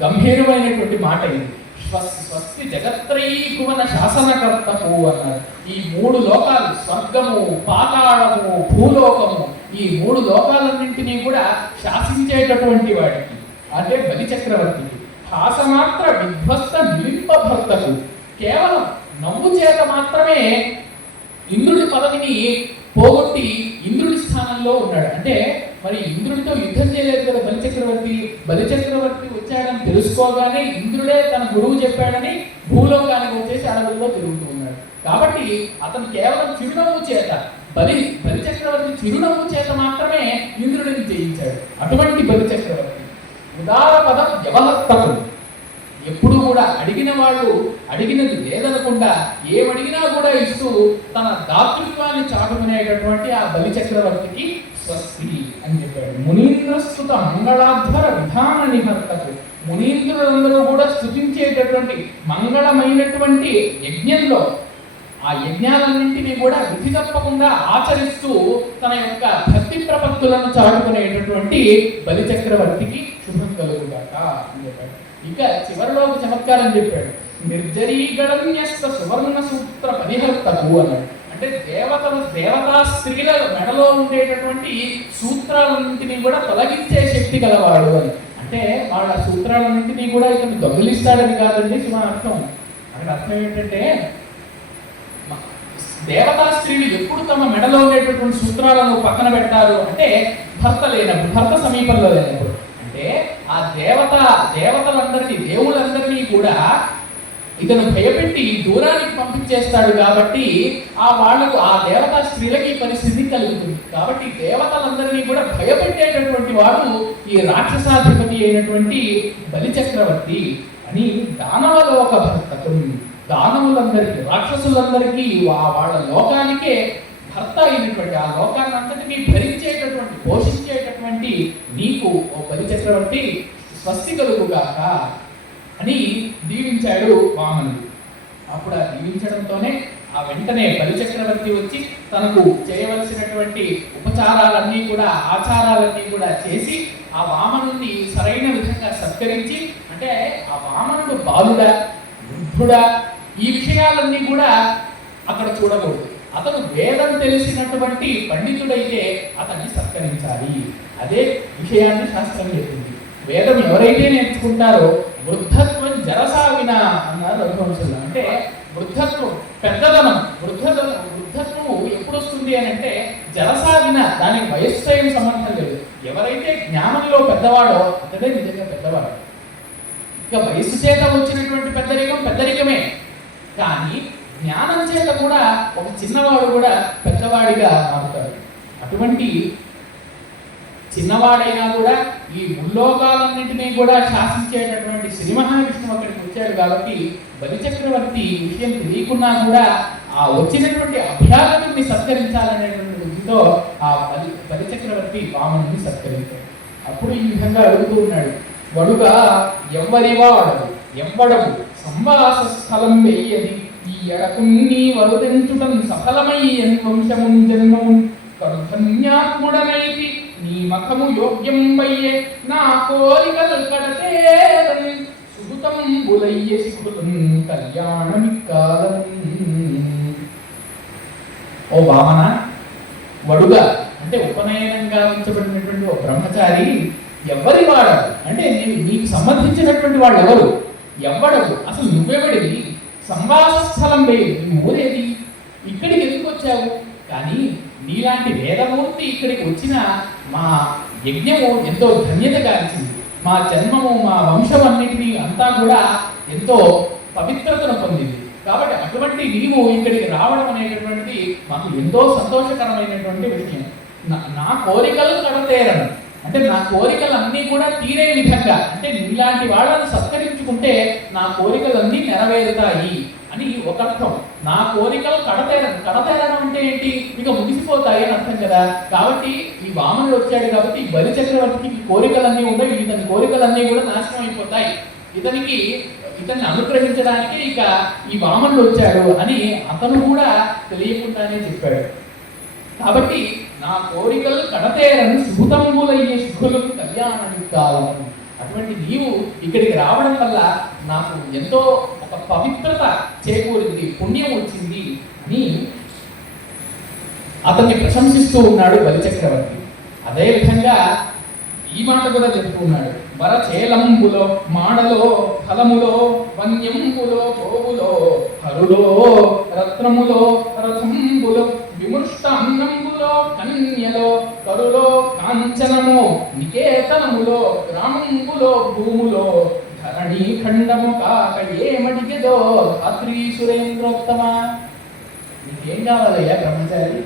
గంభీరమైనటువంటి మాట ఇది. స్వస్తి జగత్రయీ భువన శాసనకర్తకు అన్నారు. ఈ 3 లోకాలు, స్వర్గము, పాతాళము, భూలోకము, ఈ 3 లోకాలన్నింటినీ కూడా శాసించేటటువంటి వాడికి అంటే బలిచక్రవర్తికి, హాసమాత్ర విధ్వస్త నిలింప భర్తకు, కేవలం నవ్వు చేత మాత్రమే ఇంద్రుడి పదవిని పోగొట్టి ఇంద్రుడి స్థానంలో ఉన్నాడు. అంటే మరి ఇంద్రుడితో యుద్ధం చేయలేదు కదా బలిచక్రవర్తి. బలిచక్రవర్తి వచ్చాడని తెలుసుకోగానే ఇంద్రుడే తన గురువు చెప్పాడని భూలోకానికి వచ్చేసి అడవుల్లో తిరుగుతూ ఉన్నాడు. కాబట్టి అతను కేవలం చిరునవ్వు చేత, బలి చక్రవర్తి చిరునవ్వు చేత మాత్రమే ఇంద్రుడిని జయించాడు. అటువంటి బలి చక్రవర్తి ఉదార పద వ్యవహర్తకుడు. ఎప్పుడు కూడా అడిగిన వాళ్ళు అడిగినది లేదనకుండా ఏమడిగినా కూడా ఇస్తూ తన దాతృత్వాన్ని చాటుకునేటటువంటి ఆ బలి చక్రవర్తికి స్వస్తి అని చెప్పాడు. మునీంద్రస్తుత మంగళాధ్వర విధాన నిహర్తకు. మునీంద్రులందరూ కూడా స్తుతించేటటువంటి మంగళమైనటువంటి యజ్ఞంలో ఆ యజ్ఞాలన్నింటినీ కూడా విధి తప్పకుండా ఆచరిస్తూ తన యొక్క భక్తి ప్రపత్తులను చాటుకునేటటువంటి బలి చక్రవర్తికి శుభం కలుగుగాక అని చెప్పాడు. ఇక చివరిలో ఒక చమత్కారం చెప్పాడు. నిర్జరీగణన్యస్త సువర్ణ సూత్ర పరిహర్తకు అన్నాడు. అంటే దేవతా స్త్రీల మెడలో ఉండేటటువంటి సూత్రాలన్నింటినీ కూడా తొలగించే శక్తి గలవాడు అని. అంటే వాళ్ళ సూత్రాలన్నింటినీ కూడా ఇతను దొంగిలిస్తాడని కాదండి అర్థం. అక్కడ అర్థం ఏంటంటే దేవతా స్త్రీలు ఎప్పుడు తమ మెడలో ఉండేటటువంటి సూత్రాలను పక్కన పెడతారు అంటే భర్త లేనప్పుడు, భర్త సమీపంలో లేనప్పుడు. అంటే ఆ దేవతలందరినీ దేవుళ్ళందరినీ కూడా ఇతను భయపెట్టి దూరానికి పంపించేస్తాడు. కాబట్టి వాళ్లకు ఆ దేవతా స్త్రీలకి ఈ పరిస్థితి కలుగుతుంది. కాబట్టి దేవతలందరినీ కూడా భయపెట్టేటటువంటి వాడు ఈ రాక్షసాధిపతి అయినటువంటి బలి చక్రవర్తి అని దానవలోక భర్తకు. దానవులందరికీ రాక్షసులందరికీ వాళ్ళ లోకానికే భర్త అయినటువంటి ఆ లోకాన్ని అంతటినీ భరించేటటువంటి పోషించేటటువంటి నీకు ఓ బలి చక్రవర్తి స్వస్తి కలుగుగాక అని దీవించాడు వామనుడు. అప్పుడు ఆ దీవించడంతోనే ఆ వెంటనే బలి చక్రవర్తి వచ్చి తనకు చేయవలసినటువంటి ఉపచారాలన్నీ కూడా ఆచారాలన్నీ కూడా చేసి ఆ వామనుడిని సరైన విధంగా సత్కరించి, అంటే ఆ వామనుడు బాలుడా వృద్ధుడా ఈ విషయాలన్నీ కూడా అక్కడ చూడకూడదు. అతను వేదం తెలిసినటువంటి పండితుడైతే అతన్ని సత్కరించాలి. అదే విషయాన్ని శాస్త్రం చెప్పింది. వేదం ఎవరైతే నేర్చుకుంటారో వృద్ధత్వం జరసావిన అన్నారు రఘువంశులు. అంటే వృద్ధత్వం పెద్దదనం, వృద్ధత్వం ఎప్పుడు వస్తుంది అని అంటే జరసావిన, దానికి వయస్సు ఏం సంబంధం లేదు. ఎవరైతే జ్ఞానంలో పెద్దవాడో అతడే నిజంగా పెద్దవాడు. ఇక వయస్సు చేత వచ్చినటువంటి పెద్దరికమే, కానీ జ్ఞానం చేత కూడా ఒక చిన్నవాడు కూడా పెద్దవాడిగా మారుతాడు. అటువంటి చిన్నవాడైనా కూడా ఈ ముల్లోకాలన్నింటినీ కూడా శాసించేటటువంటి శ్రీ మహావిష్ణువు అక్కడికి వచ్చాడు. కాబట్టి బలి చక్రవర్తి విషయం తెలియకున్నా కూడా ఆ వచ్చినటువంటి అభ్యాగతుడిని సత్కరించాలనేటువంటి బుద్ధితో ఆ బలి చక్రవర్తి వామనుని సత్కరించాడు. అప్పుడు ఈ విధంగా అడుగుతూ ఉన్నాడు. వడుగా ఎవ్వడవు సంవాస స్థలం వెయ్యది ఈ ఎడకున్ని వరుదెంచుటం సఫలమయ్యన్ వంశమున్ జన్మమున్ కరుధన్యాత్ముడనైతి నీ మఖము యోగ్యం వయ్యే నా కోరికలు కడతేరని సుహృతం బులయ్య శిఖులం కళ్యాణమిక్కాలం. ఓ వామన, వడుగా అంటే ఉపనయనంగా ఉంచబడినటువంటి ఓ బ్రహ్మచారి ఎవరి వాడవు అంటే నీకు సంబంధించినటువంటి వాళ్ళు ఎవరు? ఎవ్వడవు, అసలు నువ్వెవడివి? సంవాస స్థలం లేదు, నీ ఊరేది? ఇక్కడికి ఎందుకు వచ్చావు? కానీ నీలాంటి వేదమూర్తి ఇక్కడికి వచ్చిన మా యజ్ఞము ఎంతో ధన్యత గాంచింది. మా జన్మము, మా వంశం అన్నిటినీ అంతా కూడా ఎంతో పవిత్రతను పొందింది. కాబట్టి అటువంటి నీవు ఇక్కడికి రావడం అనేటటువంటిది మాకు ఎంతో సంతోషకరమైనటువంటి విషయం. నా కోరికలు కడతేరను అంటే నా కోరికలు అన్నీ కూడా తీరే విధంగా, అంటే నీలాంటి వాళ్ళని సత్కరించుకుంటే నా కోరికలన్నీ నెరవేరుతాయి అని ఒక అర్థం. నా కోరికలు కడతేరడం అంటే ఏంటి? ఇక ముగిసిపోతాయి అని అర్థం కదా. కాబట్టి ఈ వామనుడు వచ్చాడు కాబట్టి ఈ బలి చక్రవర్తికి ఈ కోరికలన్నీ ఉండవు, ఇతని కోరికలన్నీ కూడా నాశనం అయిపోతాయి. ఇతన్ని అనుగ్రహించడానికి ఇక ఈ వామనుడు వచ్చాడు అని అతను కూడా తెలియకుండానే చెప్పాడు. కాబట్టి నా కోరికలు కడతేరని శుభతంబులయ్యే శుభులకు కళ్యాణానికి కాలం. అటువంటి నీవు ఇక్కడికి రావడం వల్ల నాకు ఎంతో ఒక పవిత్రత చేకూరింది, పుణ్యం వచ్చింది అని అతన్ని ప్రశంసిస్తూ ఉన్నాడు బలి చక్రవర్తి. అదేవిధంగా ఈ మాట కూడా చెప్పుకున్నాడు. వరచేలంబులో మాడలో ఫలములో వన్యంబులో గోవులో హరులో రత్నములో రథంబులో విమృష్ట అన్నంబులో కన్యలో కరులో కాంచనము నికేతనములో గ్రామంబులో భూములో ధరణీ ఖండము కాక ఏమడిగదో అత్రీ సురేంద్రోత్తమ. నీకేం కావాలయ్యా బ్రహ్మచారి?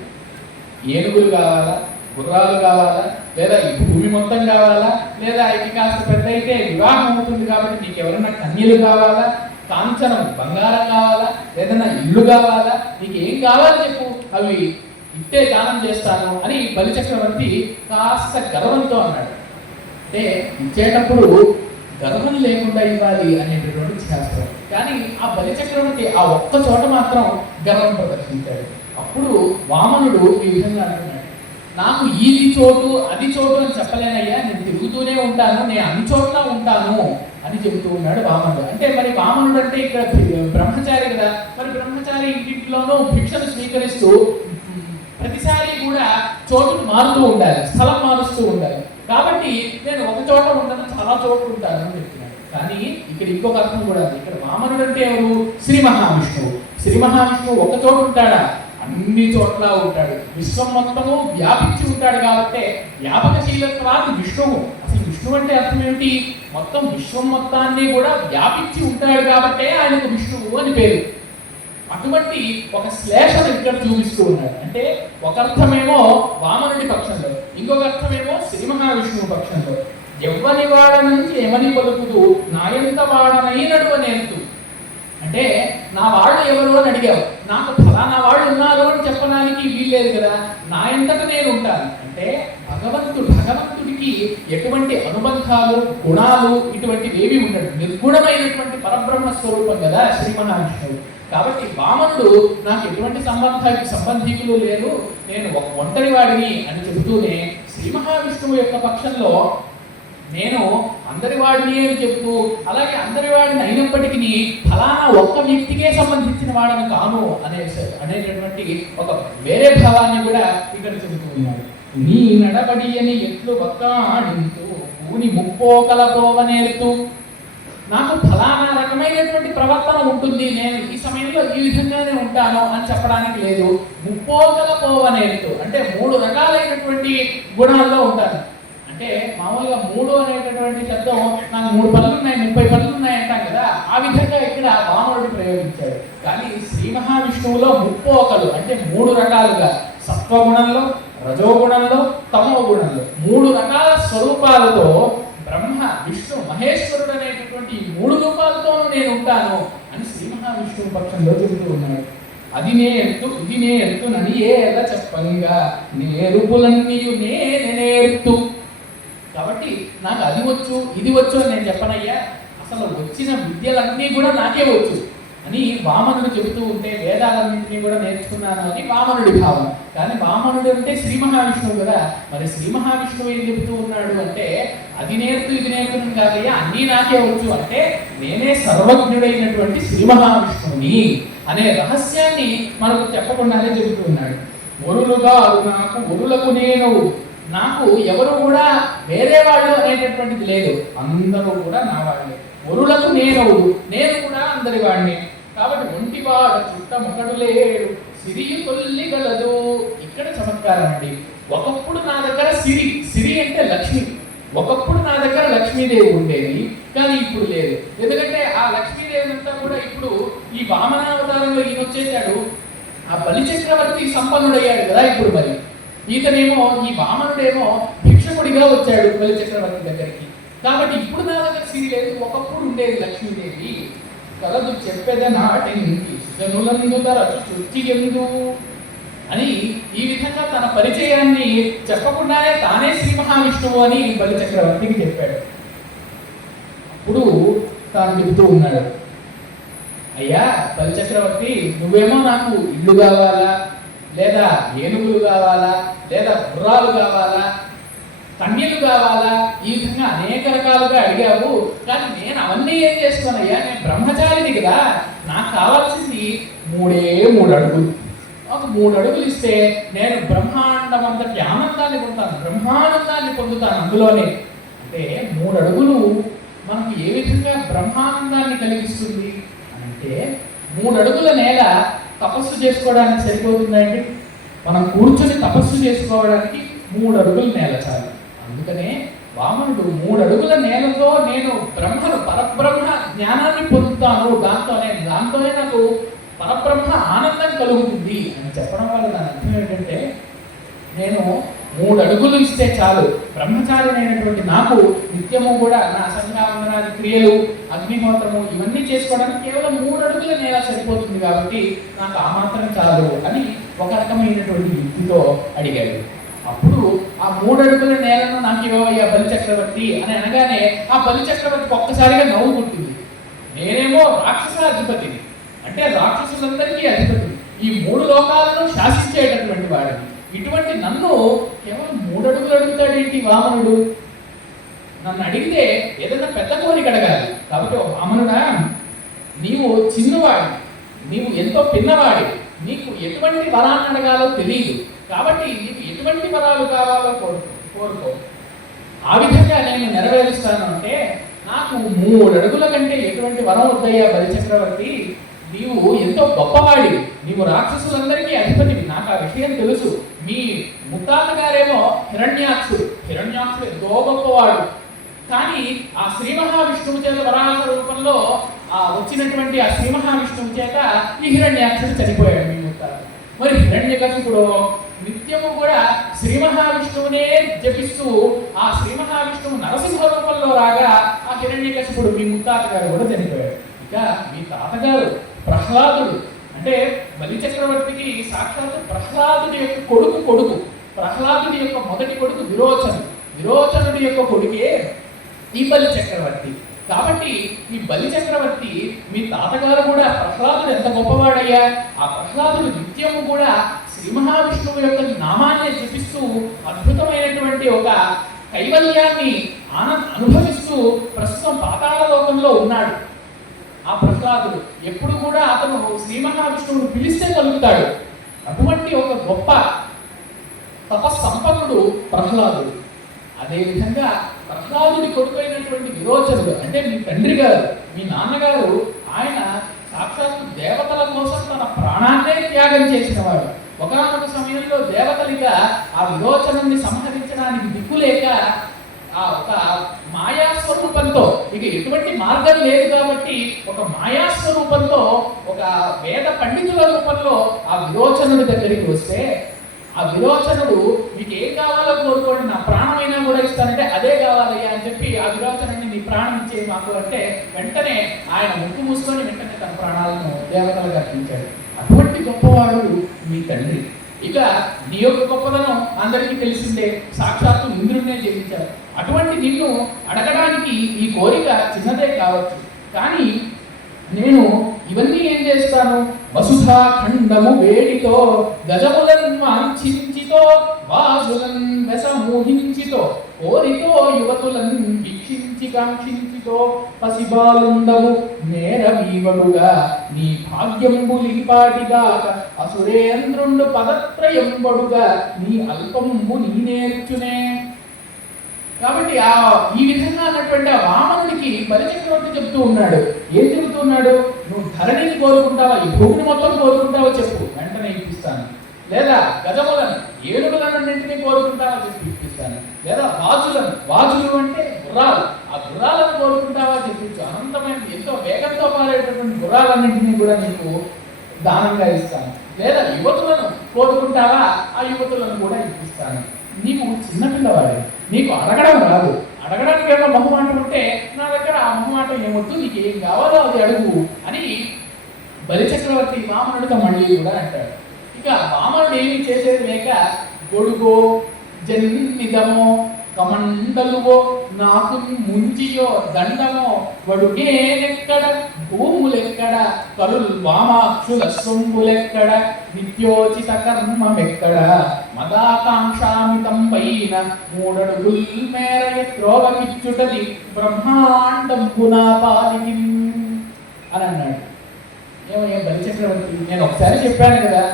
ఏనుగులు కావాలా, గుర్రాలు కావాలా, లేదా ఈ భూమి మొత్తం కావాలా, లేదా ఇది కాస్త పెద్ద అయితే వివాహం అవుతుంది కాబట్టి నీకు ఎవరైనా కన్యలు కావాలా, కాంచనం బంగారం కావాలా, ఏదైనా ఇల్లు కావాలా, నీకు ఏం కావాలో చెప్పు, అవి ఇట్టే దానం చేస్తాను అని బలిచక్రవర్తి కాస్త గర్వంతో అన్నాడు. అంటే ఇచ్చేటప్పుడు గర్వం లేకుండా ఇవ్వాలి అనేటటువంటి శాస్త్రం. కానీ ఆ బలిచక్రవర్తి ఆ ఒక్క చోట మాత్రం గర్వం ప్రదర్శించాడు. అప్పుడు వామనుడు ఈ విధంగా అంటున్నాడు, నాకు ఇది చోటు అది చోటు అని చెప్పలేనయ్యా, నేను తిరుగుతూనే ఉంటాను, నేను అన్ని చోట్ల ఉంటాను అని చెబుతూ ఉన్నాడు వామనుడు. అంటే మరి వామనుడు అంటే ఇక్కడ బ్రహ్మచారి కదా, మరి బ్రహ్మచారి ఇంటిలోనూ భిక్షను స్వీకరిస్తూ ప్రతిసారి కూడా చోటును మారుతూ ఉండాలి, స్థలం మారుస్తూ ఉండాలి. కాబట్టి నేను ఒక చోట ఉండను, చాలా చోట్ల ఉంటాను అని చెప్తున్నాడు. కానీ ఇక్కడ ఇంకొక అర్థం కూడా ఉంది. ఇక్కడ వామనుడు అంటే ఎవరు? శ్రీ మహావిష్ణువు. శ్రీ మహావిష్ణువు ఒక చోట ఉంటాడా? అన్ని చోట్ల ఉంటాడు. విశ్వం మొత్తము వ్యాపించి ఉంటాడు. కాబట్టి వ్యాపకశీలత్వాది విష్ణువు. అసలు విష్ణువు అంటే అర్థం ఏమిటి? మొత్తం విశ్వం మొత్తాన్ని కూడా వ్యాపించి ఉంటాడు కాబట్టే ఆయనకు విష్ణువు అని పేరు. అటువంటి ఒక శ్లేషను ఇక్కడ చూపిస్తూ ఉన్నాడు. అంటే ఒక అర్థమేమో వామనుడి పక్షంలో, ఇంకొక అర్థమేమో శ్రీ మహావిష్ణువు పక్షంలో. ఎవ్వని వాడ నుంచి ఎవని పలుకుతూ నాయంత వాడనైనడు అనేంతు. అంటే నా వాళ్ళు ఎవరు అని అడిగావు, నాకు ఫలానా వాళ్ళు ఉన్నారు అని చెప్పడానికి వీల్లేదు కదా, నా ఎంతట నేను ఉంటాను. అంటే భగవంతుడికి ఎటువంటి అనుబంధాలు, గుణాలు ఇటువంటివి ఏవి ఉండడు. నిర్గుణమైనటువంటి పరబ్రహ్మ స్వరూపం కదా శ్రీ మహావిష్ణువు. కాబట్టి వామనుడు నాకు ఎటువంటి సంబంధికులు లేరు, నేను ఒక ఒంటరి వాడిని అని చెబుతూనే శ్రీ మహావిష్ణువు యొక్క పక్షంలో నేను అందరి వాడిని అని చెబుతూ, అలాగే అందరి వాడిని అయినప్పటికీ ఫలానా ఒక్క వ్యక్తికే సంబంధించిన వాడిని కాను అనేటటువంటి ఒక వేరే భావాన్ని కూడా ఇక్కడ చెబుతూ ఉన్నాడు. నీ నడబడి అని ఎట్లు ఒక్కాడింతూ ఊని ముప్పోకల పోవనేరుతూ, నాకు ఫలానా రకమైనటువంటి ప్రవర్తన ఉంటుంది, నేను ఈ సమయంలో ఈ విధంగానే ఉంటాను అని చెప్పడానికి లేదు. ముప్పోకల పోవనేరుతూ అంటే 3 రకాలైనటువంటి గుణాల్లో ఉంటాను. అంటే మామూలుగా 3 అనేటటువంటి శబ్దం నాకు 3 పనులు ఉన్నాయి, 30 పనులు ఉన్నాయి అంటాం కదా, ఆ విధంగా ఇక్కడ వామనుడు ప్రయోగించాడు. కానీ శ్రీ మహావిష్ణువులో ముప్పోకలు అంటే 3 రకాలుగా, సత్వగుణంలో, రజోగుణంలో, తమో గుణంలో 3 రకాల స్వరూపాలతో బ్రహ్మ, విష్ణు, మహేశ్వరుడు అనేటటువంటి 3 రూపాలతోనూ నేను ఉంటాను అని శ్రీ మహావిష్ణువు పక్షంలో చెబుతూ ఉన్నాడు. అది నే ఎత్తు ఇది నే ఎత్తు నని ఏద చెప్పంగా నేరుపులన్నీయు నేనెత్తు. కాబట్టి నాకు అది వచ్చు ఇది వచ్చు అని నేను చెప్పనయ్యా, అసలు వచ్చిన విద్యలన్నీ కూడా నాకే వచ్చు అని వామనుడు చెబుతూ ఉంటే వేదాలన్నింటినీ కూడా నేర్చుకున్నాను అని వామనుడి భావం. కానీ వామనుడు అంటే శ్రీ మహావిష్ణువు కదా, మరి శ్రీ మహావిష్ణువు ఏం చెబుతూ ఉన్నాడు అంటే అది నేర్పు ఇది నేర్పును కాదయ్యా, అన్నీ నాకే వచ్చు అంటే నేనే సర్వజ్ఞుడైనటువంటి శ్రీ మహావిష్ణువుని అనే రహస్యాన్ని మనకు చెప్పకుండానే చెబుతూ ఉన్నాడు. ఒరులుగా నాకు ఒరులకు నేను, నాకు ఎవరు కూడా వేరే వాళ్ళు అనేటటువంటిది లేదు, అందరూ కూడా నా వాళ్ళే. ఒరులకు నేను కూడా అందరి వాడిని. కాబట్టి ఒంటివాడు చుట్టమొకడు లేడు సిరియు తొల్లిగలదు. ఇక్కడ చమత్కారం అండి. ఒకప్పుడు నా దగ్గర సిరి అంటే లక్ష్మి, ఒకప్పుడు నా దగ్గర లక్ష్మీదేవి ఉండేది, కానీ ఇప్పుడు లేదు. ఎందుకంటే ఆ లక్ష్మీదేవి అంతా కూడా ఇప్పుడు ఈ వామనావతారంలో ఈయన వచ్చేసాడు, ఆ బలిచక్రవర్తి సంపన్నుడయ్యాడు కదా ఇప్పుడు. మరి ఈతనేమో ఈ వామనుడేమో భిక్షకుడిగా వచ్చాడు బలిచక్రవర్తి దగ్గరికి. కాబట్టి ఇప్పుడు నా దగ్గర సిరి లేదు, ఒకప్పుడు ఉండేది లక్ష్మీదేవి. కలదు చెప్పేద నాటెంది జనులందు తరచు చుచ్చి ఎందు అని ఈ విధంగా తన పరిచయాన్ని చెప్పకుండానే తానే శ్రీ మహావిష్ణువు అని బలిచక్రవర్తికి చెప్పాడు. అప్పుడు తాను చెబుతూ ఉన్నాడు, అయ్యా బలిచక్రవర్తి, నువ్వేమో నాకు ఇల్లు కావాలా, లేదా ఏనుగులు కావాలా, లేదా గుర్రాలు కావాలా, కన్యలు కావాలా, ఈ విధంగా అనేక రకాలుగా అడిగావు. కానీ నేను అవన్నీ ఏం చేస్తానయ్యా, నేను బ్రహ్మచారిని కదా, నాకు కావాల్సింది 3 అడుగులు. ఒక 3 అడుగులు ఇస్తే నేను బ్రహ్మాండం అంతటి ఆనందాన్ని పొందుతాను, బ్రహ్మానందాన్ని పొందుతాను అందులోనే. అంటే 3 అడుగులు మనకు ఏ విధంగా బ్రహ్మానందాన్ని కలిగిస్తుంది అంటే, 3 అడుగుల నేల తపస్సు చేసుకోవడానికి సరిపోతుందండి. మనం కూర్చొని తపస్సు చేసుకోవడానికి 3 అడుగుల నేల చాలు. అందుకనే వామనుడు 3 అడుగుల నేలతో నేను పరబ్రహ్మ జ్ఞానాన్ని పొందుతాను, దాంతోనే నాకు పరబ్రహ్మ ఆనందం కలుగుతుంది అని చెప్పడం వల్ల దాని అర్థం ఏంటంటే, నేను 3 అడుగులు ఇస్తే చాలు, బ్రహ్మచారినైనటువంటి నాకు నిత్యము కూడా నా సంధ్యావందనాది క్రియలు, అగ్నిహోత్రము ఇవన్నీ చేసుకోవడానికి కేవలం 3 అడుగుల నేల సరిపోతుంది కాబట్టి నాకు ఆ మాత్రం చాలు అని ఒక రకమైనటువంటి యుక్తితో అడిగాడు. అప్పుడు ఆ 3 అడుగుల నేలను నాకు ఇవ్వవయ్యా బలిచక్రవర్తి అని అనగానే ఆ బలిచక్రవర్తికి ఒక్కసారిగా నవ్వు పుట్టింది. నేనేమో రాక్షసాధిపతిని, అంటే రాక్షసులందరికీ అధిపతి, ఈ 3 లోకాలను శాసించేటటువంటి వాడిని, ఇటువంటి నన్ను కేవలం 3 అడుగులు అడుగుతాడేంటి వామనుడు? నన్ను అడిగితే ఏదైనా పెద్ద కోరిక అడగాలి. కాబట్టి వామనుడా, నీవు చిన్నవాడి, నీవు ఎంతో పిన్నవాడి, నీకు ఎటువంటి వరాన్ని అడగాలో తెలియదు, కాబట్టి నీకు ఎటువంటి వరాలు కావాలో కోరుకో, ఆ విధంగా నేను నెరవేరుస్తాను అంటే నాకు 3 అడుగుల కంటే ఎటువంటి వరం వద్దయ్యా బలిచక్రవర్తి, నీవు ఎంతో గొప్పవాడి, నీవు రాక్షసులందరికీ అధిపతివి, నాకు ఆ విషయం తెలుసు. మీ ముత్తాత గారేమో హిరణ్యాక్షుడు ఎంతో గొప్పవాడు, కానీ ఆ శ్రీ మహావిష్ణువు చేత వరాహ రూపంలో వచ్చినటువంటి ఆ శ్రీ మహావిష్ణువు చేత ఈ హిరణ్యాక్షుడు చనిపోయాడు మీ ముత్తాత. మరి హిరణ్యకశిపుడు నిత్యము కూడా శ్రీ మహావిష్ణువునే జపిస్తూ ఆ శ్రీ మహావిష్ణువు నరసింహ రూపంలో రాగా ఆ హిరణ్యకశిపుడు మీ ముత్తాత గారు కూడా చనిపోయాడు. ఇక మీ తాతగారు ప్రహ్లాదుడు, అంటే బలి చక్రవర్తికి సాక్షాత్ ప్రహ్లాదుడి యొక్క కొడుకు ప్రహ్లాదుడి యొక్క మొదటి కొడుకు విరోచనుడి యొక్క కొడుకే ఈ బలి చక్రవర్తి. కాబట్టి ఈ బలి చక్రవర్తి మీ తాతగారు కూడా ప్రహ్లాదుడు ఎంత గొప్పవాడయ్యా, ఆ ప్రహ్లాదుడు నిత్యము కూడా శ్రీ మహావిష్ణువు యొక్క నామాన్ని జపిస్తూ అద్భుతమైనటువంటి ఒక కైవల్యాన్ని అనుభవిస్తూ ప్రస్తుతం పాతాళ లోకంలో ఉన్నాడు. ఆ ప్రహ్లాదుడు ఎప్పుడు కూడా అతను శ్రీ మహావిష్ణువును పిలిస్తే కలుగుతాడు. అటువంటి ఒక గొప్ప తపస్సంపన్నుడు ప్రహ్లాదుడు. అదేవిధంగా ప్రహ్లాదుడి కొడుకు అయినటువంటి విరోచనుడు, అంటే మీ తండ్రి గారు, మీ నాన్నగారు, ఆయన సాక్షాత్తు దేవతల కోసం తన ప్రాణాన్నే త్యాగం చేసినవాడు. ఒకనొక సమయంలో దేవతలిగా ఆ విరోచనుడిని సంహరించడానికి దిక్కులేక ఒక మాయాస్వరూపంతో, ఇక ఎటువంటి మార్గం లేదు కాబట్టి ఒక మాయాస్వరూపంతో ఒక వేద పండితుల రూపంలో ఆ విరోచనుడి దగ్గరికి వస్తే ఆ విరోచనుడు మీకు ఏం కావాలో కోరుకోండి, నా ప్రాణమైనా కూడా ఇస్తానంటే అదే కావాలయ్యా అని చెప్పి ఆ విరోచనుడిని నీ ప్రాణం ఇచ్చేది మాకు అంటే వెంటనే ఆయన ముక్కు మూసుకొని వెంటనే తన ప్రాణాలను దేవతలుగా అర్పించాడు. అటువంటి గొప్పవాడు మీ తండ్రి. ఇక నీ యొక్క గొప్పదనం అందరికీ తెలిసిందే, సాక్షాత్తు ఇంద్రుడినే జయించారు. అటువంటి నిన్ను అడగడానికి ఈ కోరిక చిన్నదే కావచ్చు, కానీ నేను ఇవన్నీ ఏం చేస్తాను, వసుధా ఖండము వేడితో గజములన్ వాంఛించితో వాసులన్ వెసమూహించితో కోరితో యువతులన్ వీక్షించి కాంక్షించితో పసిబాలుండవు నేరవీవడుగా నీ భాగ్యంబులిపాటిగాక అసురేంద్రుండు పదత్రయంబడుగా నీ అల్పంబు నీ నేర్చునే. కాబట్టి ఈ విధంగా అన్నటువంటి ఆ వామనుడికి బలిచక్రవర్తి చెప్తూ ఉన్నాడు. ఏం చెబుతున్నాడు, నువ్వు ధరణిని కోరుకుంటావా, ఈ భూమిని మొత్తం కోరుకుంటావా చెప్పు, వెంటనే ఇప్పిస్తాను. లేదా గజములను, ఏనుగులన్నింటినీ కోరుకుంటావా చెప్పి ఇప్పిస్తాను. లేదా వాజులు అంటే గుర్రాలు, ఆ గుర్రాలను కోరుకుంటావా చెప్పించు, అనంతమైన ఎంతో వేగంతో పారేటటువంటి గుర్రాలన్నింటినీ కూడా నీకు దానంగా ఇస్తాను. లేదా యువతులను కోరుకుంటావా, ఆ యువతులను కూడా ఇప్పిస్తాను. నీకు చిన్నపిల్లవాడే, నీకు అడగడం రాదు, అడగడానికి ఏమో మొహమాట ఉంటే నా దగ్గర ఆ మొహమాట ఏమొద్దు, నీకు ఏం కావాలో అది అడుగు అని బలిచక్రవర్తి వామనుడితో మళ్ళీ కూడా అంటాడు. ఇక వామనుడు ఏమి చేసేది లేక గొడుగో జన్నిదమో కమండలువో నాకు ముంచియో దండమో వడుగేనెక్కడ భూములెక్కడ కరుల్ వామాక్షుల సొంబులెక్కడ నిత్యోచిత కర్మమెక్కడ మదాకాంక్షామితం పైన 3 అడుగుల్ మేర త్రోవకిచ్చుటది బ్రహ్మాండం పునాపాలికి అని అన్నాడు. ఏమయ్యా బలిచక్రవర్తి, నేను ఒకసారి చెప్పాను కదా,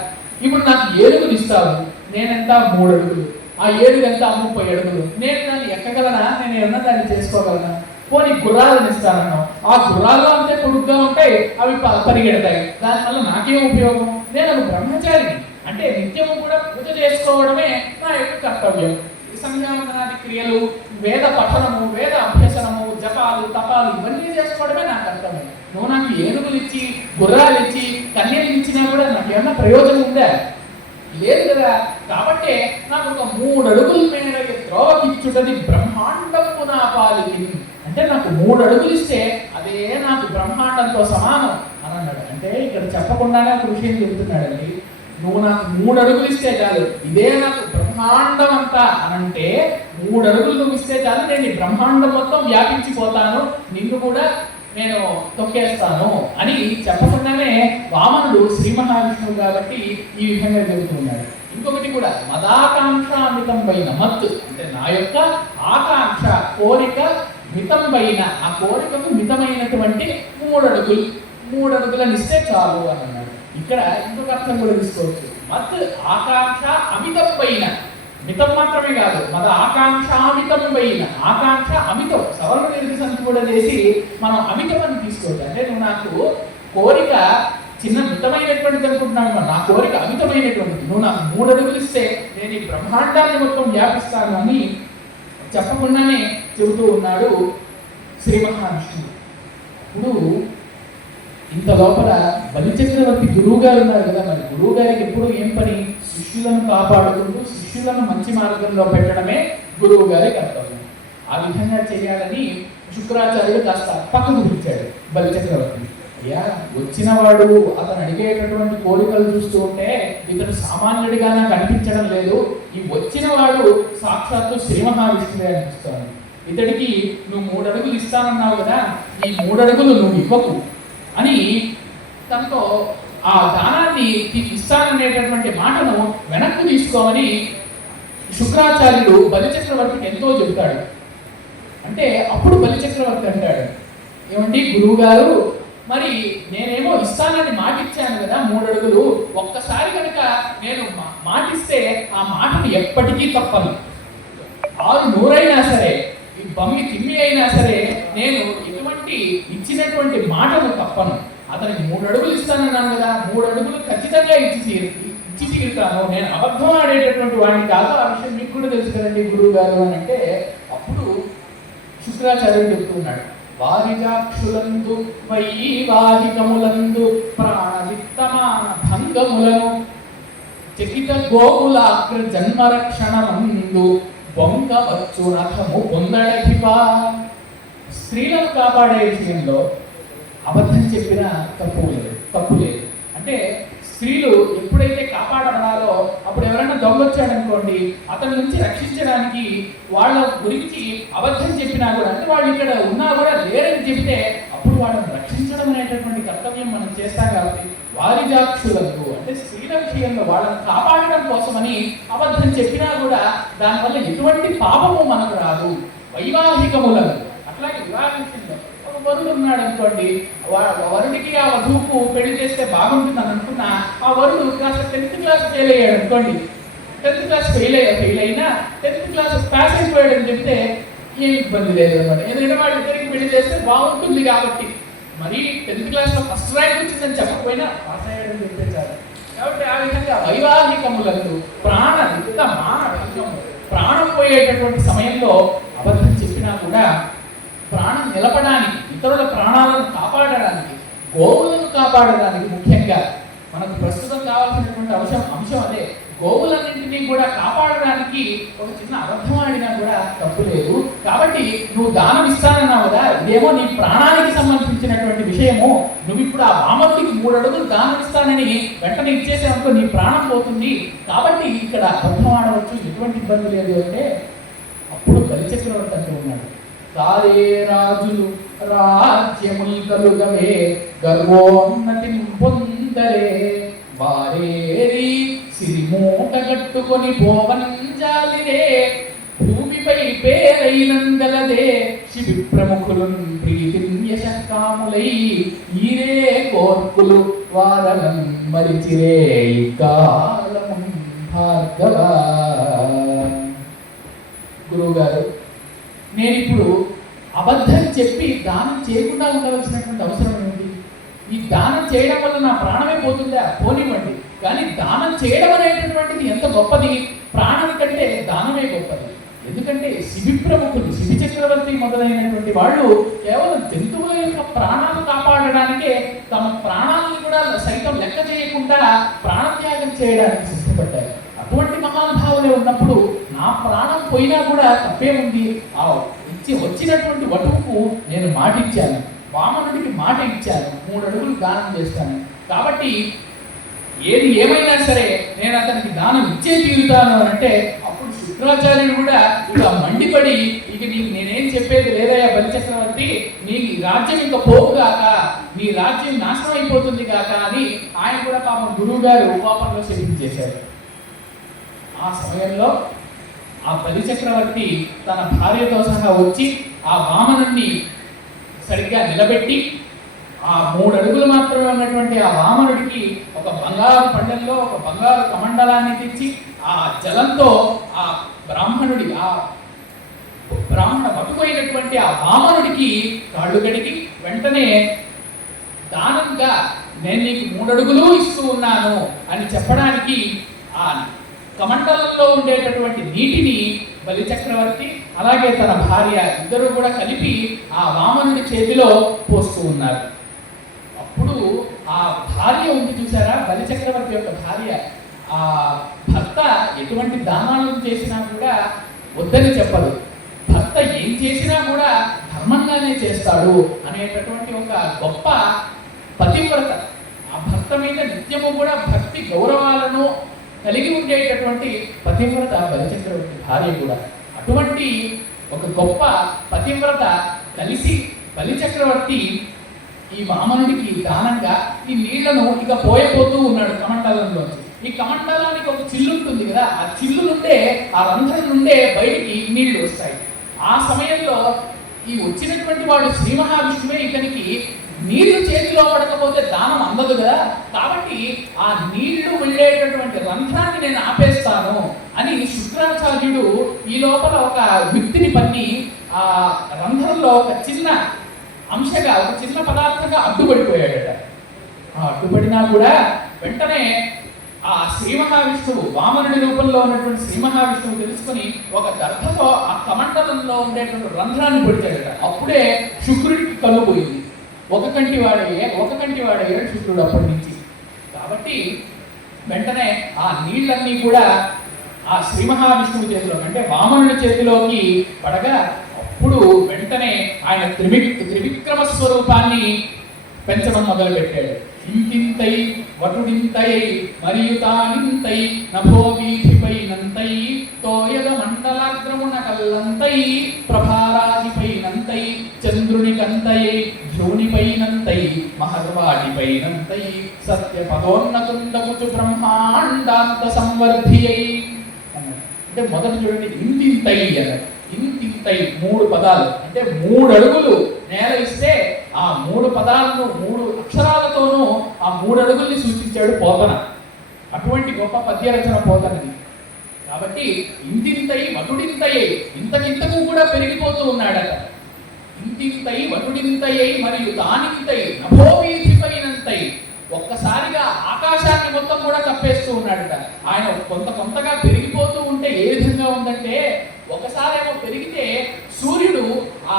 ఇప్పుడు నాకు ఏనుగులు ఇస్తావు, నేనెంత 3 అడుగులు, ఆ ఏనుగు ఎంత 30 అడుగులు, నేను దాన్ని ఎక్కగలనా, నేను ఏమన్నా దాన్ని చేసుకోగలనా? పోనీ గుర్రాలను ఇస్తానన్నావు, ఆ గుర్రాలు అంతే పొడుగ్గా ఉంటాయి, అవి పరిగెడతాయి, దానివల్ల నాకేం ఉపయోగం? నేను బ్రహ్మచారిని, అంటే నిత్యము కూడా పూజ చేసుకోవడమే నా యొక్క కర్తవ్యం. సంధ్యావందనాది క్రియలు, వేద పఠనము, వేద అభ్యసనము, జపాలు, తపాలు ఇవన్నీ చేసుకోవడమే నా కర్తవ్యం. నువ్వు నాకు ఏనుగులు ఇచ్చి, గుర్రాలు ఇచ్చి, కన్యలు ఇచ్చినా కూడా నాకు ఏమన్నా ప్రయోజనం ఉందా? లేదు కదా. కాబట్టి నాకు ఒక 3 అడుగుల మేర త్రోవకిచ్చుటది బ్రహ్మాండము నా పాలికి, అంటే నాకు 3 అడుగులు ఇస్తే అదే నాకు బ్రహ్మాండంతో సమానం అని అన్నాడు. అంటే ఇక్కడ చెప్పకుండానే ఒక విషయం చెబుతున్నాడండి. నువ్వు నాకు 3 అడుగులు ఇస్తే చాలు, ఇదే నాకు బ్రహ్మాండం అంతా అనంటే 3 అడుగులు నువ్వు ఇస్తే చాలు, నేను ఈ బ్రహ్మాండం మొత్తం వ్యాపించిపోతాను, నిన్ను కూడా నేను తొక్కేస్తాను అని చెప్పకుండానే వామనుడు శ్రీ మహావిష్ణువు కాబట్టి ఈ విధంగా చెబుతున్నాడు. ఇంకొకటి కూడా మదాకాంక్షామితం పైన మత్తు, అంటే నా యొక్క ఆకాంక్ష కోరిక మితం పైన, ఆ కోరికకు మితమైనటువంటి 3 అడుగులను ఇస్తే చాలు అని అన్నాడు. ఇక్కడ ఇంకొక అర్థం కూడా తీసుకోవచ్చు. మత్ ఆకాంక్ష అమితం పైన, మితం మాత్రమే కాదు, మద ఆకాంక్షామితం పైన, ఆకాంక్ష అమితం సవర్ణ నిర్దేశం కూడా చేసి మనం అమితం అని తీసుకోవచ్చు. అంటే నువ్వు నాకు కోరిక చిన్న మితమైనటువంటిది అనుకుంటున్నాను, నా కోరిక అమితమైనటువంటిది, నువ్వు నాకు 3 అడుగులు ఇస్తే నేను ఈ బ్రహ్మాండాన్ని మొత్తం వ్యాపిస్తాను అని చెప్పకుండానే చెబుతూ ఉన్నాడు శ్రీ మహావిష్ణువు. ఇప్పుడు ఇంత లోపల బలిచక్రవర్తి గురువు గారు ఉన్నారు కదా, మరి గురువు గారికి ఎప్పుడు ఏం పని? శిష్యులను కాపాడుకుంటూ శిష్యులను మంచి మార్గంలో పెట్టడమే గురువు గారి కర్తవ్యం. ఆ విధంగా చేయాలని శుక్రాచార్యుడు కాస్త పక్కకు పిలిచాడు బలిచక్రవర్తిని. అయ్యా, వచ్చినవాడు అతను అడిగేటటువంటి కోరికలు చూస్తూ ఉంటే ఇతడు సామాన్యుడిగా నాకు అనిపించడం లేదు, ఈ వచ్చినవాడు సాక్షాత్తు శ్రీ మహావిష్ణువే అనిపిస్తాను. ఇతడికి నువ్వు 3 అడుగులు ఇస్తానన్నావు కదా, ఈ 3 అడుగులు నువ్వు ఇవ్వకు అని తనతో ఆ దానాన్ని ఇస్తాననేటటువంటి మాటను వెనక్కు తీసుకోమని శుక్రాచార్యుడు బలిచక్రవర్తికి ఎంతో చెబుతాడు. అంటే అప్పుడు బలిచక్రవర్తి అంటాడు, ఏమండి గురువు గారు, మరి నేనేమో ఇస్తానని మాట ఇచ్చాను కదా 3 అడుగులు, ఒక్కసారి కనుక నేను మాటిస్తే ఆ మాటను ఎప్పటికీ తప్పను. 600 అయినా సరే, ఈ బమ్మి తిమ్మి అయినా సరే, నేను ఇటువంటి ఇచ్చినటువంటి మాటను తప్పను. అతనికి 3 అడుగులు ఇస్తానన్నాను కదా, 3 అడుగులు ఖచ్చితంగా ఇచ్చి తీరుతాను, నేను అబద్ధం ఆడేటటువంటి వాడిని కాదు, ఆ విషయం మీకు కూడా తెలుసు కదండి గురువు గారు అని అంటే అప్పుడు శుక్రాచార్యుడు చెప్తున్నాడు, వారిజాక్షులందు వైవాహికములందు ప్రాణవిత్తమాన భంగములను చకిత గోకులాగ్ర జన్మరక్షణమందు బొంగవచ్చు రథము పొందడధిపా. స్త్రీలను కాపాడే విషయంలో అబద్ధం చెప్పినా తప్పు లేదు. అంటే స్త్రీలు ఎప్పుడైతే కాపాడబడాలో అప్పుడు ఎవరైనా దొంగొచ్చాడనుకోండి, అతని నుంచి రక్షించడానికి వాళ్ళ గురించి అబద్ధం చెప్పినా కూడా, అంటే వాళ్ళు ఇక్కడ ఉన్నా కూడా లేరని చెబితే అప్పుడు వాళ్ళని రక్షించడం అనేటటువంటి కర్తవ్యం మనం చేస్తాం. కాబట్టి వారిజాక్షులకు, అంటే స్త్రీల విషయంలో వాళ్ళని కాపాడడం కోసమని అబద్ధం చెప్పినా కూడా దానివల్ల ఎటువంటి పాపము మనకు రాదు. వైవాహికములను, అట్లాగే వివాహ విషయంలో వరుడు ఉన్నాడు అనుకోండి, వరుడికి ఆ వధువుకు పెళ్లి చేస్తే బాగుంటుంది అని అనుకున్నా, ఆ వరుడు కాస్త 10th క్లాస్ ఫెయిల్ అయ్యాడు అనుకోండి, 10th క్లాస్ ఫెయిల్ అయినా 10th క్లాస్ పాస్ అయిపోయాడు అని చెప్తే ఏం ఇబ్బంది లేదు అనమాట. ఎందుకంటే వాళ్ళు ఇద్దరికి పెళ్లి చేస్తే బాగుంటుంది కాబట్టి. మరి 10th క్లాస్లో ఫస్ట్ ర్యాంక్ వచ్చిందని చెప్పకపోయినా పాస్ అయ్యాడని చెప్తే చాలు. కాబట్టి ఆ విధంగా వైవాహికములకు ప్రాణవిత్త మానవికము, ప్రాణం పోయేటటువంటి సమయంలో అబద్ధం చెప్పినా కూడా ప్రాణం నిలపడానికి, ఇతరుల ప్రాణాలను కాపాడడానికి, గోవులను కాపాడడానికి, ముఖ్యంగా మనకు ప్రస్తుతం కావాల్సినటువంటి అంశం అదే. గోవులన్నింటినీ కూడా కాపాడడానికి ఒక చిన్న అబద్ధం ఆడినా కూడా తప్పు లేదు. కాబట్టి నువ్వు దానం ఇస్తానన్నావు కదా, ఇదేమో నీ ప్రాణానికి సంబంధించినటువంటి విషయము, నువ్వు ఇప్పుడు ఆ వామనుడికి 3 అడుగులు దానం ఇస్తానని వెంటనే ఇచ్చేసేందుకు నీ ప్రాణం పోతుంది, కాబట్టి ఇక్కడ అబద్ధం ఆడవచ్చు, ఎటువంటి ఇబ్బంది లేదు అంటే అప్పుడు బలిచక్రవర్తి అంటూ ఉన్నాడు, తారే రాజులు రాజ్యముల్ కలుగవే గర్వోన్నతి పొందరే, వారేరి సిరిమూట కట్టుకొని పోవనంజాలిరే, భూమిపై పేరైనందలదే శిబి ప్రముఖులు ప్రీతిన్యశకాములై, ఈరే కోర్కులు వారలం మరిచిరే కాలము భార్గవ. గురువు గారు, నేను ఇప్పుడు అబద్ధం చెప్పి దానం చేయకుండా ఉండవలసినటువంటి అవసరం ఏంటి? ఈ దానం చేయడం వల్ల నా ప్రాణమే పోతుందా? పోనివ్వండి, కానీ దానం చేయడం అనేటటువంటిది ఎంత గొప్పది, ప్రాణం కంటే దానమే గొప్పది. ఎందుకంటే శిబి ప్రముఖులు, శిబి చక్రవర్తి మొదలైనటువంటి వాళ్ళు కేవలం జంతువుల యొక్క ప్రాణాలు కాపాడడానికే తమ ప్రాణాలను కూడా సైతం లెక్క చేయకుండా ప్రాణత్యాగం చేయడానికి సిద్ధపడ్డారు. అటువంటి మహానుభావులే ఉన్నప్పుడు నా ప్రాణం పోయినా కూడా తప్పేముంది, ఆ వచ్చినటువంటి వటువుకు నేను మాట ఇచ్చాను, వామనుడికి మాట ఇచ్చాను, 3 అడుగులు దానం చేస్తాను, కాబట్టి ఏది ఏమైనా సరే నేను అతనికి దానం ఇచ్చే తీరుతాను అని అంటే, అప్పుడు శుక్రాచార్యుడు కూడా ఇక మండిపడి, ఇక నీకు నేనేం చెప్పేది లేదయ్యా బలిచక్రవర్తి, నీ రాజ్యం ఇంకా పోవుగాక, నీ రాజ్యం నాశనం అయిపోతుంది కాక అని ఆయన కూడా పాపం గురువు గారు కోపంలో శపించేశారు. ఆ సమయంలో ఆ బలిచక్రవర్తి తన భార్యతో సహా వచ్చి ఆ వామనుణ్ణి సరిగ్గా నిలబెట్టి ఆ 3 అడుగులు మాత్రమే ఉన్నటువంటి ఆ వామనుడికి ఒక బంగారు పండెంలో ఒక బంగారు కమండలాన్ని తెచ్చి ఆ జలంతో ఆ బ్రాహ్మణ పట్టుపోయినటువంటి ఆ వామనుడికి కాళ్ళు కడిగి వెంటనే దానంగా నేను నీకు 3 అడుగులు ఇస్తూ ఉన్నాను అని చెప్పడానికి ఆ కమండలంలో ఉండేటటువంటి నీటిని బలిచక్రవర్తి అలాగే తన భార్య ఇద్దరు కూడా కలిపి ఆ వామనుడి చేతిలో పోస్తూ ఉన్నారు. అప్పుడు ఆ భార్య ఉంది చూసారా, బలిచక్రవర్తి యొక్క భార్య, ఆ భర్త ఎటువంటి దానాలను చేసినా కూడా వద్దని చెప్పదు, భర్త ఏం చేసినా కూడా ధర్మంగానే చేస్తాడు అనేటటువంటి ఒక గొప్ప పతివ్రత, ఆ భర్త మీద నిత్యము కూడా భక్తి గౌరవాలను కలిగి ఉండేటటువంటి పతివ్రత బలిచక్రవర్తి భార్య కూడా. అటువంటి ఒక గొప్ప పతివ్రత కలిసి బలిచక్రవర్తి ఈ వామనుడికి దానంగా ఈ నీళ్లను ఇక పోయపోతూ ఉన్నాడు కమండలంలోంచి. ఈ కమండలానికి ఒక చిల్లు ఉంటుంది కదా, ఆ చిల్లు నుండే ఆ రంధ్రం నుండే బయటికి నీళ్లు వస్తాయి. ఆ సమయంలో ఈ వచ్చినటువంటి వాడు శ్రీ మహావిష్ణువే, ఇతనికి నీళ్లు చేతిలో పడకపోతే దానం అందదు కదా, కాబట్టి ఆ నీళ్లు వెళ్ళేటటువంటి రంధ్రాన్ని నేను ఆపేస్తాను అని శుక్రాచార్యుడు ఈ లోపల ఒక యుక్తిని పన్ని ఆ రంధ్రంలో ఒక చిన్న అంశగా ఒక చిన్న పదార్థంగా అడ్డుపడిపోయాడట. ఆ అడ్డుపడినా కూడా వెంటనే ఆ శ్రీ మహావిష్ణువు వామనుడి రూపంలో ఉన్నటువంటి శ్రీ మహావిష్ణువు తెలుసుకుని ఒక దర్భతో ఆ కమండలంలో ఉండేటువంటి రంధ్రాన్ని పొడిచాడట. అప్పుడే శుక్రుడికి కళ్ళు పోయింది. ఒక కంటి వాడయ్యాడు శుక్రుడు అప్పటి నుంచి. కాబట్టి వెంటనే ఆ నీళ్ళన్నీ కూడా ఆ శ్రీ మహావిష్ణువు చేతిలో అంటే వామనుడి చేతిలోకి పడగా అప్పుడు వెంటనే ఆయన త్రివిక్రమ స్వరూపాన్ని పెంచడం మొదలు పెట్టాడు. ఇంతింతై వటుడింతై మరియు తానింతై నభో వీధిపైనంతై తోయద మండలాగ్రమున కల్లంతై ప్రభారాదిపైనంతై చంద్రునికంతై ధ్రువునిపైనంతై మహర్వాటిపైనంతై సత్య పదోన్నతుండకుచు బ్రహ్మాండాంత సంవర్ధియై అన్నాడు. అంటే మొదటి చూడండి, ఇంతింతై అన్నాడు. ఇంతింతై 3 పదాలు అంటే 3 అడుగులు నేల ఇస్తే ఆ 3 పదాలను 3 అక్షరాలతోనూ ఆ 3 అడుగుల్ని సూచించాడు పోతన. అటువంటి గొప్ప పద్య రచన పోతనది. కాబట్టి ఇంతింతై వటుడింతయ్యై, ఇంతకింతకు కూడా పెరిగిపోతూ ఉన్నాడట. ఇంతింతై వటుడింతయ్యై మరియు తానింతై నభో వీధిపైనంతై, ఒక్కసారిగా ఆకాశాన్ని మొత్తం కూడా కప్పేస్తూ ఉన్నాడట. ఆయన కొంతగా పెరిగిపోతూ ఉంటే ఏ విధంగా ఉందంటే, ఒకసారేమో పెరిగితే సూర్యుడు ఆ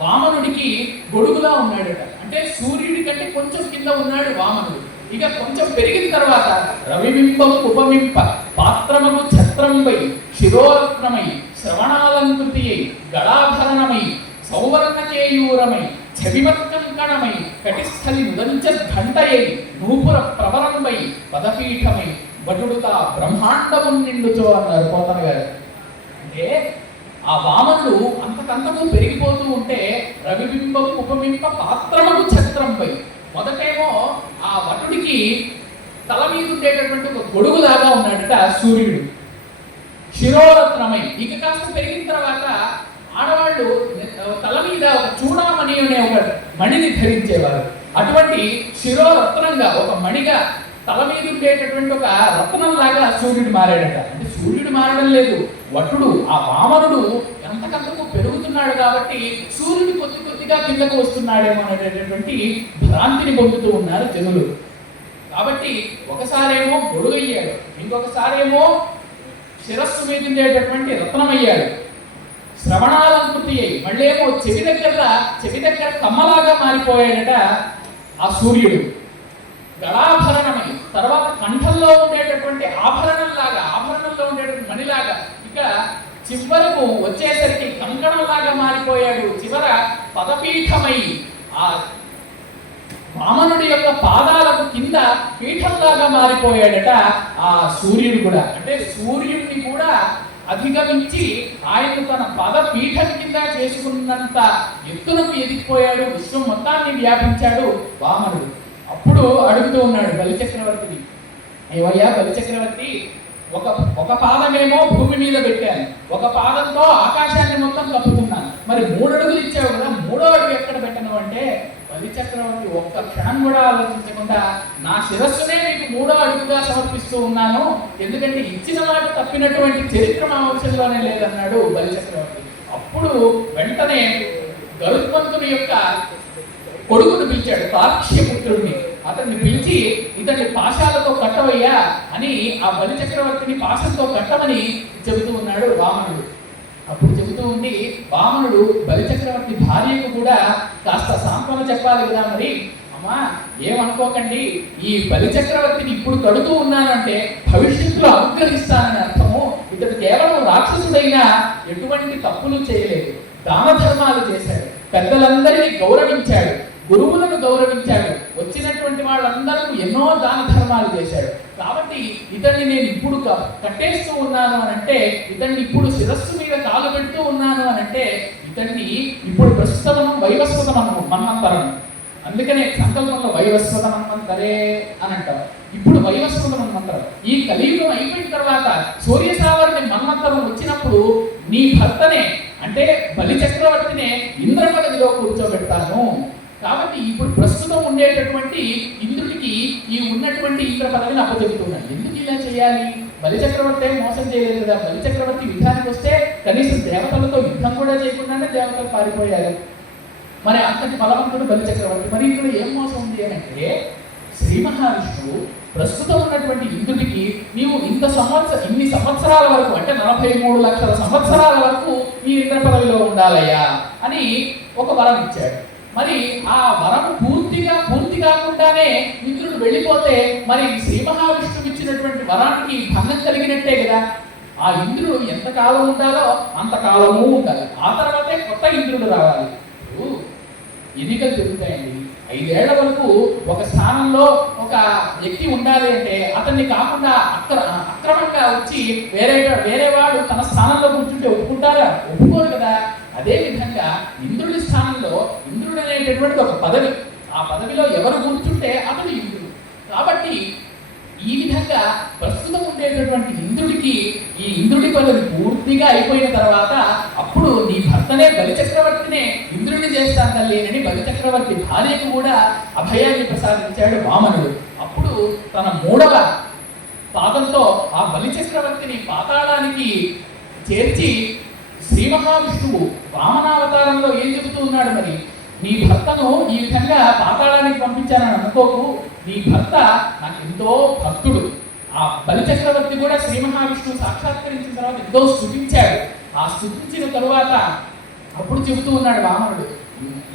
వామనుడికి గొడుగులా ఉన్నాడట. అంటే సూర్యుడి కంటే కొంచెం కింద ఉన్నాడు వామనుడు. ఇక కొంచెం పెరిగిన తర్వాత రవిబింబం ఉపమింప పాత్రమము ఛత్రంపై శిరోరత్నమై శ్రవణాలంకృతియై గళాభరణమై సౌవర్ణకేయూరమై చెవిమత్కంకణమై కటిస్థలి నుదంచ ఘంటయై నూపుర ప్రవరంపై పదపీఠమై వటుడుతా బ్రహ్మాండము నిండుచో అన్నారు పోతన గారు. అంటే ఆ వామనుడు అంతకంతకు పెరిగిపోతూ ఉంటే రవిబింబం ఉపమింప పాత్రమకు ఛత్రంపై, మొదటేమో ఆ వటుడికి తల మీద ఉండేటటువంటి ఒక గొడుగులాగా ఉన్నాడట సూర్యుడు, శిరోరత్నమై. ఇక కాస్త పెరిగిన తర్వాత ఆడవాళ్ళు తల మీద ఒక చూడామణి అనే ఒక మణిని ధరించేవారు. అటువంటి శిరోరత్నంగా ఒక మణిగా తల మీద ఉండేటటువంటి ఒక రత్నంలాగా సూర్యుడు మారాడట. అంటే సూర్యుడు మారడం లేదు, వటుడు ఆ వామనుడు ఎంతకంతకు పెరుగుతున్నాడు కాబట్టి సూర్యుడు కొద్దిగా కిందకు వస్తున్నాడేమో అనేటటువంటి భ్రాంతిని పొందుతూ ఉన్నారు జనులు. కాబట్టి ఒకసారేమో గొడుగయ్యాడు, ఇంకొకసారేమో శిరస్సు మీద ఉండేటటువంటి రత్నమయ్యాడు, శ్రవణాలంకృతి అయి మళ్ళేమో చెవి దగ్గర కమ్మలాగా మారిపోయాడట ఆ సూర్యుడు. గళాభరణమై తర్వాత కంఠంలో ఉండేటటువంటి ఆభరణంలో ఉండేటువంటి మణిలాగా, ఇక చివరకు వచ్చేసరికి కంకణంలాగా మారిపోయాడు. చివర పదపీఠమై ఆ వామనుడి యొక్క పాదాలకు కింద పీఠంలాగా మారిపోయాడట ఆ సూర్యుడు కూడా. అంటే సూర్యుడిని కూడా అధిగమించి ఆయన తన పదపీఠం కింద చేసుకున్నంత ఎత్తునకు ఎదిగిపోయాడు, విశ్వం మొత్తాన్ని వ్యాపించాడు వామనుడు. అప్పుడు అడుగుతూ ఉన్నాడు బలిచక్రవర్తిని, ఏవయ్యా బలిచక్రవర్తి, ఒక పాదమేమో భూమి మీద పెట్టాను, ఒక పాదంతో ఆకాశాన్ని మొత్తం కప్పుకున్నాను, మరి 3 అడుగులు ఇచ్చావు కదా, 3వ అడుగు ఎక్కడ పెట్టను అంటే బలిచక్రవర్తి ఒక్క క్షణం కూడా ఆలోచించకుండా నా శిరస్సునే నీకు 3వ అడుగుగా సమర్పిస్తూ ఉన్నాను, ఎందుకంటే ఇచ్చిన మాట తప్పినటువంటి చరిత్ర మా వంశంలోనే లేదన్నాడు బలిచక్రవర్తి. అప్పుడు వెంటనే గరుత్మంతుని యొక్క కొడుకును పిలిచాడు, తార్క్ష్యపుత్రుడిని. అతన్ని పిలిచి ఇతన్ని పాశాలతో కట్టవయ్యా అని ఆ బలి చక్రవర్తిని పాశంతో కట్టమని చెబుతూ ఉన్నాడు వామనుడు. అప్పుడు చెబుతూ ఉండి వామనుడు బలి చక్రవర్తి భార్యకు కూడా కాస్త సాంత్వన చెప్పాలి కదా, మరి అమ్మా ఏమనుకోకండి, ఈ బలి చక్రవర్తిని ఇప్పుడు కడుతూ ఉన్నానంటే భవిష్యత్తులో అనుగ్రహిస్తానని అర్థము. ఇతడు కేవలం రాక్షసుడైనా ఎటువంటి తప్పులు చేయలేదు, దాన ధర్మాలు చేశాడు, పెద్దలందరినీ గౌరవించాడు, గురువులను గౌరవించాడు, వచ్చినటువంటి వాళ్ళందరూ ఎన్నో దాన ధర్మాలు చేశాడు. కాబట్టి ఇతన్ని నేను ఇప్పుడు కట్టేస్తూ ఉన్నాను అని అంటే, ఇతన్ని ఇప్పుడు శిరస్సు మీద కాలు పెడుతూ ఉన్నాను అని అంటే, ఇతన్ని ఇప్పుడు ప్రస్తుతం వైవస్వత మన్వంతరం, అందుకనే సంకల్పంలో వైవస్వత మన్వంతరే అని అంటారు. ఇప్పుడు వైవస్వత మన్వంతరం. ఈ కలియుగం అయిపోయిన తర్వాత సూర్య సావర్ణి మన్వంతరం వచ్చినప్పుడు నీ భర్తనే అంటే బలి చక్రవర్తినే ఇంద్రపదవిలో కూర్చోబెడతాను. కాబట్టి ఇప్పుడు ప్రస్తుతం ఉండేటటువంటి ఇంద్రుడికి ఈ ఉన్నటువంటి ఇంద్ర పదవిని అప్పచెబుతున్నాడు. ఎందుకు ఇలా చేయాలి? బలి చక్రవర్తి మోసం చేయలేదు కదా. బలి చక్రవర్తి యుద్ధానికి వస్తే కనీసం దేవతలతో యుద్ధం కూడా చేయకుండానే దేవతలు పారిపోయారు. మరి అంతటి బలవంతుడు బలి చక్రవర్తి. మరి ఇక్కడ ఏం మోసం ఉంది అని అంటే, శ్రీ మహావిష్ణువు ప్రస్తుతం ఉన్నటువంటి ఇంద్రుడికి నీవు ఇన్ని సంవత్సరాల వరకు అంటే 43 లక్షల సంవత్సరాల వరకు ఈ ఇంద్ర పదవిలో ఉండాలయ్యా అని ఒక వరం ఇచ్చాడు. మరి ఆ వరం పూర్తి కాకుండానే ఇంద్రుడు వెళ్ళిపోతే మరి శ్రీ మహావిష్ణువు ఇచ్చినటువంటి వరానికి భంగం కలిగినట్టే కదా. ఆ ఇంద్రుడు ఎంతకాలం ఉండాలో అంతకాలము ఉండాలి, ఆ తర్వాతే కొత్త ఇంద్రుడు రావాలి. ఎన్నికలు జరుగుతాయండి. 5 ఏళ్ల వరకు ఒక స్థానంలో ఒక వ్యక్తి ఉండాలి అంటే అతన్ని కాకుండా అక్రమంగా వచ్చి వేరే వాడు తన స్థానంలో కూర్చుంటే ఒప్పుకుంటారా? ఒప్పుకోరు కదా. అదే విధంగా ఇంద్రుడి స్థానంలో ఇంద్రుడు అనేటటువంటి ఒక పదవి, ఆ పదవిలో ఎవరు కూర్చుంటే అతడు ఇంద్రుడు. కాబట్టి ఈ విధంగా ప్రస్తుతం ఉండేటటువంటి ఇంద్రుడికి ఈ ఇంద్రుడి పదవి పూర్తిగా అయిపోయిన తర్వాత అప్పుడు నీ భర్తనే బలి చక్రవర్తినే ఇంద్రుడిని చేస్తాను తల్లి అని బలి చక్రవర్తి భార్యకు కూడా అభయాన్ని ప్రసాదించాడు వామనుడు. అప్పుడు తన 3వ పాదంతో ఆ బలి చక్రవర్తిని పాతాళానికి చేర్చి శ్రీ మహావిష్ణువు వామనావతారంలో ఏం చెబుతూ ఉన్నాడు, మరి నీ భర్తను ఈ విధంగా పాతాళానికి పంపించానని అనుకోకు, నీ భర్త నాకు ఎంతో భక్తుడు. ఆ బలి చక్రవర్తి కూడా శ్రీ మహావిష్ణువు సాక్షాత్కరించిన తర్వాత ఎంతో స్తుతించాడు. ఆ స్తుతించిన తరువాత అప్పుడు చెబుతూ ఉన్నాడు వామనుడు,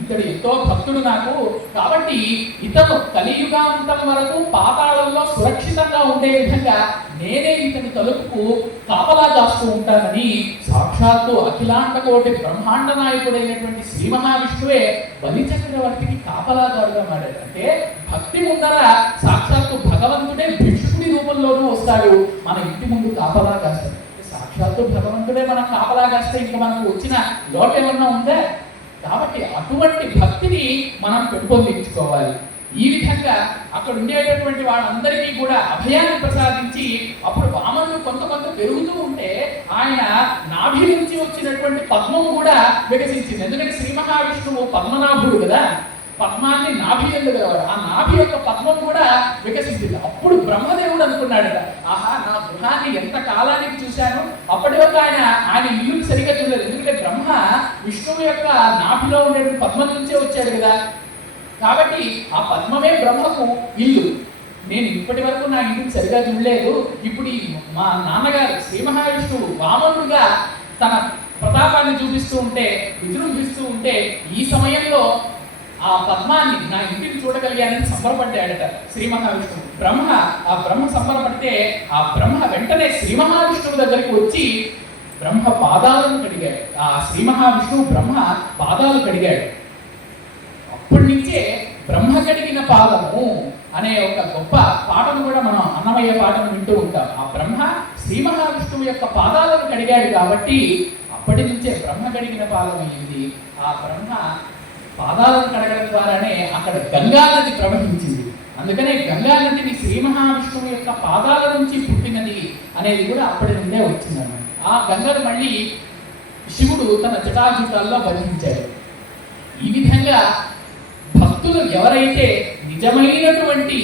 ఇతడు ఎంతో భక్తుడు నాకు, కాబట్టి ఇతను కలియుగాంతం వరకు పాతాళంలో సురక్షితంగా ఉండే విధంగా నేనే ఇతని తలుపుకు కాపలా కాస్తూ ఉంటానని సాక్షాత్తు అఖిలాండ కోటి బ్రహ్మాండ నాయకుడైనటువంటి శ్రీ మహావిష్ణువే బలి చక్రవర్తికి కాపలాదారుగా మారాడు. అంటే భక్తి ముందర సాక్షాత్తు భగవంతుడే భిక్షుడి రూపంలోనూ వస్తాడు, మన ఇంటి ముందు కాపలా కాస్తాడు. సాక్షాత్తు భగవంతుడే మనం కాపలా కాస్తే ఇంకా మనకు వచ్చిన లోటు ఏమన్నా ఉందా? కాబట్టి అటువంటి భక్తిని మనం పెంపొందించుకోవాలి. ఈ విధంగా అక్కడ ఉండేటటువంటి వాళ్ళందరికీ కూడా అభయాన్ని ప్రసాదించి అప్పుడు వామనుడు కొంత పెరుగుతూ ఉంటే ఆయన నాభి నుంచి వచ్చినటువంటి పద్మం కూడా వికసించింది. ఎందుకంటే శ్రీ మహావిష్ణువు పద్మనాభుడు కదా, పద్మాన్ని నాభి ఎందుగలవాడు, ఆ నాభి యొక్క పద్మం కూడా వికసించింది. అప్పుడు బ్రహ్మదేవుడు అనుకున్నాడట, ఆహా నా గృహాన్ని ఎంత కాలానికి చూశాను, అప్పటి వరకు ఆయన ఇల్లుని సరిగ్గా చూడలేదు. ఎందుకంటే బ్రహ్మ విష్ణువు యొక్క నాభిలో ఉండే పద్మం నుంచే వచ్చాడు కదా, కాబట్టి ఆ పద్మమే బ్రహ్మకు ఇల్లు. నేను ఇప్పటి వరకు నా ఇంటిని సరిగా చూడలేదు. ఇప్పుడు మా నాన్నగారు శ్రీ మహావిష్ణువు వామనుడుగా తన ప్రతాపాన్ని చూపిస్తూ ఉంటే, విజృంభిస్తూ ఉంటే, ఈ సమయంలో ఆ ఆ పద్మాన్ని నా ఇంటిని చూడగలిగానని సంబరపడ్డాడట శ్రీ మహావిష్ణువు. ఆ బ్రహ్మ సంబరపడితే ఆ బ్రహ్మ వెంటనే శ్రీ మహావిష్ణువు దగ్గరికి వచ్చి బ్రహ్మ పాదాలను కడిగాడు. ఆ శ్రీ మహావిష్ణువు బ్రహ్మ పాదాలు కడిగాడు. అప్పటి నుంచే బ్రహ్మ కడిగిన పాదము అనే ఒక గొప్ప పాటను కూడా మనం అన్నమయ్య పాటను వింటూ ఉంటాం. ఆ బ్రహ్మ శ్రీ మహావిష్ణువు యొక్క పాదాలను కడిగాడు కాబట్టి అప్పటి నుంచే బ్రహ్మ కడిగిన పాదం అయింది. ఆ బ్రహ్మ పాదాలను కడగడం ద్వారానే అక్కడ గంగా నది ప్రవహించింది. అందుకనే గంగా నదిని శ్రీ మహావిష్ణువు యొక్క పాదాల నుంచి పుట్టినది అనేది కూడా అప్పటి నుండే వచ్చిందన్నమాట. ఆ గంగను మళ్ళీ శివుడు తన జటాజుటాల్లో బంధించాడు. ఈ విధంగా భక్తులు ఎవరైతే నిజమైనటువంటి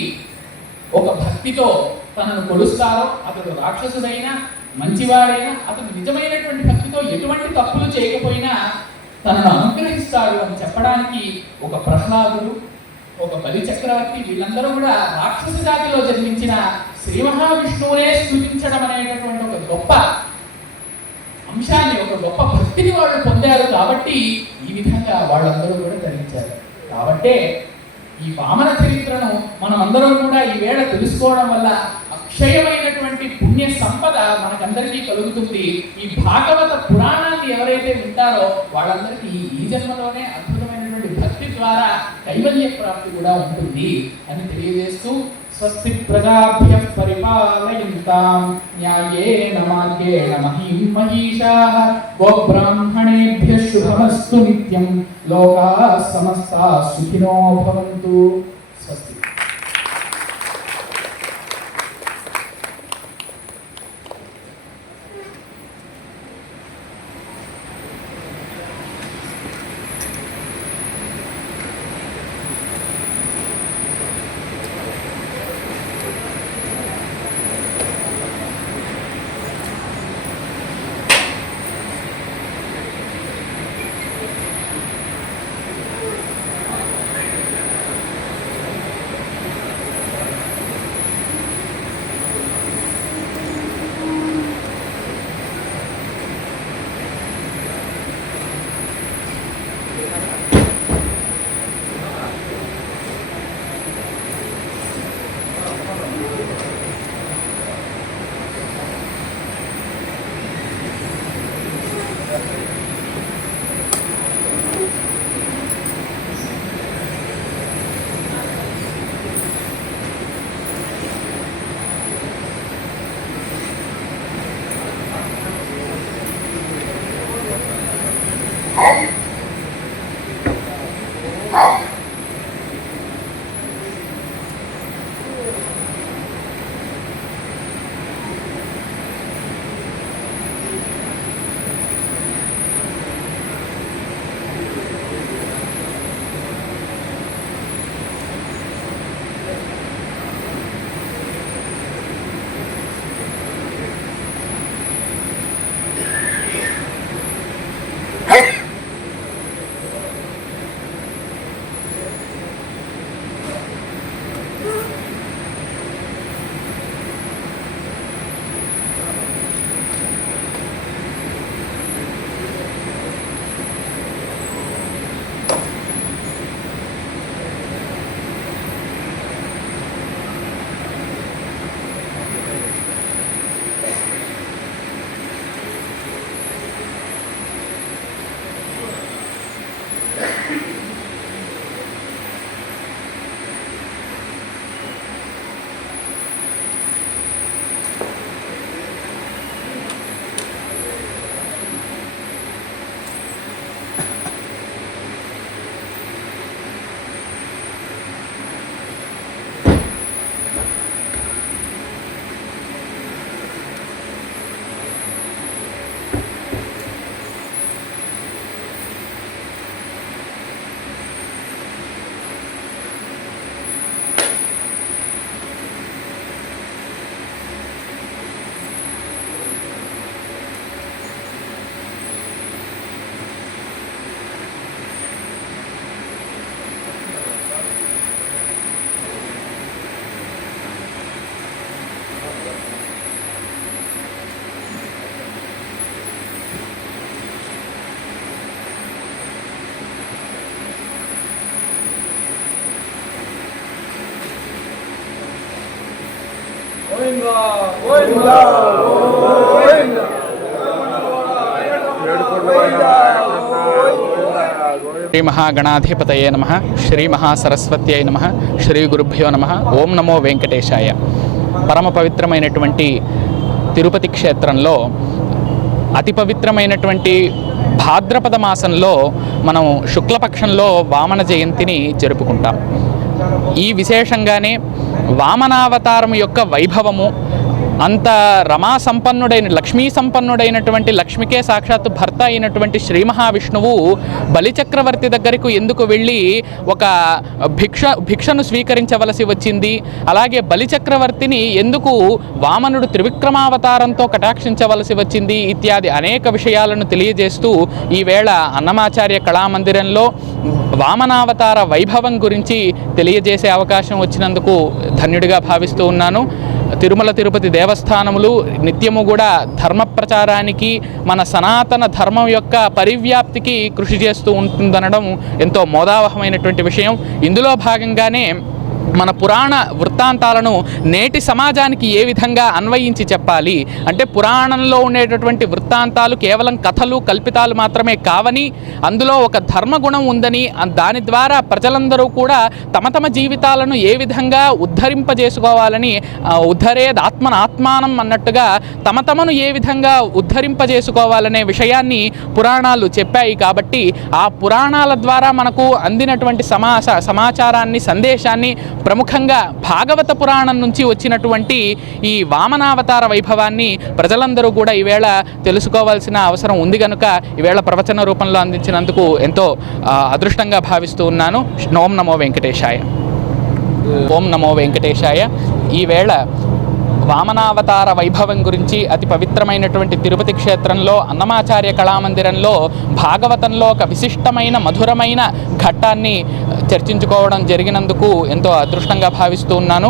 ఒక భక్తితో తనను కొలుస్తారో, అతడు రాక్షసుడైనా మంచివాడైనా, అతడు నిజమైనటువంటి భక్తితో ఎటువంటి తప్పులు చేయకపోయినా తనను అనుగ్రహిస్తాడు అని చెప్పడానికి ఒక ప్రహ్లాదుడు, ఒక బలి చక్రవర్తి, వీళ్ళందరూ కూడా రాక్షస జాతిలో జన్మించిన శ్రీ మహావిష్ణువునే స్తుతించడం అనేటటువంటి ఒక గొప్ప అంశాన్ని, ఒక గొప్ప భక్తిని వాళ్ళు పొందారు. కాబట్టి ఈ విధంగా వాళ్ళందరూ కూడా ధరించారు. కాబట్టే ఈ వామన చరిత్రను మనం అందరం కూడా ఈ వేళ తెలుసుకోవడం వల్ల అక్షయమైనటువంటి పుణ్య సంపద మనకందరికీ కలుగుతుంది. ఈ భాగవత పురాణాన్ని ఎవరైతే వింటారో వాళ్ళందరికీ ఈ జన్మలోనే అద్భుతమైనటువంటి భక్తి ద్వారా కైవల్య ప్రాప్తి కూడా ఉంటుంది అని తెలియజేస్తూ, స్వస్తి ప్రజాభ్యః పరిపాలయంతాం న్యాయేన మార్గేణ మహీం మహీషాః గోబ్రాహ్మణేభ్యః శుభమస్తు నిత్యం లోకాః సమస్తాః సుఖినో భవంతు. స్వస్తి. శ్రీ మహాగణాధిపతయే నమః, శ్రీ మహాసరస్వత్యై నమః, శ్రీ గురుభ్యో నమః. ఓం నమో వెంకటేశాయ. పరమ పవిత్రమైనటువంటి తిరుపతి క్షేత్రంలో అతి పవిత్రమైనటువంటి భాద్రపద మాసంలో మనం శుక్లపక్షంలో వామన జయంతిని జరుపుకుంటాం. ఈ విశేషంగానే వామనావతారం యొక్క వైభవము అంత రమా సంపన్నుడైన లక్ష్మీ సంపన్నుడైనటువంటి లక్ష్మికే సాక్షాత్తు భర్త అయినటువంటి శ్రీ మహావిష్ణువు బలిచక్రవర్తి దగ్గరకు ఎందుకు వెళ్ళి ఒక భిక్షను స్వీకరించవలసి వచ్చింది, అలాగే బలిచక్రవర్తిని ఎందుకు వామనుడు త్రివిక్రమావతారంతో కటాక్షించవలసి వచ్చింది ఇత్యాది అనేక విషయాలను తెలియజేస్తూ ఈవేళ అన్నమాచార్య కళామందిరంలో వామనావతార వైభవం గురించి తెలియజేసే అవకాశం వచ్చినందుకు ధన్యుడిగా భావిస్తూ ఉన్నాను. తిరుమల తిరుపతి దేవస్థానములు నిత్యము కూడా ధర్మ ప్రచారానికి, మన సనాతన ధర్మం యొక్క పరివ్యాప్తికి కృషి చేస్తూ ఉంటుందనడం ఎంతో మోదావహమైనటువంటి విషయం. ఇందులో భాగంగానే మన పురాణ వృత్తాంతాలను నేటి సమాజానికి ఏ విధంగా అన్వయించి చెప్పాలి అంటే, పురాణంలో ఉండేటటువంటి వృత్తాంతాలు కేవలం కథలు కల్పితాలు మాత్రమే కావని, అందులో ఒక ధర్మగుణం ఉందని, దాని ద్వారా ప్రజలందరూ కూడా తమ తమ జీవితాలను ఏ విధంగా ఉద్ధరింపజేసుకోవాలని, ఉద్ధరేద్ ఆత్మనాత్మానం అన్నట్టుగా తమ తమను ఏ విధంగా ఉద్ధరింపజేసుకోవాలనే విషయాన్ని పురాణాలు చెప్పాయి. కాబట్టి ఆ పురాణాల ద్వారా మనకు అందినటువంటి సమాచారాన్ని, సందేశాన్ని, ప్రముఖంగా భాగవత పురాణం నుంచి వచ్చినటువంటి ఈ వామనావతార వైభవాన్ని ప్రజలందరూ కూడా ఈవేళ తెలుసుకోవాల్సిన అవసరం ఉంది కనుక ఈవేళ ప్రవచన రూపంలో అందించినందుకు ఎంతో అదృష్టంగా భావిస్తూ ఉన్నాను. ఓం నమో వెంకటేశాయ. ఓం నమో వెంకటేశాయ. ఈవేళ వామనావతార వైభవం గురించి అతి పవిత్రమైనటువంటి తిరుపతి క్షేత్రంలో అన్నమాచార్య కళామందిరంలో భాగవతంలో ఒక విశిష్టమైన మధురమైన ఘట్టాన్ని చర్చించుకోవడం జరిగినందుకు ఎంతో అదృష్టంగా భావిస్తూ ఉన్నాను.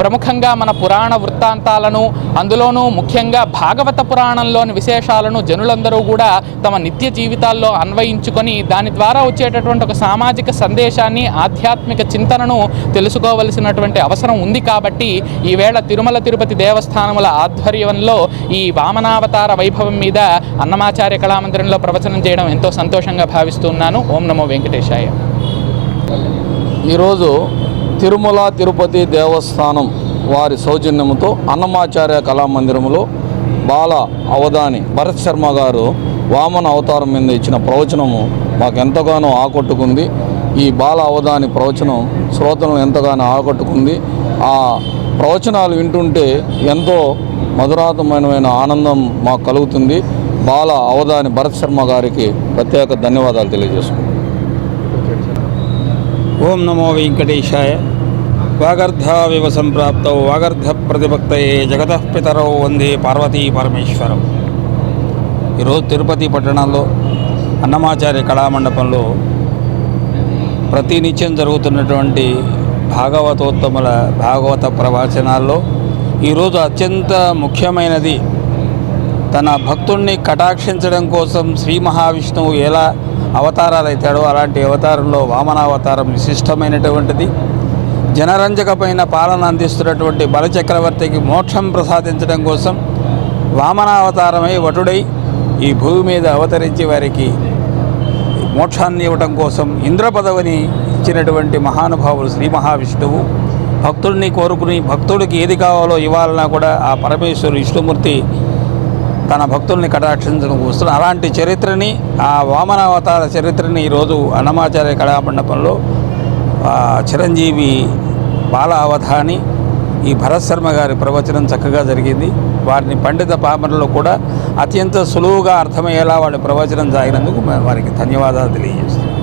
ప్రముఖంగా మన పురాణ వృత్తాంతాలను, అందులోనూ ముఖ్యంగా భాగవత పురాణంలోని విశేషాలను జనులందరూ కూడా తమ నిత్య జీవితాల్లో అన్వయించుకొని దాని ద్వారా వచ్చేటటువంటి ఒక సామాజిక సందేశాన్ని, ఆధ్యాత్మిక చింతనను తెలుసుకోవలసినటువంటి అవసరం ఉంది. కాబట్టి ఈవేళ తిరుమల తిరుపతి దేవస్థానముల ఆధ్వర్యంలో ఈ వామనావతార వైభవం మీద అన్నమాచార్య కళామందిరంలో ప్రవచనం చేయడం ఎంతో సంతోషంగా భావిస్తున్నాను. ఓం నమో వెంకటేశాయ. ఈరోజు తిరుమల తిరుపతి దేవస్థానం వారి సౌజన్యంతో అన్నమాచార్య కళామందిరంలో బాల అవధాని భరత్ శర్మ గారు వామన అవతారం మీద ఇచ్చిన ప్రవచనము మాకు ఎంతగానో ఆకట్టుకుంది. ఈ బాల అవధాని ప్రవచనం శ్రోతలను ఎంతగానో ఆకట్టుకుంది. ఆ ప్రవచనాలు వింటుంటే ఎంతో మధురాతమైన ఆనందం మాకు కలుగుతుంది. బాల అవధాని భరత్ శర్మ గారికి ప్రత్యేక ధన్యవాదాలు తెలియజేసుకుంటాం. ఓం నమో వెంకటేశాయ. వాగర్ధావివ సంప్రాప్తౌ వాగర్ధ ప్రతిభక్తయే జగతః పితరౌ వందే పార్వతీ పరమేశ్వరం. ఈరోజు తిరుపతి పట్టణంలో అన్నమాచార్య కళామండపంలో ప్రతినిత్యం జరుగుతున్నటువంటి భాగవతోత్తముల భాగవత ప్రవచనాల్లో ఈరోజు అత్యంత ముఖ్యమైనది, తన భక్తుణ్ణి కటాక్షించడం కోసం శ్రీ మహావిష్ణువు ఎలా అవతారాలు అవుతాడో అలాంటి అవతారంలో వామనావతారం విశిష్టమైనటువంటిది. జనరంజకమైన పాలన అందిస్తున్నటువంటి బలచక్రవర్తికి మోక్షం ప్రసాదించడం కోసం వామనావతారమై వటుడై ఈ భూమి మీద అవతరించి వారికి మోక్షాన్ని ఇవ్వటం కోసం ఇంద్ర పదవిని ఇచ్చినటువంటి మహానుభావులు శ్రీ మహావిష్ణువు. భక్తుడిని కోరుకుని భక్తుడికి ఏది కావాలో ఇవ్వాలన్నా కూడా ఆ పరమేశ్వరుడు విష్ణుమూర్తి తన భక్తుల్ని కటాక్షించడం కోసం అలాంటి చరిత్రని, ఆ వామనావతార చరిత్రని ఈరోజు అన్నమాచార్య కళామండపంలో చిరంజీవి బాల అవధాని ఈ భరత్ శర్మ గారి ప్రవచనం చక్కగా జరిగింది. వారిని పండిత పామరులు కూడా అత్యంత సులువుగా అర్థమయ్యేలా వాళ్ళ ప్రవచనం సాగినందుకు వారికి ధన్యవాదాలు తెలియజేస్తున్నాం.